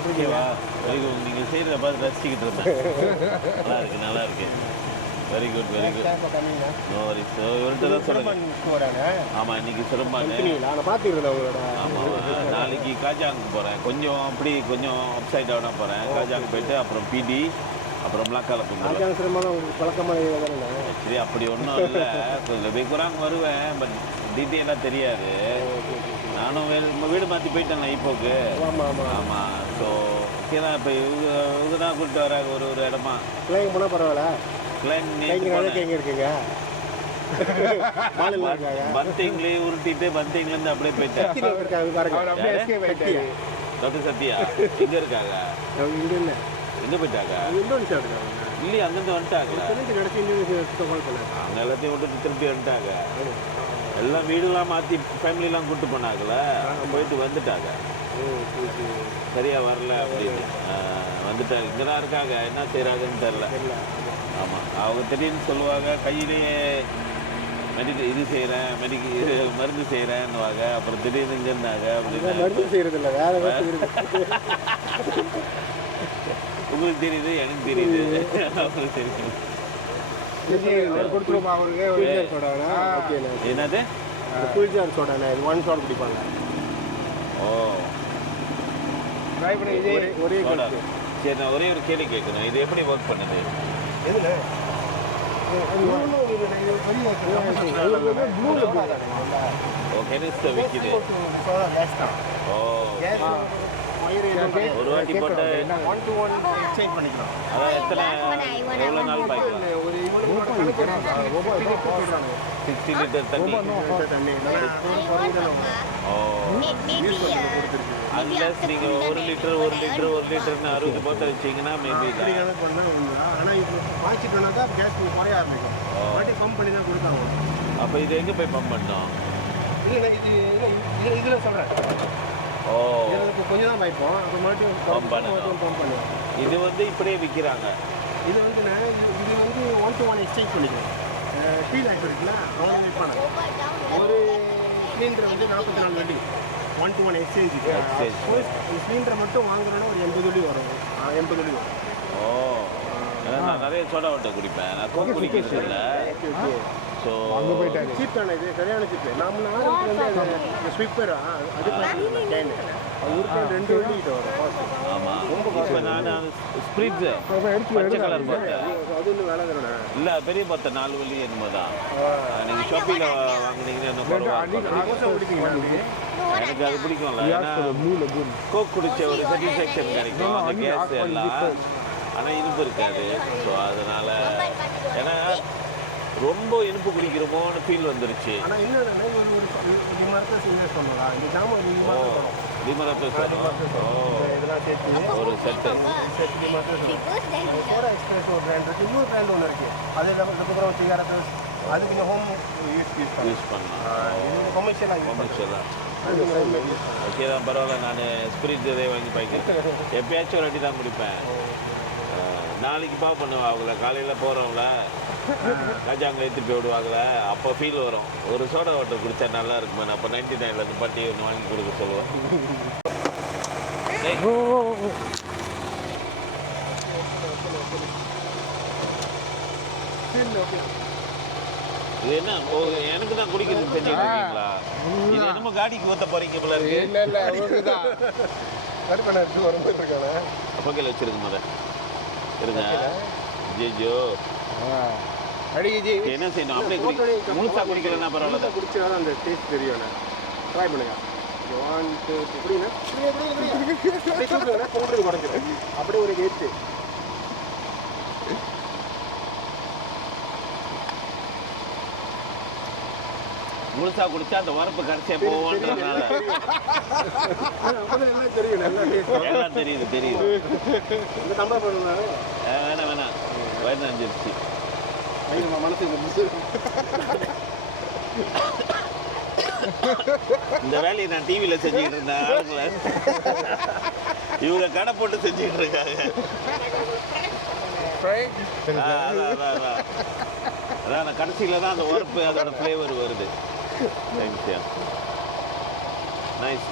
ஓகேவா? Very good. நீங்கள் செய்கிறத பார்த்து ரசிச்சுக்கிட்டு இருந்தேன். நல்லா இருக்கு. Very good. No worry. So இவர்கிட்ட தான் சொல்லுங்க. ஆமாம் இன்னைக்கு சிரமம். நான் பார்த்துருந்தேன் அவங்களோட. ஆமாம் நாளைக்கு காஜாங்கு போகிறேன். கொஞ்சம் அப்சைட் டவுனாக போகிறேன். காஜாங் போயிட்டு அப்புறம் பிடி அப்புறம் மிளாக்கால போகிறேன். சரி அப்படி ஒன்றும் இல்லை. கொஞ்சம் ரெகுலராக வருவேன். பட் டீட்டெயிலாக தெரியாது. நானும் வீடு மாற்றி போயிட்டேன் இப்போக்கு. ஆமாம் ஆமாம் ஆமாம். ஸோ ஓகே தான். இப்போ இவங்க தான் கூப்பிட்டு வராங்க ஒரு இடமா. கிளைங்க போனால் பரவாயில்ல. கிளைங் எங்கே இருக்குங்க? பந்திங்லேயே உருட்டிட்டு பந்திங்லேருந்து அப்படியே போயிட்டேன். அவர் அப்படியே escape ஆயிட்டாரு. டாக்டர் சத்யா எங்கே இருக்காங்க? இங்கே இல்லை, எங்கே போயிட்டாங்க? இந்தோனேஷியா இருக்காங்க. இல்லையே, அங்கேருந்து வந்துட்டாங்க. கிடச்சி இந்தோனேஷியா கால் பண்ணேன். அவங்க எல்லாத்தையும் விட்டுட்டு திருப்பி வந்துட்டாங்க. எல்லாம் வீடுலாம் மாற்றி ஃபேமிலிலாம் கூப்பிட்டு போனாங்கல்ல, போயிட்டு வந்துட்டாங்க. சரியா வரல அப்படின்னு வந்துட்டாங்க. இங்கே தான் இருக்காங்க. என்ன செய்கிறாங்கன்னு தெரில. ஆமாம், அவங்க திடீர்னு சொல்லுவாங்க கையிலேயே இது செய்கிறேன், மருந்து செய்கிறேன்னுவாங்க. அப்புறம் திடீர்னு இங்கே இருந்தாங்க அப்படின்னு. மருந்து செய்கிறது இல்லை, வேற உங்களுக்கு தெரியுது, எனக்கு தெரியுது. அவங்களுக்கு தெரியுது. கொடுத்துருப்பா அவருக்கு. என்னது? குளிச்சார் சோடாண்ணே, இது 1 ஷாட் குடிப்பாங்க. ஓ, ட்ரை பண்ணி ஒரே சோடா. சரி, நான் ஒரே ஒரு கேள்வி கேட்கணும். இது எப்படி ஒர்க் பண்ணுது? எதுல ஓகே, விற்கிது. ஓ, ஒரு வாட்டி போட்டு 1 to 1 எக்ஸ்சேஞ்ச் பண்ணிக்கலாம். அதான் எத்தனை எவ்வளோ நாள் பாய்க்கலாம்? 60 லிட்டர் தண்ணி. ஓ, அன்லஸ் நீங்கள் 1 லிட்டர்னு 60 போட்டு வச்சிங்கன்னா மேபி ஆனால் இப்போ பாய்ச்சிட்டோன்னா தான் கேஸ் குறைய ஆரம்பிக்கும். மாட்டி பம்ப் பண்ணி தான் கொடுத்தாங்க. அப்போ இது எங்கே போய் பம்ப் பண்ணோம்? இல்லை இதில் சொல்கிறேன். ஓ, இப்போ கொஞ்சம் தான் பாய்ப்போம், அப்போ மறுபடியும் பம்ப் பம்ப் பண்ணுவோம். இது வந்து இப்படியே விற்கிறாங்க. இது வந்து இது வந்து 1 to 1 எக்ஸ்சேஞ்ச் பண்ணிக்கிறோம். டீ லைஃப் இருக்குல்ல, அவங்க விற்பாங்க. ஒரு சிலிண்டர் வந்து 44 வண்டி 1 to 1 எக்ஸ்சேஞ்சுக்கு. சிலிண்டரை மட்டும் வாங்குறோன்னா ஒரு 80 வண்டி வரும். 80 வண்டி வரும். ஓ, நான் நிறைய சோடா வாட்டர் குடிப்பேன். நான் கோக் குடிக்கிறது இல்லை. ஸோ அங்கே போயிட்டாரு. சீப் தானே இது, சரியான சீப்பு. நம்ம ஆரம்பத்தில் வந்து அந்த ஸ்வீப்பர் அது பார்த்தீங்கன்னா கேனு அது ஒரு 2 வண்டி கிட்ட வரும். ஆமாம், இப்போ நான் ஸ்ப்ரிட்ஸ் பச்சை கலர் பார்த்தேன். அது ஒன்றும் வேலை தானே. இல்லை, பெரிய பார்த்தேன் 4 வழி என்னமோ தான். நீங்கள் ஷாப்பிங்கில் வாங்கினீங்கன்னா இன்னும் குறைவாக. எனக்கு அது பிடிக்கும்ல, ஏன்னா கோக் குடிச்ச ஒரு சாட்டிஸ்ஃபேக்ஷன் கிடைக்கும். அந்த கேஸ் எல்லாம், ஆனால் இனிப்பு இருக்காது. ஸோ அதனால் ஏன்னா ரொம்ப இனிப்பு குடிக்கிறோமோன்னு ஃபீல் வந்துருச்சு. ஆனால் இன்னொன்று ஒரு டிமார்க்கஸ் இன்வெஸ்ட் பண்ணலாம். இந்த ஜாமான் டிமார்க்கஸ் இதெல்லாம் சேர்த்து ஒரு செட்டு டிமார்க்கஸ் சோடா எக்ஸ்பிரஸ் ஒரு பிராண்ட் இருக்குது. இன்னொரு பிராண்ட் ஒன்று இருக்குது. அது இல்லாமல் அதுக்கப்புறம் சிகாரத்து அதுக்கு இந்த ஹோம் யூஸ் பண்ணலாம். கொமர்ஷியலாக ஓகே தான், பரவாயில்ல. நான் ஸ்பிரிட் இதே வாங்கி பாய்க்கிறேன். எப்பயாச்சும் ஒரு வாட்டி தான் குடிப்பேன். நாளைக்கு பண்ணுவேன். அவங்கள காலையில் போகிறவங்கள கஜாங்க எடுத்துட்டு போய் விடுவாங்கள, அப்போ ஃபீல் வரும். ஒரு சோடா வாட்டர் குடித்தா நல்லா இருக்குமே. அப்போ 99 பட்டி ஒன்று வாங்கி கொடுக்க சொல்லுவேன். இது என்ன? ஓ, எனக்கு தான் குடிக்கிறது செஞ்சுட்டு இருக்கீங்களா? இது என்னமோ காடிக்கு ஊற்ற போறீங்க போல இருக்கு. இல்லை அவருக்கு தான் கருப்பை எடுத்து வரும்போது இருக்கானே. அப்போ வச்சிருக்க முத இருங்க. ஜேஜோ அடிக்கடி என்ன செய்யணும்? அப்படியே முழுசா குடிக்கலன்னா பரவாயில்ல. குடிச்சா அந்த டேஸ்ட் தெரியும். ட்ரை பண்ணுங்க. 1 2 இப்படின்னா பவுடர் குறைஞ்சிடும். அப்படியே ஒரு கேட்டு முழுசா குடிச்சா அந்த உரப்பு கடைசியா போவோன்றதுனால எல்லாம் தெரியும். எல்லாம் தெரியுது. இந்த டம்ளர் பண்ணுனால வேணாம் வயது அஞ்சிருச்சு. மனசு இந்த வேலையை நான் டிவியில செஞ்சுக்கிட்டு இருந்தேன். ஆளுங்களை இவங்க கடை போட்டு செஞ்சுக்கிட்டு இருக்காங்க. அதான் கடைசியில தான் அந்த உரப்பு அதோட ஃப்ளேவர் வருது. Nice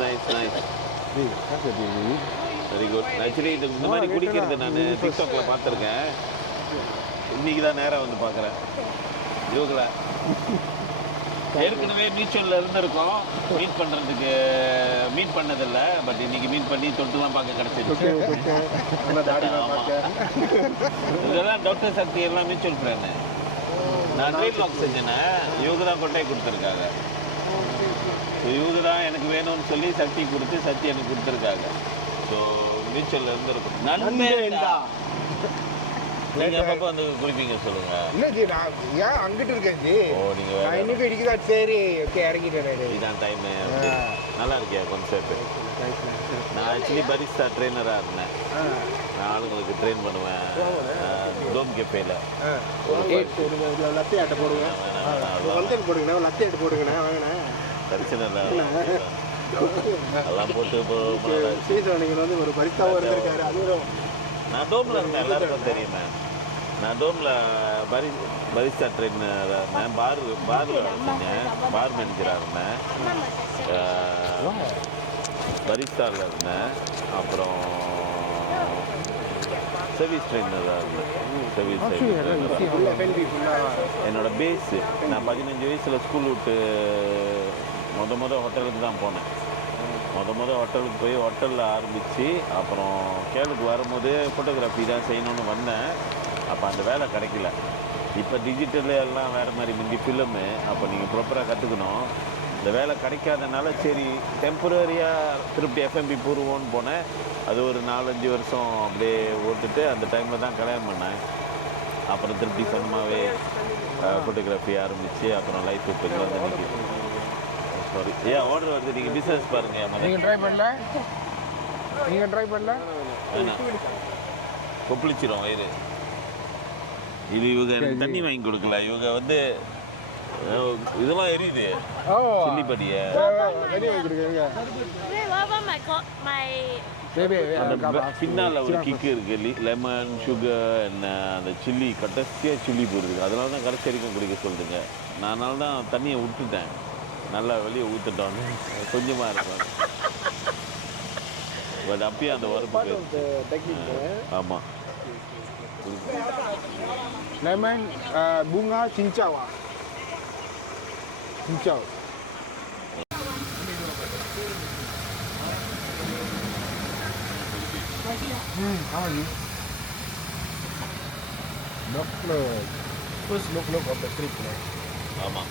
very good. ஆக்சுவலி இந்த மாதிரி குடிக்கிறது நான் டிக்டாக்ல பார்த்துருக்கேன். இன்னைக்கு தான் நேராக வந்து பார்க்குறேன். இவங்கள ஏற்கனவே மியூச்சுவலில் இருந்திருக்கோம். மீட் பண்ணதில்லை. பட் இன்னைக்கு மீட் பண்ணி தொட்டுலாம் பார்க்க கிடச்சிருச்சு. இதெல்லாம் டாக்டர் சக்தி எல்லாம் மியூச்சுவல் ஃப்ரெண்டு. நான் ட்ரீட் லாக் செஞ்சேன்னா இவங்க தான் கொண்டாய் கொடுத்துருக்காங்க. ஸோ இவங்க தான் எனக்கு வேணும்னு சொல்லி சக்தி கொடுத்து சக்தி எனக்கு கொடுத்துருக்காங்க. ஸோ நீச்சல் இருந்திருக்கும். நண்பேண்டா நீங்கள் அப்பப்போ வந்து குளிப்பீங்க சொல்லுங்க. இல்லை ஜி, நான் ஏன் அங்கிட்டு இருக்கேன் ஜி. ஓ நீங்கள் நான் இன்னைக்கு இடிக்குதா, சரி ஓகே இறங்கிட்டேன். இதான் டைமு. நல்லா இருக்கியா கான்செப்ட்? நான் ஆக்சுவலி பரிஸ்தா ட்ரெயினராக இருந்தேன். நான் ஆளுங்களுக்கு ட்ரெயின் பண்ணுவேன் டோம் கெஃபேல. லத்தி ஆட்டை போடுங்க, வந்தன் போடுங்கண்ணா, லத்தி ஆட்டை போடுங்கண்ணா, வாங்கண்ணா. பிரச்சனை இல்லை, எல்லாம் போட்டு நீங்கள் வந்து ஒரு பரிசாவும் இருந்திருக்காரு. அதுவும் நான் டோமில் இருந்தேன், எல்லாருக்கும் தெரியுமே. நான் டோமில் பரிஸ்தா ட்ரெயினராக இருந்தேன். பாரில் இருந்தேன், பார் மேனேஜராக இருந்தேன், பரிஸ்தாவில் இருந்தேன். அப்புறம் சர்வீஸ் ட்ரெயினராக இருந்தேன். சர்வீஸ் என்னோட பேஸு. நான் 15 வயசில் ஸ்கூல் விட்டு மொதல் ஹோட்டலுக்கு தான் போனேன். மொதல் ஹோட்டலுக்கு போய் ஹோட்டலில் ஆரம்பித்து அப்புறம் கேளுக்கு வரும்போது ஃபோட்டோகிராஃபி தான் செய்யணும்னு வந்தேன். அப்போ அந்த வேலை கிடைக்கல. இப்போ டிஜிட்டலு எல்லாம் வேறு மாதிரி, முந்தி ஃபிலிமு. அப்போ நீங்கள் ப்ராப்பராக கற்றுக்கணும். இந்த வேலை கிடைக்காதனால சரி டெம்பரரியாக திருப்பி எஃப்எம்பி பூர்வம்னு போனேன். அது ஒரு 4-5 வருஷம் அப்படியே ஓட்டுட்டு அந்த டைமில் தான் கல்யாணம் பண்ணேன். அப்புறம் திருப்பி சொந்தமாகவே ஃபோட்டோகிராஃபி ஆரம்பித்து அப்புறம் லைஃப் இப்போ இங்கே வந்து நிற்கிது. சாரி, ஏன் ஆர்டர் வருது, நீங்கள் பிஸ்னஸ் பாருங்கள். நீங்கள் ட்ரை பண்ணல, நீங்கள் ட்ரை பண்ணல, கொப்பளிச்சிரும் வயிறு. இது இவங்க எனக்கு தண்ணி வாங்கி கொடுக்கல. இவங்க வந்து இதெல்லாம் எரியுது, சில்லி படியை. பின்னால் ஒரு கிக்கு இருக்குது, லெமன் சுகர் என்ன அந்த சில்லி கடைசியாக சில்லி போடுது. அதனால தான் கடைசி வரைக்கும் குடிக்க சொல்லுதுங்க. நான் அதனால தான் தண்ணியை விட்டுட்டேன். நல்லா வெளியே ஊற்றுட்டோன்னு கொஞ்சமாக இருக்கும். பட் அப்பயே அந்த வரப்பு. ஆமாம், lemon bunga cincau. Cincau. Apa ni? Look. First look of the trip. ஆமாம்.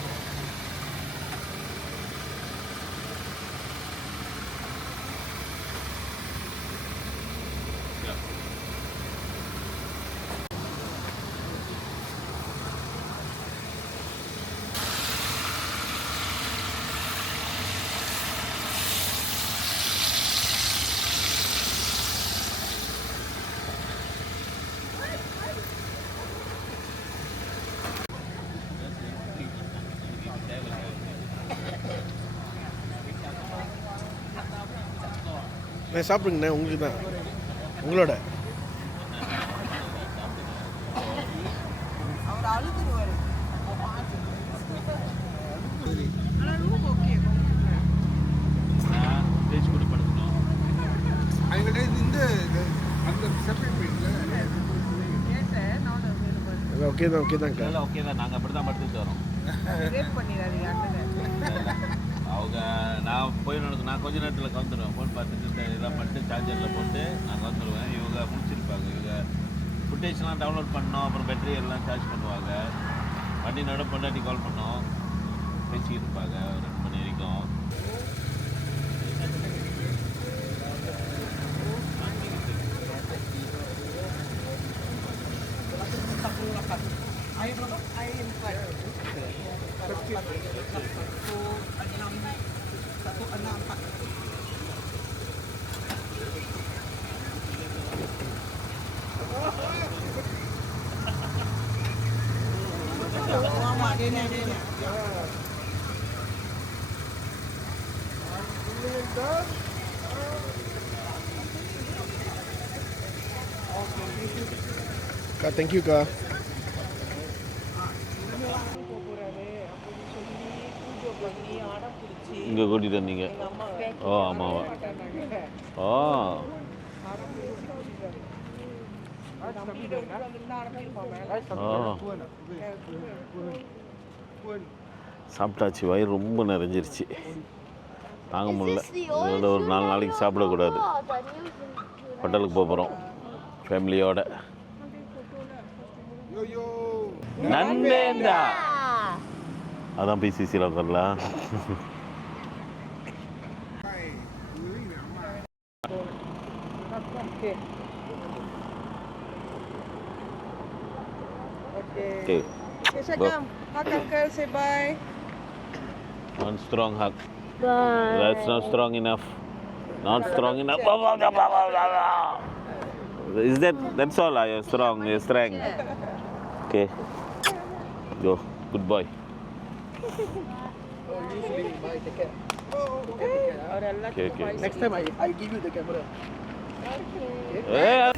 நான் சாப்பிடுங்கண்ணே, உங்களுக்கு தான், உங்களோட. அவர் அழுதுருவாரு. பேச்சு கூட படுக்கணும். அவங்கள்ட்ட இந்த அந்த செப்பரேட் போயிட்டுல கேட்டேன், நான் அவைலபிள். ஓகே தான், ஓகே தான். எல்லாம் ஓகே தான். நாங்கள் அப்படி தான் படுத்துட்டு வரோம். ரேட் பண்ணிடாதீங்க அண்ணனை. அவங்க நான் போயிடணும். நான் கொஞ்ச நேரத்தில் கவுந்துடுவேன். ஃபோன் பார்த்துட்டு இதெல்லாம் பண்ணிட்டு சார்ஜரில் போட்டு நான் கவுந்துடுவேன். இவங்க முடிச்சிருப்பாங்க. இவங்க ஃபுட்டேஜ்லாம் டவுன்லோட் பண்ணோம். அப்புறம் பேட்டரி எல்லாம் சார்ஜ் பண்ணுவாங்க. வண்டி நட பொண்டாட்டி கால் பண்ணோம், பேசிக்கிட்டு இருப்பாங்க 2 மணி வரைக்கும். Kak, thank you Kak. இங்கே கூட்டிகிட்டு வந்தீங்க. ஓ ஆமாவா? ஓ சாப்பிட்டாச்சு. வயிறு ரொம்ப நிறைஞ்சிருச்சு, தாங்க முடியல. இதோட ஒரு 4 நாளைக்கு சாப்பிடக்கூடாது. ஹோட்டலுக்கு போகிறோம் ஃபேமிலியோட. நண்பேண்டா அதான் பிசிசியில் உட்காரலாம். Okay. Okay. Okay. Okay, Syakam. Hug uncle, say bye. One strong hug. Bye. That's not strong enough. Not strong enough. Is that's all? You're strong. You're strength. Okay. Go. Good boy. Okay, okay. Next time I give you the camera. Hey,